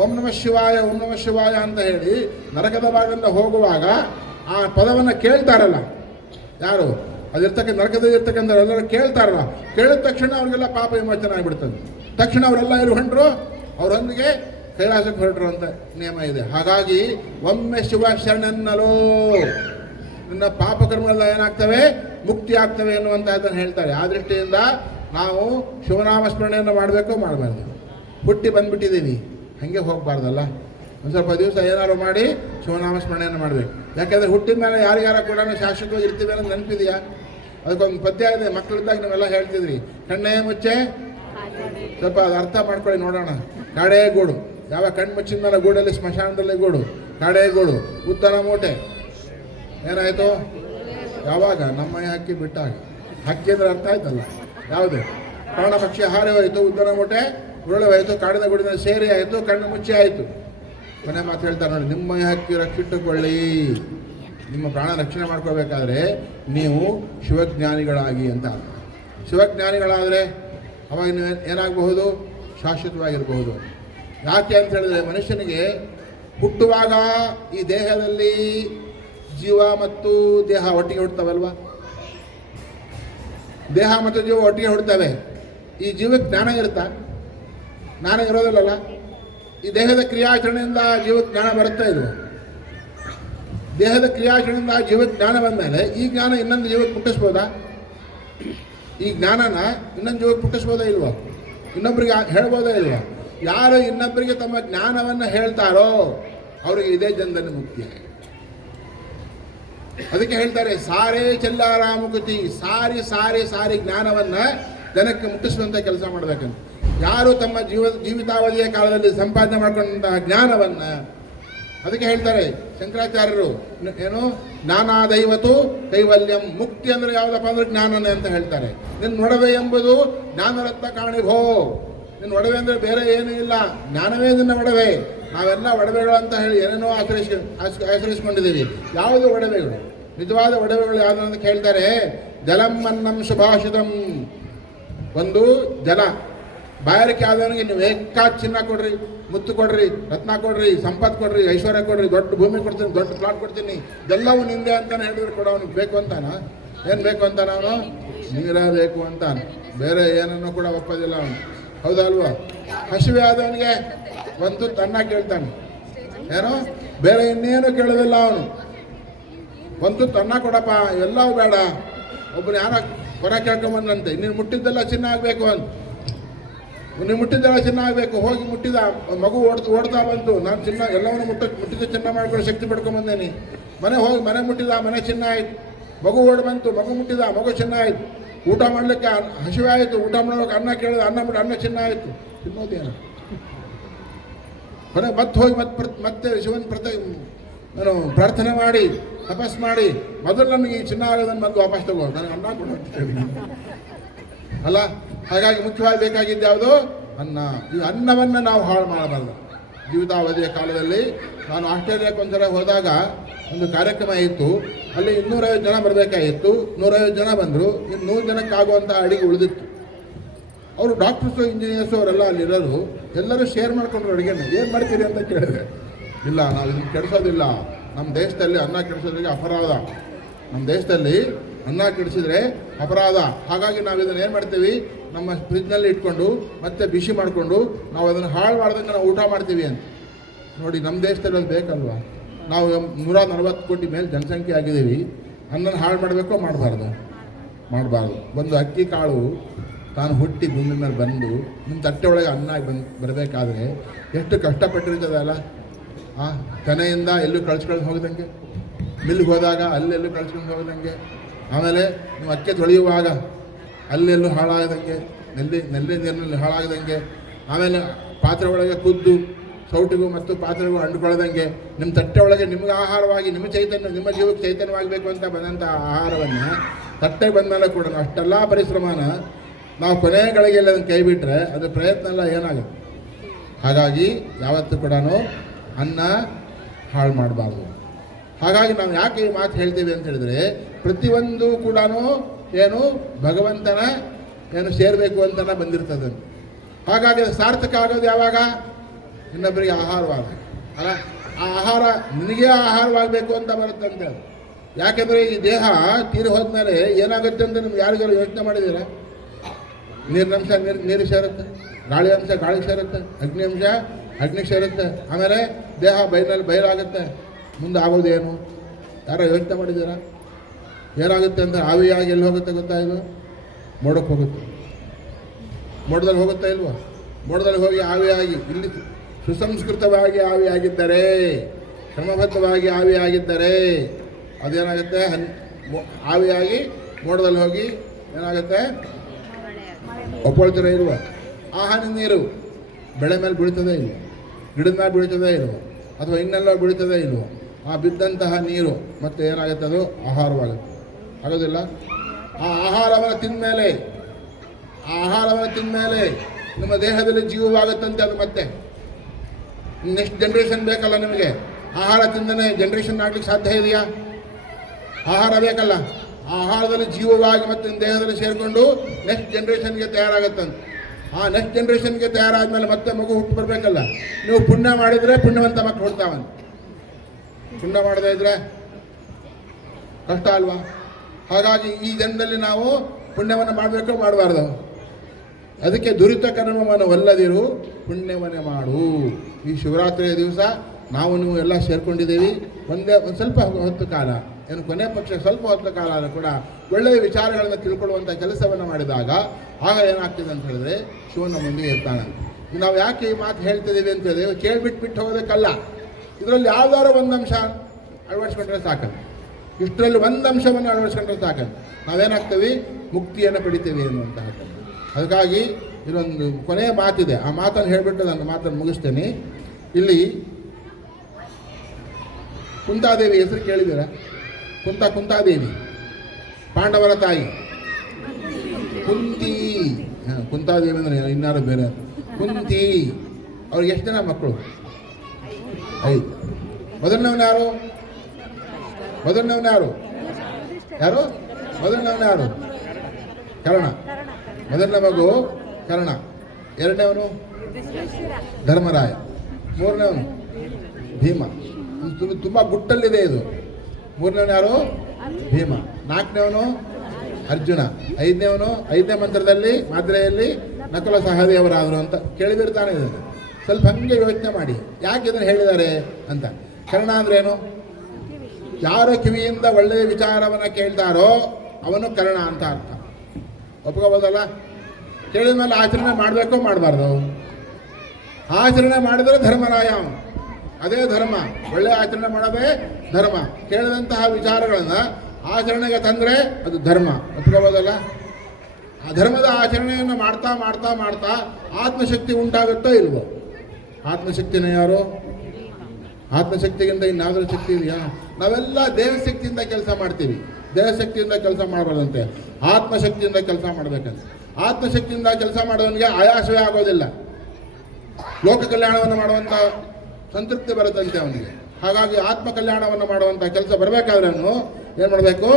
ಓಂ ನಮಃ ಶಿವಾಯ ಓಂ ನಮಃ ಶಿವಾಯ ಅಂತ ಹೇಳಿ ನರಕದ ಭಾಗದಿಂದ ಹೋಗುವಾಗ ಆ ಪದವನ್ನು ಕೇಳ್ತಾರಲ್ಲ ಯಾರು, ಅದಿರ್ತಕ್ಕಂಥ ನರಕದಲ್ಲಿ ಇರ್ತಕ್ಕಂಥ ಎಲ್ಲರೂ ಕೇಳ್ತಾರಲ್ಲ, ಕೇಳಿದ ತಕ್ಷಣ ಅವ್ರಿಗೆಲ್ಲ ಪಾಪ ವಿಮೋಚನೆ ಆಗಿಬಿಡ್ತದೆ. ತಕ್ಷಣ ಅವರೆಲ್ಲ ಇರು ಹೊಂಟರು, ಅವರೊಂದಿಗೆ ಕೈಲಾಸಕ್ಕೆ ಹೊರಟರು ಅಂತ ನಿಯಮ ಇದೆ. ಹಾಗಾಗಿ ಒಮ್ಮೆ ಶಿವ ಶರಣನ್ನಲೋ, ನಿನ್ನ ಪಾಪಕರ್ಮಗಳೆಲ್ಲ ಏನಾಗ್ತವೆ? ಮುಕ್ತಿ ಆಗ್ತವೆ ಎನ್ನುವಂತಹದ್ದನ್ನು ಹೇಳ್ತಾರೆ. ಆ ದೃಷ್ಟಿಯಿಂದ ನಾವು ಶಿವನಾಮ ಸ್ಮರಣೆಯನ್ನು ಮಾಡಬೇಕು, ಮಾಡಬಾರ್ದು. ಹುಟ್ಟಿ ಬಂದುಬಿಟ್ಟಿದ್ದೀವಿ, ಹಾಗೆ ಹೋಗಬಾರ್ದಲ್ಲ. ಒಂದು ಸ್ವಲ್ಪ ದಿವಸ ಏನಾದ್ರು ಮಾಡಿ ಶಿವನಾಮ ಸ್ಮರಣೆಯನ್ನು ಮಾಡಬೇಕು. ಯಾಕೆಂದರೆ ಹುಟ್ಟಿದ ಮೇಲೆ ಯಾರಿಗಾರ ಕೂಡ ಶಾಶ್ವತವಾಗಿ ಇರ್ತೀವಿ ಅನ್ನೋದು ನೆನಪಿದೆಯಾ? ಅದಕ್ಕೊಂದು ಪದ್ಯ ಇದೆ, ಮಕ್ಕಳಿದ್ದಾಗ ನೀವೆಲ್ಲ ಹೇಳ್ತಿದ್ರಿ, ಕಣ್ಣೇ ಮುಚ್ಚೆ. ಸ್ವಲ್ಪ ಅದು ಅರ್ಥ ಮಾಡ್ಕೊಳ್ಳಿ ನೋಡೋಣ. ಕಾಡೇ ಗೂಡು, ಯಾವ ಕಣ್ಣು ಮುಚ್ಚಿದ ಮೇಲೆ ಗೂಡಲ್ಲಿ ಸ್ಮಶಾನದಲ್ಲಿ ಗೂಡು, ಕಾಡೇ ಗೂಡು, ಉದ್ದನ ಮೂಟೆ. ಏನಾಯಿತು? ಯಾವಾಗ? ನಮ್ಮ ಹಕ್ಕಿ ಬಿಟ್ಟಾಗ. ಹಕ್ಕಿ ಅಂದರೆ ಅರ್ಥ ಆಯ್ತಲ್ಲ ಯಾವುದು? ಪ್ರಾಣ ಪಕ್ಷಿ ಹಾರಿ ಹೋಯಿತು, ಉದ್ದನ ಮೂಟೆ ಉರುಳಿ ಹೋಯಿತು, ಕಾಡಿನ ಗುಡಿನ ಸೇರಿ ಆಯಿತು, ಕಣ್ಣು ಮುಚ್ಚಿ ಆಯಿತು. ಕೊನೆ ಮಾತು ಹೇಳ್ತಾರೆ ನೋಡಿ, ನಿಮ್ಮ ಹಕ್ಕಿ ರಕ್ಷಿಟ್ಟುಕೊಳ್ಳಿ. ನಿಮ್ಮ ಪ್ರಾಣ ರಕ್ಷಣೆ ಮಾಡ್ಕೋಬೇಕಾದ್ರೆ ನೀವು ಶಿವಜ್ಞಾನಿಗಳಾಗಿ ಅಂತ. ಶಿವಜ್ಞಾನಿಗಳಾದರೆ ಅವಾಗ ನೀವು ಏನಾಗಬಹುದು? ಶಾಶ್ವತವಾಗಿರಬಹುದು. ಯಾಕೆ ಅಂತ ಹೇಳಿದ್ರೆ, ಮನುಷ್ಯನಿಗೆ ಹುಟ್ಟುವಾಗ ಈ ದೇಹದಲ್ಲಿ ಜೀವ ಮತ್ತು ದೇಹ ಒಟ್ಟಿಗೆ ಹುಡ್ತವಲ್ವ? ದೇಹ ಮತ್ತು ಜೀವ ಒಟ್ಟಿಗೆ ಹುಡ್ತವೆ. ಈ ಜೀವಕ್ಕೆ ಜ್ಞಾನ ಇರುತ್ತಾ? ಜ್ಞಾನ ಇರೋದಿಲ್ಲಲ್ಲ. ಈ ದೇಹದ ಕ್ರಿಯಾಚರಣೆಯಿಂದ ಜೀವಕ್ಕೆ ಜ್ಞಾನ ಬರುತ್ತಾ ಇಲ್ವ? ದೇಹದ ಕ್ರಿಯಾಚರಣೆಯಿಂದ ಜೀವಕ್ಕೆ ಜ್ಞಾನ ಬಂದ ಮೇಲೆ ಈ ಜ್ಞಾನ ಇನ್ನೊಂದು ಜೀವಕ್ಕೆ ಮುಟ್ಟಿಸ್ಬೋದಾ? ಈ ಜ್ಞಾನನ ಇನ್ನೊಂದು ಜೀವಕ್ಕೆ ಮುಟ್ಟಿಸ್ಬೋದಾ ಇಲ್ವ? ಇನ್ನೊಬ್ಬರಿಗೆ ಹೇಳ್ಬೋದಾ ಇಲ್ವ? ಯಾರು ಇನ್ನೊಬ್ಬರಿಗೆ ತಮ್ಮ ಜ್ಞಾನವನ್ನು ಹೇಳ್ತಾರೋ ಅವರಿಗೆ ಇದೇ ಜನ್ಮದಲ್ಲಿ ಮುಕ್ತಿ. ಅದಕ್ಕೆ ಹೇಳ್ತಾರೆ, ಸಾರೇ ಚೆಲ್ಲಾರಾಮುಕತಿ, ಸಾರಿ ಸಾರಿ ಸಾರಿ ಜ್ಞಾನವನ್ನು ಜನಕ್ಕೆ ಮುಟ್ಟಿಸುವಂಥ ಕೆಲಸ ಮಾಡಬೇಕಂತ. ಯಾರು ತಮ್ಮ ಜೀವಿತಾವಧಿಯ ಕಾಲದಲ್ಲಿ ಸಂಪಾದನೆ ಮಾಡ್ಕೊಂಡಂತಹ ಜ್ಞಾನವನ್ನು, ಅದಕ್ಕೆ ಹೇಳ್ತಾರೆ ಶಂಕರಾಚಾರ್ಯರು, ಏನು ಜ್ಞಾನಾದೈವತು ಕೈವಲ್ಯಂ. ಮುಕ್ತಿ ಅಂದರೆ ಯಾವುದಪ್ಪ ಅಂದ್ರೆ ಜ್ಞಾನನೇ ಅಂತ ಹೇಳ್ತಾರೆ. ನಿನ್ನ ನೊಡವೆ ಎಂಬುದು ಜ್ಞಾನರತ್ನ ಕಾಣಿಭೋ. ನಿನ್ನ ಒಡವೆ ಅಂದರೆ ಬೇರೆ ಏನೂ ಇಲ್ಲ, ಜ್ಞಾನವೇ ನಿನ್ನ ಒಡವೆ. ನಾವೆಲ್ಲ ಒಡವೆಗಳು ಅಂತ ಹೇಳಿ ಏನೇನೋ ಆಚರಿಸ್ಕೊಂಡಿದ್ದೀವಿ. ಯಾವುದು ಒಡವೆಗಳು? ನಿಜವಾದ ಒಡವೆಗಳು ಯಾವುದು ಅಂತ ಕೇಳ್ತಾರೆ. ಜಲಂ ಅನ್ನಂ ಸುಭಾಷಿತಂ. ಒಂದು ಜಲ. ಬಾಯಾರಿಕೆ ಆದವನಿಗೆ ನೀವು ಬೇಕಾದ ಚಿನ್ನ ಕೊಡ್ರಿ, ಮುತ್ತು ಕೊಡ್ರಿ, ರತ್ನ ಕೊಡ್ರಿ, ಸಂಪತ್ತು ಕೊಡ್ರಿ, ಐಶ್ವರ್ಯ ಕೊಡ್ರಿ, ದೊಡ್ಡ ಭೂಮಿ ಕೊಡ್ತೀನಿ, ದೊಡ್ಡ ಪ್ಲಾಟ್ ಕೊಡ್ತೀನಿ, ಎಲ್ಲವೂ ನಿಂದೆ ಅಂತಾನೆ ಹೇಳಿದ್ರು ಕೂಡ ಅವನಿಗೆ ಬೇಕು ಅಂತಾನ? ಏನು ಬೇಕು ಅಂತಾನ ಅವನು? ನೀರೇ ಬೇಕು ಅಂತಾನೆ, ಬೇರೆ ಏನನ್ನು ಕೂಡ ಒಪ್ಪೋದಿಲ್ಲ ಅವನು. ಹೌದಲ್ವಾ? ಹಸಿವೆ ಆದವನಿಗೆ ಒಂದು ತನ್ನ ಕೇಳ್ತಾನೆ, ಏನೋ ಬೇರೆ ಇನ್ನೇನು ಕೇಳೋದಿಲ್ಲ ಅವನು. ಒಂದು ತನ್ನ ಕೊಡಪ್ಪ, ಎಲ್ಲವೂ ಬೇಡ. ಒಬ್ಬನು ಯಾರೋ ಹೊರ ಕೇಳ್ಕೊಂಬಂದಂತೆ, ನೀನು ಮುಟ್ಟಿದ್ದೆಲ್ಲ ಚಿನ್ನ ಆಗಬೇಕು ಅಂತ. ನೀವು ಮುಟ್ಟಿದ್ದೆಲ್ಲ ಚಿನ್ನ ಆಗಬೇಕು. ಹೋಗಿ ಮುಟ್ಟಿದ ಮಗು ಓಡ್ತಾ ಬಂತು, ನಾನು ಚಿನ್ನ ಎಲ್ಲವನ್ನು ಮುಟ್ಟಿದ ಚಿನ್ನ ಮಾಡ್ಕೊಂಡು ಶಕ್ತಿ ಪಡ್ಕೊಂಬಂದೇನಿ. ಮನೆ ಹೋಗಿ ಮನೆ ಮುಟ್ಟಿದ, ಮನೆ ಚಿನ್ನ ಆಯ್ತು. ಮಗು ಓಡಿ ಬಂತು, ಮಗು ಮುಟ್ಟಿದ, ಮಗು ಚಿನ್ನ ಆಯ್ತು. ಊಟ ಮಾಡಲಿಕ್ಕೆ ಹಸಿವೆ ಆಯಿತು, ಊಟ ಮಾಡೋಕೆ ಅನ್ನ ಕೇಳಿದ, ಅನ್ನ ಬಿಟ್ಟು ಅನ್ನ ಚಿನ್ನ ಆಯಿತು. ತಿನ್ನೋದೇನು? ಕೊನೆ ಮತ್ತೆ ಹೋಗಿ ಮತ್ತೆ ಶಿವನ್ ನಾನು ಪ್ರಾರ್ಥನೆ ಮಾಡಿ ತಪಸ್ ಮಾಡಿ ಮೊದಲು ನನಗೆ ಈ ಚಿನ್ನ ಆಗೋದನ್ನು ಮತ್ತೆ ವಾಪಸ್ ತಗೋ, ನನಗೆ ಅನ್ನ ಕೊಡು ಅಂತ ಹೇಳಿ ಅಲ್ಲ. ಹಾಗಾಗಿ ಮುಖ್ಯವಾಗಿ ಬೇಕಾಗಿದ್ದು ಯಾವುದು? ಅನ್ನ. ಈ ಅನ್ನವನ್ನು ನಾವು ಹಾಳು ಮಾಡಬಾರ್ದು. ಜೀವಿತಾವಧಿಯ ಕಾಲದಲ್ಲಿ ನಾನು ಆಸ್ಟ್ರೇಲಿಯಾಕ್ಕೆ ಒಂದ್ಸಲ ಹೋದಾಗ ಒಂದು ಕಾರ್ಯಕ್ರಮ ಇತ್ತು. ಅಲ್ಲಿ 250 ಜನ ಬರಬೇಕಾಗಿತ್ತು. 150 ಜನ ಬಂದರು. ಇನ್ನು 100 ಜನಕ್ಕಾಗುವಂಥ ಅಡಿಗೆ ಉಳಿದಿತ್ತು. ಅವರು ಡಾಕ್ಟರ್ಸು, ಇಂಜಿನಿಯರ್ಸು ಅವರೆಲ್ಲ ಅಲ್ಲಿರೋರು. ಎಲ್ಲರೂ ಶೇರ್ ಮಾಡ್ಕೊಂಡ್ರು ಅಡುಗೆನ. ಏನು ಮಾಡ್ತೀರಿ ಅಂತ ಕೇಳಿದೆ. ಇಲ್ಲ, ನಾವು ಇದನ್ನು ಕೆಡಿಸೋದಿಲ್ಲ. ನಮ್ಮ ದೇಶದಲ್ಲಿ ಅನ್ನ ಕೆಡಿಸೋದ್ರಿಗೆ ಅಪರಾಧ. ನಮ್ಮ ದೇಶದಲ್ಲಿ ಅನ್ನ ಕೆಡಿಸಿದ್ರೆ ಅಪರಾಧ. ಹಾಗಾಗಿ ನಾವು ಇದನ್ನು ಏನು ಮಾಡ್ತೀವಿ, ನಮ್ಮ ಫ್ರಿಜ್ನಲ್ಲಿ ಇಟ್ಕೊಂಡು ಮತ್ತೆ ಬಿಸಿ ಮಾಡಿಕೊಂಡು ನಾವು ಅದನ್ನು ಹಾಳು ಮಾಡ್ದಂಗೆ ನಾವು ಊಟ ಮಾಡ್ತೀವಿ ಅಂತ. ನೋಡಿ, ನಮ್ಮ ದೇಶದಲ್ಲಿ ಅದು ಬೇಕಲ್ವಾ? ನಾವು 140 ಕೋಟಿ ಮೇಲೆ ಜನಸಂಖ್ಯೆ ಆಗಿದ್ದೀವಿ. ಅನ್ನನ್ನು ಹಾಳು ಮಾಡಬೇಕೋ ಮಾಡಬಾರ್ದು? ಮಾಡಬಾರ್ದು. ಒಂದು ಅಕ್ಕಿ ಕಾಳು ತಾನು ಹುಟ್ಟಿ ಭೂಮಿ ಮೇಲೆ ಬಂದು ನಿಮ್ಮ ತಟ್ಟೆ ಒಳಗೆ ಅನ್ನ ಬರಬೇಕಾದ್ರೆ ಎಷ್ಟು ಕಷ್ಟಪಟ್ಟಿರ್ತದೆ ಅಲ್ಲ. ತೆನೆಯಿಂದ ಎಲ್ಲೂ ಕಳ್ಸ್ಕೊಂಡು ಹೋಗದಂಗೆ, ಮಿಲ್ಗೆ ಹೋದಾಗ ಅಲ್ಲೆಲ್ಲೂ ಕಳ್ಸ್ಕೊಂಡು ಹೋಗದಂಗೆ, ಆಮೇಲೆ ನೀವು ಅಕ್ಕಿ ತೊಳೆಯುವಾಗ ಅಲ್ಲೆಲ್ಲೂ ಹಾಳಾಗದಂಗೆ, ನೆಲ್ಲಿ ನೀರಿನಲ್ಲಿ ಹಾಳಾಗದಂಗೆ, ಆಮೇಲೆ ಪಾತ್ರೆ ಒಳಗೆ ಕುದ್ದು ಸೌಟಿಗೂ ಮತ್ತು ಪಾತ್ರೆಗೂ ಅಂಡುಕೊಳ್ಳದಂಗೆ ನಿಮ್ಮ ತಟ್ಟೆ ಒಳಗೆ ನಿಮ್ಗೆ ಆಹಾರವಾಗಿ ನಿಮ್ಮ ಜೀವಕ್ಕೆ ಚೈತನ್ಯವಾಗಬೇಕು ಅಂತ ಬಂದಂಥ ಆಹಾರವನ್ನು ತಟ್ಟೆ ಬಂದ ಮೇಲೆ ಕೂಡ ಅಷ್ಟೆಲ್ಲ ಪರಿಶ್ರಮನ ನಾವು ಕೊನೆ ಗಳಿಗೆಲ್ಲ ಅದನ್ನು ಕೈ ಬಿಟ್ಟರೆ ಅದು ಪ್ರಯತ್ನ ಎಲ್ಲ ಏನಾಗುತ್ತೆ. ಹಾಗಾಗಿ ಯಾವತ್ತೂ ಕೂಡ ಅನ್ನ ಹಾಳು ಮಾಡಬಾರ್ದು. ಹಾಗಾಗಿ ನಾವು ಯಾಕೆ ಈ ಮಾತು ಹೇಳ್ತೀವಿ ಅಂತ ಹೇಳಿದ್ರೆ, ಪ್ರತಿಯೊಂದು ಕೂಡ ಏನು ಭಗವಂತನ ಏನು ಸೇರಬೇಕು ಅಂತಲೇ ಬಂದಿರ್ತದೆ. ಹಾಗಾಗಿ ಅದು ಸಾರ್ಥಕ ಆಗೋದು ಯಾವಾಗ? ಇನ್ನೊಬ್ಬರಿಗೆ ಆಹಾರವಾಗ ಅಲ್ಲ. ಆ ಆಹಾರ ನಿನಗೆ ಆಹಾರವಾಗಬೇಕು ಅಂತ ಬರುತ್ತಂತೆ. ಯಾಕೆಂದರೆ ಈ ದೇಹ ತೀರಿ ಹೋದ್ಮೇಲೆ ಏನಾಗುತ್ತೆ ಅಂತ ನಿಮ್ಗೆ ಯಾರಿಗಾರು ಯೋಚನೆ ಮಾಡಿದ್ದೀರಾ? ನೀರಿನಂಶ ನೀರಿಗೆ ಸೇರುತ್ತೆ, ಗಾಳಿ ಅಂಶ ಗಾಳಿಗೆ ಸೇರುತ್ತೆ, ಅಗ್ನಿ ಅಂಶ ಅಗ್ನಿಗೆ ಸೇರುತ್ತೆ. ಆಮೇಲೆ ದೇಹ ಬಯಲಾಗುತ್ತೆ. ಮುಂದೆ ಆಗೋದೇನು? ಯಾರೋ ಯೋಚನೆ ಮಾಡಿದ್ದೀರಾ? ಏನಾಗುತ್ತೆ ಅಂತ? ಆವಿಯಾಗಿ ಎಲ್ಲಿ ಹೋಗುತ್ತೆ ಗೊತ್ತಾ? ಇದು ಮೋಡಕ್ಕೆ ಹೋಗುತ್ತೆ. ಮೋಡದಲ್ಲಿ ಹೋಗುತ್ತಾ ಇಲ್ವಾ? ಮೋಡದಲ್ಲಿ ಹೋಗಿ ಆವಿಯಾಗಿ ಇಲ್ಲಿ ಸುಸಂಸ್ಕೃತವಾಗಿ ಆವಿಯಾಗಿದ್ದರೆ, ಕ್ರಮಬದ್ಧವಾಗಿ ಆವಿಯಾಗಿದ್ದರೆ ಅದೇನಾಗುತ್ತೆ? ಆವಿಯಾಗಿ ಮೋಡದಲ್ಲಿ ಹೋಗಿ ಏನಾಗುತ್ತೆ? ಒಪ್ಪಳ್ತೀರ ಇಲ್ವ? ಆಹಾರ ನೀರು ಬೆಳೆ ಮೇಲೆ ಬೀಳ್ತದೆ ಇಲ್ವ? ಗಿಡದ ಮೇಲೆ ಬೀಳ್ತದೆ ಇಲ್ವ? ಅಥವಾ ಇನ್ನೆಲ್ಲ ಬೀಳ್ತದೆ ಇಲ್ವ? ಆ ಬಿದ್ದಂತಹ ನೀರು ಮತ್ತೆ ಏನಾಗುತ್ತೆ? ಅದು ಆಹಾರವಾಗುತ್ತೆ. ಆಗೋದಿಲ್ಲ? ಆ ಆಹಾರವನ್ನು ತಿಂದಮೇಲೆ ನಿಮ್ಮ ದೇಹದಲ್ಲಿ ಜೀವವಾಗುತ್ತಂತೆ. ಅದು ಮತ್ತೆ ನೆಕ್ಸ್ಟ್ ಜನ್ರೇಷನ್ ಬೇಕಲ್ಲ ನಿಮಗೆ. ಆಹಾರ ತಿಂದನೇ ಜನ್ರೇಷನ್ ಆಗಲಿಕ್ಕೆ ಸಾಧ್ಯ ಇದೆಯಾ? ಆಹಾರ ಬೇಕಲ್ಲ. ಆ ಆಹಾರದಲ್ಲಿ ಜೀವವಾಗಿ ಮತ್ತೆ ನಿಮ್ಮ ದೇಹದಲ್ಲಿ ಸೇರಿಕೊಂಡು ನೆಕ್ಸ್ಟ್ ಜನ್ರೇಷನ್ಗೆ ತಯಾರಾಗುತ್ತಂತೆ. ಆ ನೆಕ್ಸ್ಟ್ ಜನ್ರೇಷನ್ಗೆ ತಯಾರಾದ್ಮೇಲೆ ಮತ್ತೆ ಮಗು ಹುಟ್ಟು ಬರಬೇಕಲ್ಲ. ನೀವು ಪುಣ್ಯ ಮಾಡಿದರೆ ಪುಣ್ಯವಂತ ಮಕ್ಕಳು ಹುಡ್ತಾವಂತೆ. ಪುಣ್ಯ ಮಾಡದೇ ಇದ್ರೆ ಕಷ್ಟ ಅಲ್ವಾ? ಹಾಗಾಗಿ ಈ ಜನ್ಮದಲ್ಲಿ ನಾವು ಪುಣ್ಯವನ್ನು ಮಾಡಬೇಕು, ಮಾಡಬಾರ್ದು? ಅದಕ್ಕೆ ದುರಿತ ಕರ್ಮವನ್ನು ಒಲ್ಲದಿರು, ಪುಣ್ಯವನ್ನು ಮಾಡು. ಈ ಶಿವರಾತ್ರಿಯ ದಿವಸ ನೀವು ಎಲ್ಲ ಸೇರ್ಕೊಂಡಿದ್ದೀವಿ. ಒಂದು ಸ್ವಲ್ಪ ಹೊತ್ತು ಕಾಲ, ಏನು ಕೊನೆ ಪಕ್ಷ ಸ್ವಲ್ಪ ಹೊತ್ತು ಕಾಲ ಕೂಡ ಒಳ್ಳೆಯ ವಿಚಾರಗಳನ್ನು ತಿಳ್ಕೊಳ್ಳುವಂಥ ಕೆಲಸವನ್ನು ಮಾಡಿದಾಗ ಆಗ ಏನಾಗ್ತದೆ ಅಂತ ಹೇಳಿದ್ರೆ ಶಿವನ ಮುಂದೆ ಇರ್ತಾನೆ. ನಾವು ಯಾಕೆ ಈ ಮಾತು ಹೇಳ್ತಿದ್ದೀವಿ ಅಂತ ಹೇಳಿದ್ರೆ, ಕೇಳಿಬಿಟ್ಟು ಹೋಗೋದಕ್ಕಲ್ಲ. ಇದರಲ್ಲಿ ಯಾವ್ದಾದ್ರು ಒಂದು ಅಂಶ ಅಳವಡಿಸ್ಕೊಂಡ್ರೆ ಸಾಕಂತ. ಇಷ್ಟರಲ್ಲಿ ಒಂದು ಅಂಶವನ್ನು ಅಳವಡಿಸ್ಕೊಂಡ್ರೆ ಸಾಕಂತ ನಾವೇನಾಗ್ತೀವಿ? ಮುಕ್ತಿಯನ್ನು ಪಡಿತೀವಿ ಅನ್ನುವಂಥ. ಅದಕ್ಕಾಗಿ ಇದೊಂದು ಕೊನೆಯ ಮಾತಿದೆ. ಆ ಮಾತನ್ನು ಹೇಳಿಬಿಟ್ಟು ನಾನು ಮಾತನ್ನು ಮುಗಿಸ್ತೇನೆ. ಇಲ್ಲಿ ಕುಂತಾದೇವಿ ಹೆಸರು ಕೇಳಿದ್ದೀರಾ? ಕುಂತಾದೇವಿ ಪಾಂಡವರ ತಾಯಿ ಕುಂತಿ. ಕುಂತಾದೇವಿ ಅಂದರೆ ಇನ್ನಾರು ಬೇರೆ ಕುಂತಿ. ಅವ್ರಿಗೆ ಎಷ್ಟು ಜನ ಮಕ್ಕಳು? 5. ಮೊದಲನವನು ಯಾರು? ಯಾರು ಮೊದಲನವನು? ಕರ್ಣ. ಮೊದಲನೇ ಮಗು ಕರ್ಣ. ಎರಡನೇವನು ಧರ್ಮರಾಯ. ಮೂರನೇವನು ಭೀಮ. ತುಂಬ ಗುಟ್ಟಲ್ಲಿದೆ ಇದು. ಮೂರನೇವನು ಯಾರು? ಭೀಮ. ನಾಲ್ಕನೇವನು ಅರ್ಜುನ. ಐದನೇ ಮಂತ್ರದಲ್ಲಿ ಮಾದ್ರೆಯಲ್ಲಿ ನಕುಲ ಸಹದೇವರಾದರು ಅಂತ ಕೇಳಿದಿರ್ತಾನೆ. ಇದನ್ನು ಸ್ವಲ್ಪ ಹಂಗೆ ಯೋಚನೆ ಮಾಡಿ, ಯಾಕೆ ಇದನ್ನು ಹೇಳಿದ್ದಾರೆ ಅಂತ. ಕರ್ಣ ಅಂದ್ರೇನು? ಯಾರು ಕಿವಿಯಿಂದ ಒಳ್ಳೆಯ ವಿಚಾರವನ್ನು ಕೇಳ್ತಾರೋ ಅವನು ಕರ್ಣ ಅಂತ ಅರ್ಥ. ಒಪ್ಕೋಬೋದಲ್ಲ? ಕೇಳಿದ ಮೇಲೆ ಆಚರಣೆ ಮಾಡಬೇಕೋ ಮಾಡಬಾರ್ದು? ಆಚರಣೆ ಮಾಡಿದರೆ ಧರ್ಮರಾಯ. ಅದೇ ಧರ್ಮ. ಒಳ್ಳೆಯ ಆಚರಣೆ ಮಾಡೋದೇ ಧರ್ಮ. ಕೇಳಿದಂತಹ ವಿಚಾರಗಳನ್ನು ಆಚರಣೆಗೆ ತಂದರೆ ಅದು ಧರ್ಮ. ಒಪ್ಕೋಬೋದಲ್ಲ? ಆ ಧರ್ಮದ ಆಚರಣೆಯನ್ನು ಮಾಡ್ತಾ ಮಾಡ್ತಾ ಮಾಡ್ತಾ ಆತ್ಮಶಕ್ತಿ ಉಂಟಾಗುತ್ತೋ ಇಲ್ವೋ? ಆತ್ಮಶಕ್ತಿನೇ ಯಾರು? ಆತ್ಮಶಕ್ತಿಗಿಂತ ಇನ್ನಾದರೂ ಶಕ್ತಿ ಇದೆಯಾ? ನಾವೆಲ್ಲ ದೇವಶಕ್ತಿಯಿಂದ ಕೆಲಸ ಮಾಡ್ತೀವಿ. ದೇವಶಕ್ತಿಯಿಂದ ಕೆಲಸ ಮಾಡಬಾರ್ದಂತೆ, ಆತ್ಮಶಕ್ತಿಯಿಂದ ಕೆಲಸ ಮಾಡಬೇಕಂತೆ. ಆತ್ಮಶಕ್ತಿಯಿಂದ ಕೆಲಸ ಮಾಡೋವನಿಗೆ ಆಯಾಸವೇ ಆಗೋದಿಲ್ಲ. ಲೋಕ ಕಲ್ಯಾಣವನ್ನು ಮಾಡುವಂಥ ಸಂತೃಪ್ತಿ ಬರುತ್ತಂತೆ ಅವನಿಗೆ. ಹಾಗಾಗಿ ಆತ್ಮ ಕಲ್ಯಾಣವನ್ನು ಮಾಡುವಂಥ ಕೆಲಸ ಬರಬೇಕಾದ್ರೆ ಅವನು ಏನು ಮಾಡಬೇಕು?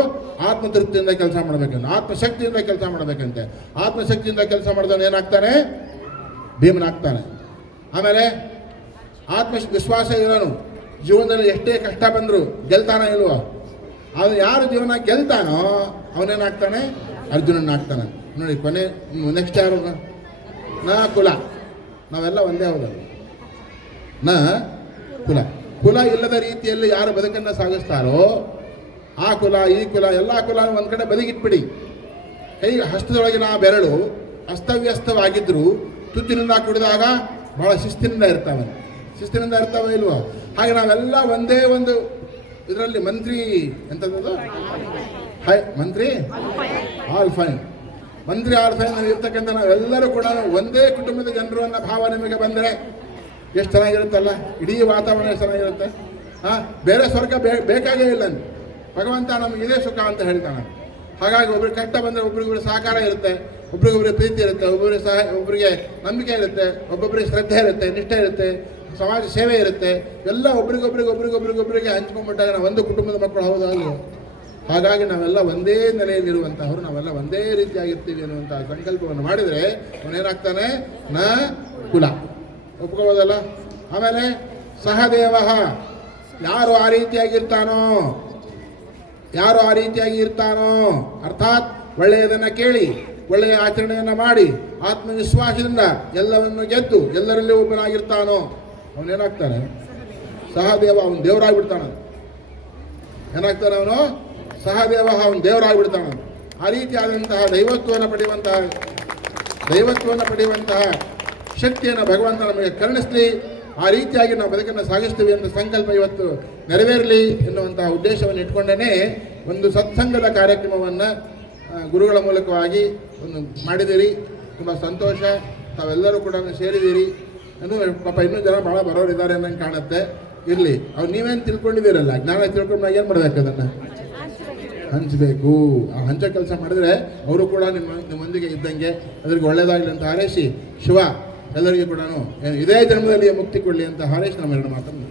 ಆತ್ಮತೃಪ್ತಿಯಿಂದ ಕೆಲಸ ಮಾಡಬೇಕಂತೆ, ಆತ್ಮಶಕ್ತಿಯಿಂದ ಕೆಲಸ ಮಾಡಬೇಕಂತೆ. ಆತ್ಮಶಕ್ತಿಯಿಂದ ಕೆಲಸ ಮಾಡಿದವನು ಏನಾಗ್ತಾನೆ? ಭೀಮನಾಗ್ತಾನೆ. ಆಮೇಲೆ ವಿಶ್ವಾಸ ಇರೋನು ಜೀವನದಲ್ಲಿ ಎಷ್ಟೇ ಕಷ್ಟ ಬಂದರೂ ಗೆಲ್ತಾನೆ ಇಲ್ವೋ? ಅವನು ಯಾರು ಜೀವನ ಗೆಲ್ತಾನೋ ಅವನೇನಾಗ್ತಾನೆ? ಅರ್ಜುನನಾಗ್ತಾನೆ. ನೋಡಿ, ಕೊನೆ ನೆಕ್ಸ್ಟ್ ಯಾರು? ನ ಕುಲ. ನಾವೆಲ್ಲ ಒಂದೇ ಹೌದಲ್ಲ? ನ ಕುಲ. ಕುಲ ಇಲ್ಲದ ರೀತಿಯಲ್ಲಿ ಯಾರು ಬದುಕನ್ನು ಸಾಗಿಸ್ತಾರೋ ಆ ಕುಲ, ಈ ಕುಲ, ಎಲ್ಲ ಕುಲ ಒಂದು ಕಡೆ ಬದುಕಿಟ್ಬಿಡಿ. ಹಸ್ತದೊಳಗಿನ ಬೆರಳು ಅಸ್ತವ್ಯಸ್ತವಾಗಿದ್ದರೂ ತುತ್ತಿನಿಂದ ಕುಡಿದಾಗ ಬಹಳ ಶಿಸ್ತಿನಿಂದ ಇರ್ತಾವೆ ಇಲ್ವೋ? ಹಾಗೆ ನಾವೆಲ್ಲ ಒಂದೇ ಒಂದು ಇದರಲ್ಲಿ ಮಂತ್ರಿ ಎಂಥದ್ದು? ಮಂತ್ರಿ ಆಲ್ ಫೈನ್. ಮಂತ್ರಿ ಆಲ್ ಫೈನ್ ಇರ್ತಕ್ಕಂಥ ನಾವೆಲ್ಲರೂ ಕೂಡ ಒಂದೇ ಕುಟುಂಬದ ಜನರು ಅನ್ನೋ ಭಾವ ನಿಮಗೆ ಬಂದರೆ ಎಷ್ಟು ಚೆನ್ನಾಗಿರುತ್ತಲ್ಲ? ಇಡೀ ವಾತಾವರಣ ಎಷ್ಟು ಚೆನ್ನಾಗಿರುತ್ತೆ. ಬೇರೆ ಸ್ವರ್ಗ ಬೇಕಾಗೇ ಇಲ್ಲ. ಭಗವಂತ ನಮಗೆ ಇದೇ ಸುಖ ಅಂತ ಹೇಳ್ತಾನೆ. ಹಾಗಾಗಿ ಒಬ್ರಿಗೆ ಕಷ್ಟ ಬಂದರೆ ಒಬ್ರಿಗೊಬ್ರು ಸಹಕಾರ ಇರುತ್ತೆ, ಒಬ್ರಿಗೊಬ್ರಿಗೆ ಪ್ರೀತಿ ಇರುತ್ತೆ, ಒಬ್ಬರಿಗೆ ನಂಬಿಕೆ ಇರುತ್ತೆ, ಒಬ್ಬೊಬ್ಬರಿಗೆ ಶ್ರದ್ಧೆ ಇರುತ್ತೆ, ನಿಷ್ಠೆ ಇರುತ್ತೆ, ಸಮಾಜ ಸೇವೆ ಇರುತ್ತೆ. ಎಲ್ಲ ಒಬ್ರಿಗೊಬ್ರಿಗೆ ಹಂಚ್ಕೊಂಡ್ಬಿಟ್ಟಾಗ ನಾವು ಒಂದು ಕುಟುಂಬದ ಮಕ್ಕಳು ಹೌದಲ್ಲ. ಹಾಗಾಗಿ ನಾವೆಲ್ಲ ಒಂದೇ ನೆಲೆಯಲ್ಲಿರುವಂತಹವರು, ನಾವೆಲ್ಲ ಒಂದೇ ರೀತಿಯಾಗಿರ್ತೀವಿ ಅನ್ನುವಂಥ ಸಂಕಲ್ಪವನ್ನು ಮಾಡಿದರೆ ಅವನೇನಾಗ್ತಾನೆ? ನ ಕುಲ. ಒಪ್ಕೋಬೋದಲ್ಲ? ಆಮೇಲೆ ಸಹದೇವ. ಯಾರು ಆ ರೀತಿಯಾಗಿ ಇರ್ತಾನೋ ಅರ್ಥಾತ್ ಒಳ್ಳೆಯದನ್ನು ಕೇಳಿ ಒಳ್ಳೆಯ ಆಚರಣೆಯನ್ನು ಮಾಡಿ ಆತ್ಮವಿಶ್ವಾಸದಿಂದ ಎಲ್ಲವನ್ನು ಗೆದ್ದು ಎಲ್ಲರಲ್ಲಿ ಒಬ್ಬನಾಗಿರ್ತಾನೋ ಅವನೇನಾಗ್ತಾನೆ? ಸಹದೇವ. ಅವನು ದೇವರಾಗ್ಬಿಡ್ತಾನೆ. ಏನಾಗ್ತಾನೆ ಅವನು? ಸಹದೇವ. ಅವನು ದೇವರಾಗ್ಬಿಡ್ತಾನೆ. ಆ ರೀತಿಯಾದಂತಹ ದೈವತ್ವವನ್ನು ಪಡೆಯುವಂತಹ ಶಕ್ತಿಯನ್ನು ಭಗವಂತ ನಮಗೆ ಕರುಣಿಸಲಿ. ಆ ರೀತಿಯಾಗಿ ನಾವು ಬದುಕನ್ನು ಸಾಗಿಸ್ತೀವಿ ಅಂತ ಸಂಕಲ್ಪ ಇವತ್ತು ನೆರವೇರಲಿ ಎನ್ನುವಂತಹ ಉದ್ದೇಶವನ್ನು ಇಟ್ಕೊಂಡೇ ಒಂದು ಸತ್ಸಂಗದ ಕಾರ್ಯಕ್ರಮವನ್ನು ಗುರುಗಳ ಮೂಲಕವಾಗಿ ಒಂದು ಮಾಡಿದಿರಿ. ತುಂಬ ಸಂತೋಷ. ತಾವೆಲ್ಲರೂ ಕೂಡ ಸೇರಿದ್ದೀರಿ. ಪಾಪ ಇನ್ನೂ ಜನ ಭಾಳ ಬರೋರಿದ್ದಾರೆ ಅನ್ನಂಗೆ ಕಾಣುತ್ತೆ. ಇರಲಿ, ಅವ್ರು ನೀವೇನು ತಿಳ್ಕೊಂಡಿದ್ದೀರಲ್ಲ, ಜ್ಞಾನ ತಿಳ್ಕೊಂಡು ನಾವು ಏನು ಮಾಡಬೇಕು? ಅದನ್ನು ಹಂಚಬೇಕು. ಆ ಹಂಚೋ ಕೆಲಸ ಮಾಡಿದ್ರೆ ಅವರು ಕೂಡ ನಿಮ್ಮೊಂದಿಗೆ ಇದ್ದಂಗೆ. ಅದ್ರಿಗೆ ಒಳ್ಳೆಯದಾಗಲಿ ಅಂತ ಹಾರೈಸಿ ಶಿವ ಎಲ್ಲರಿಗೂ ಕೂಡ ಇದೇ ಜನ್ಮದಲ್ಲಿ ಮುಕ್ತಿ ಕೊಡಲಿ ಅಂತ ಹಾರೈಸಿ ನಮ್ಮ ಎರಡು ಮಾತನ್ನು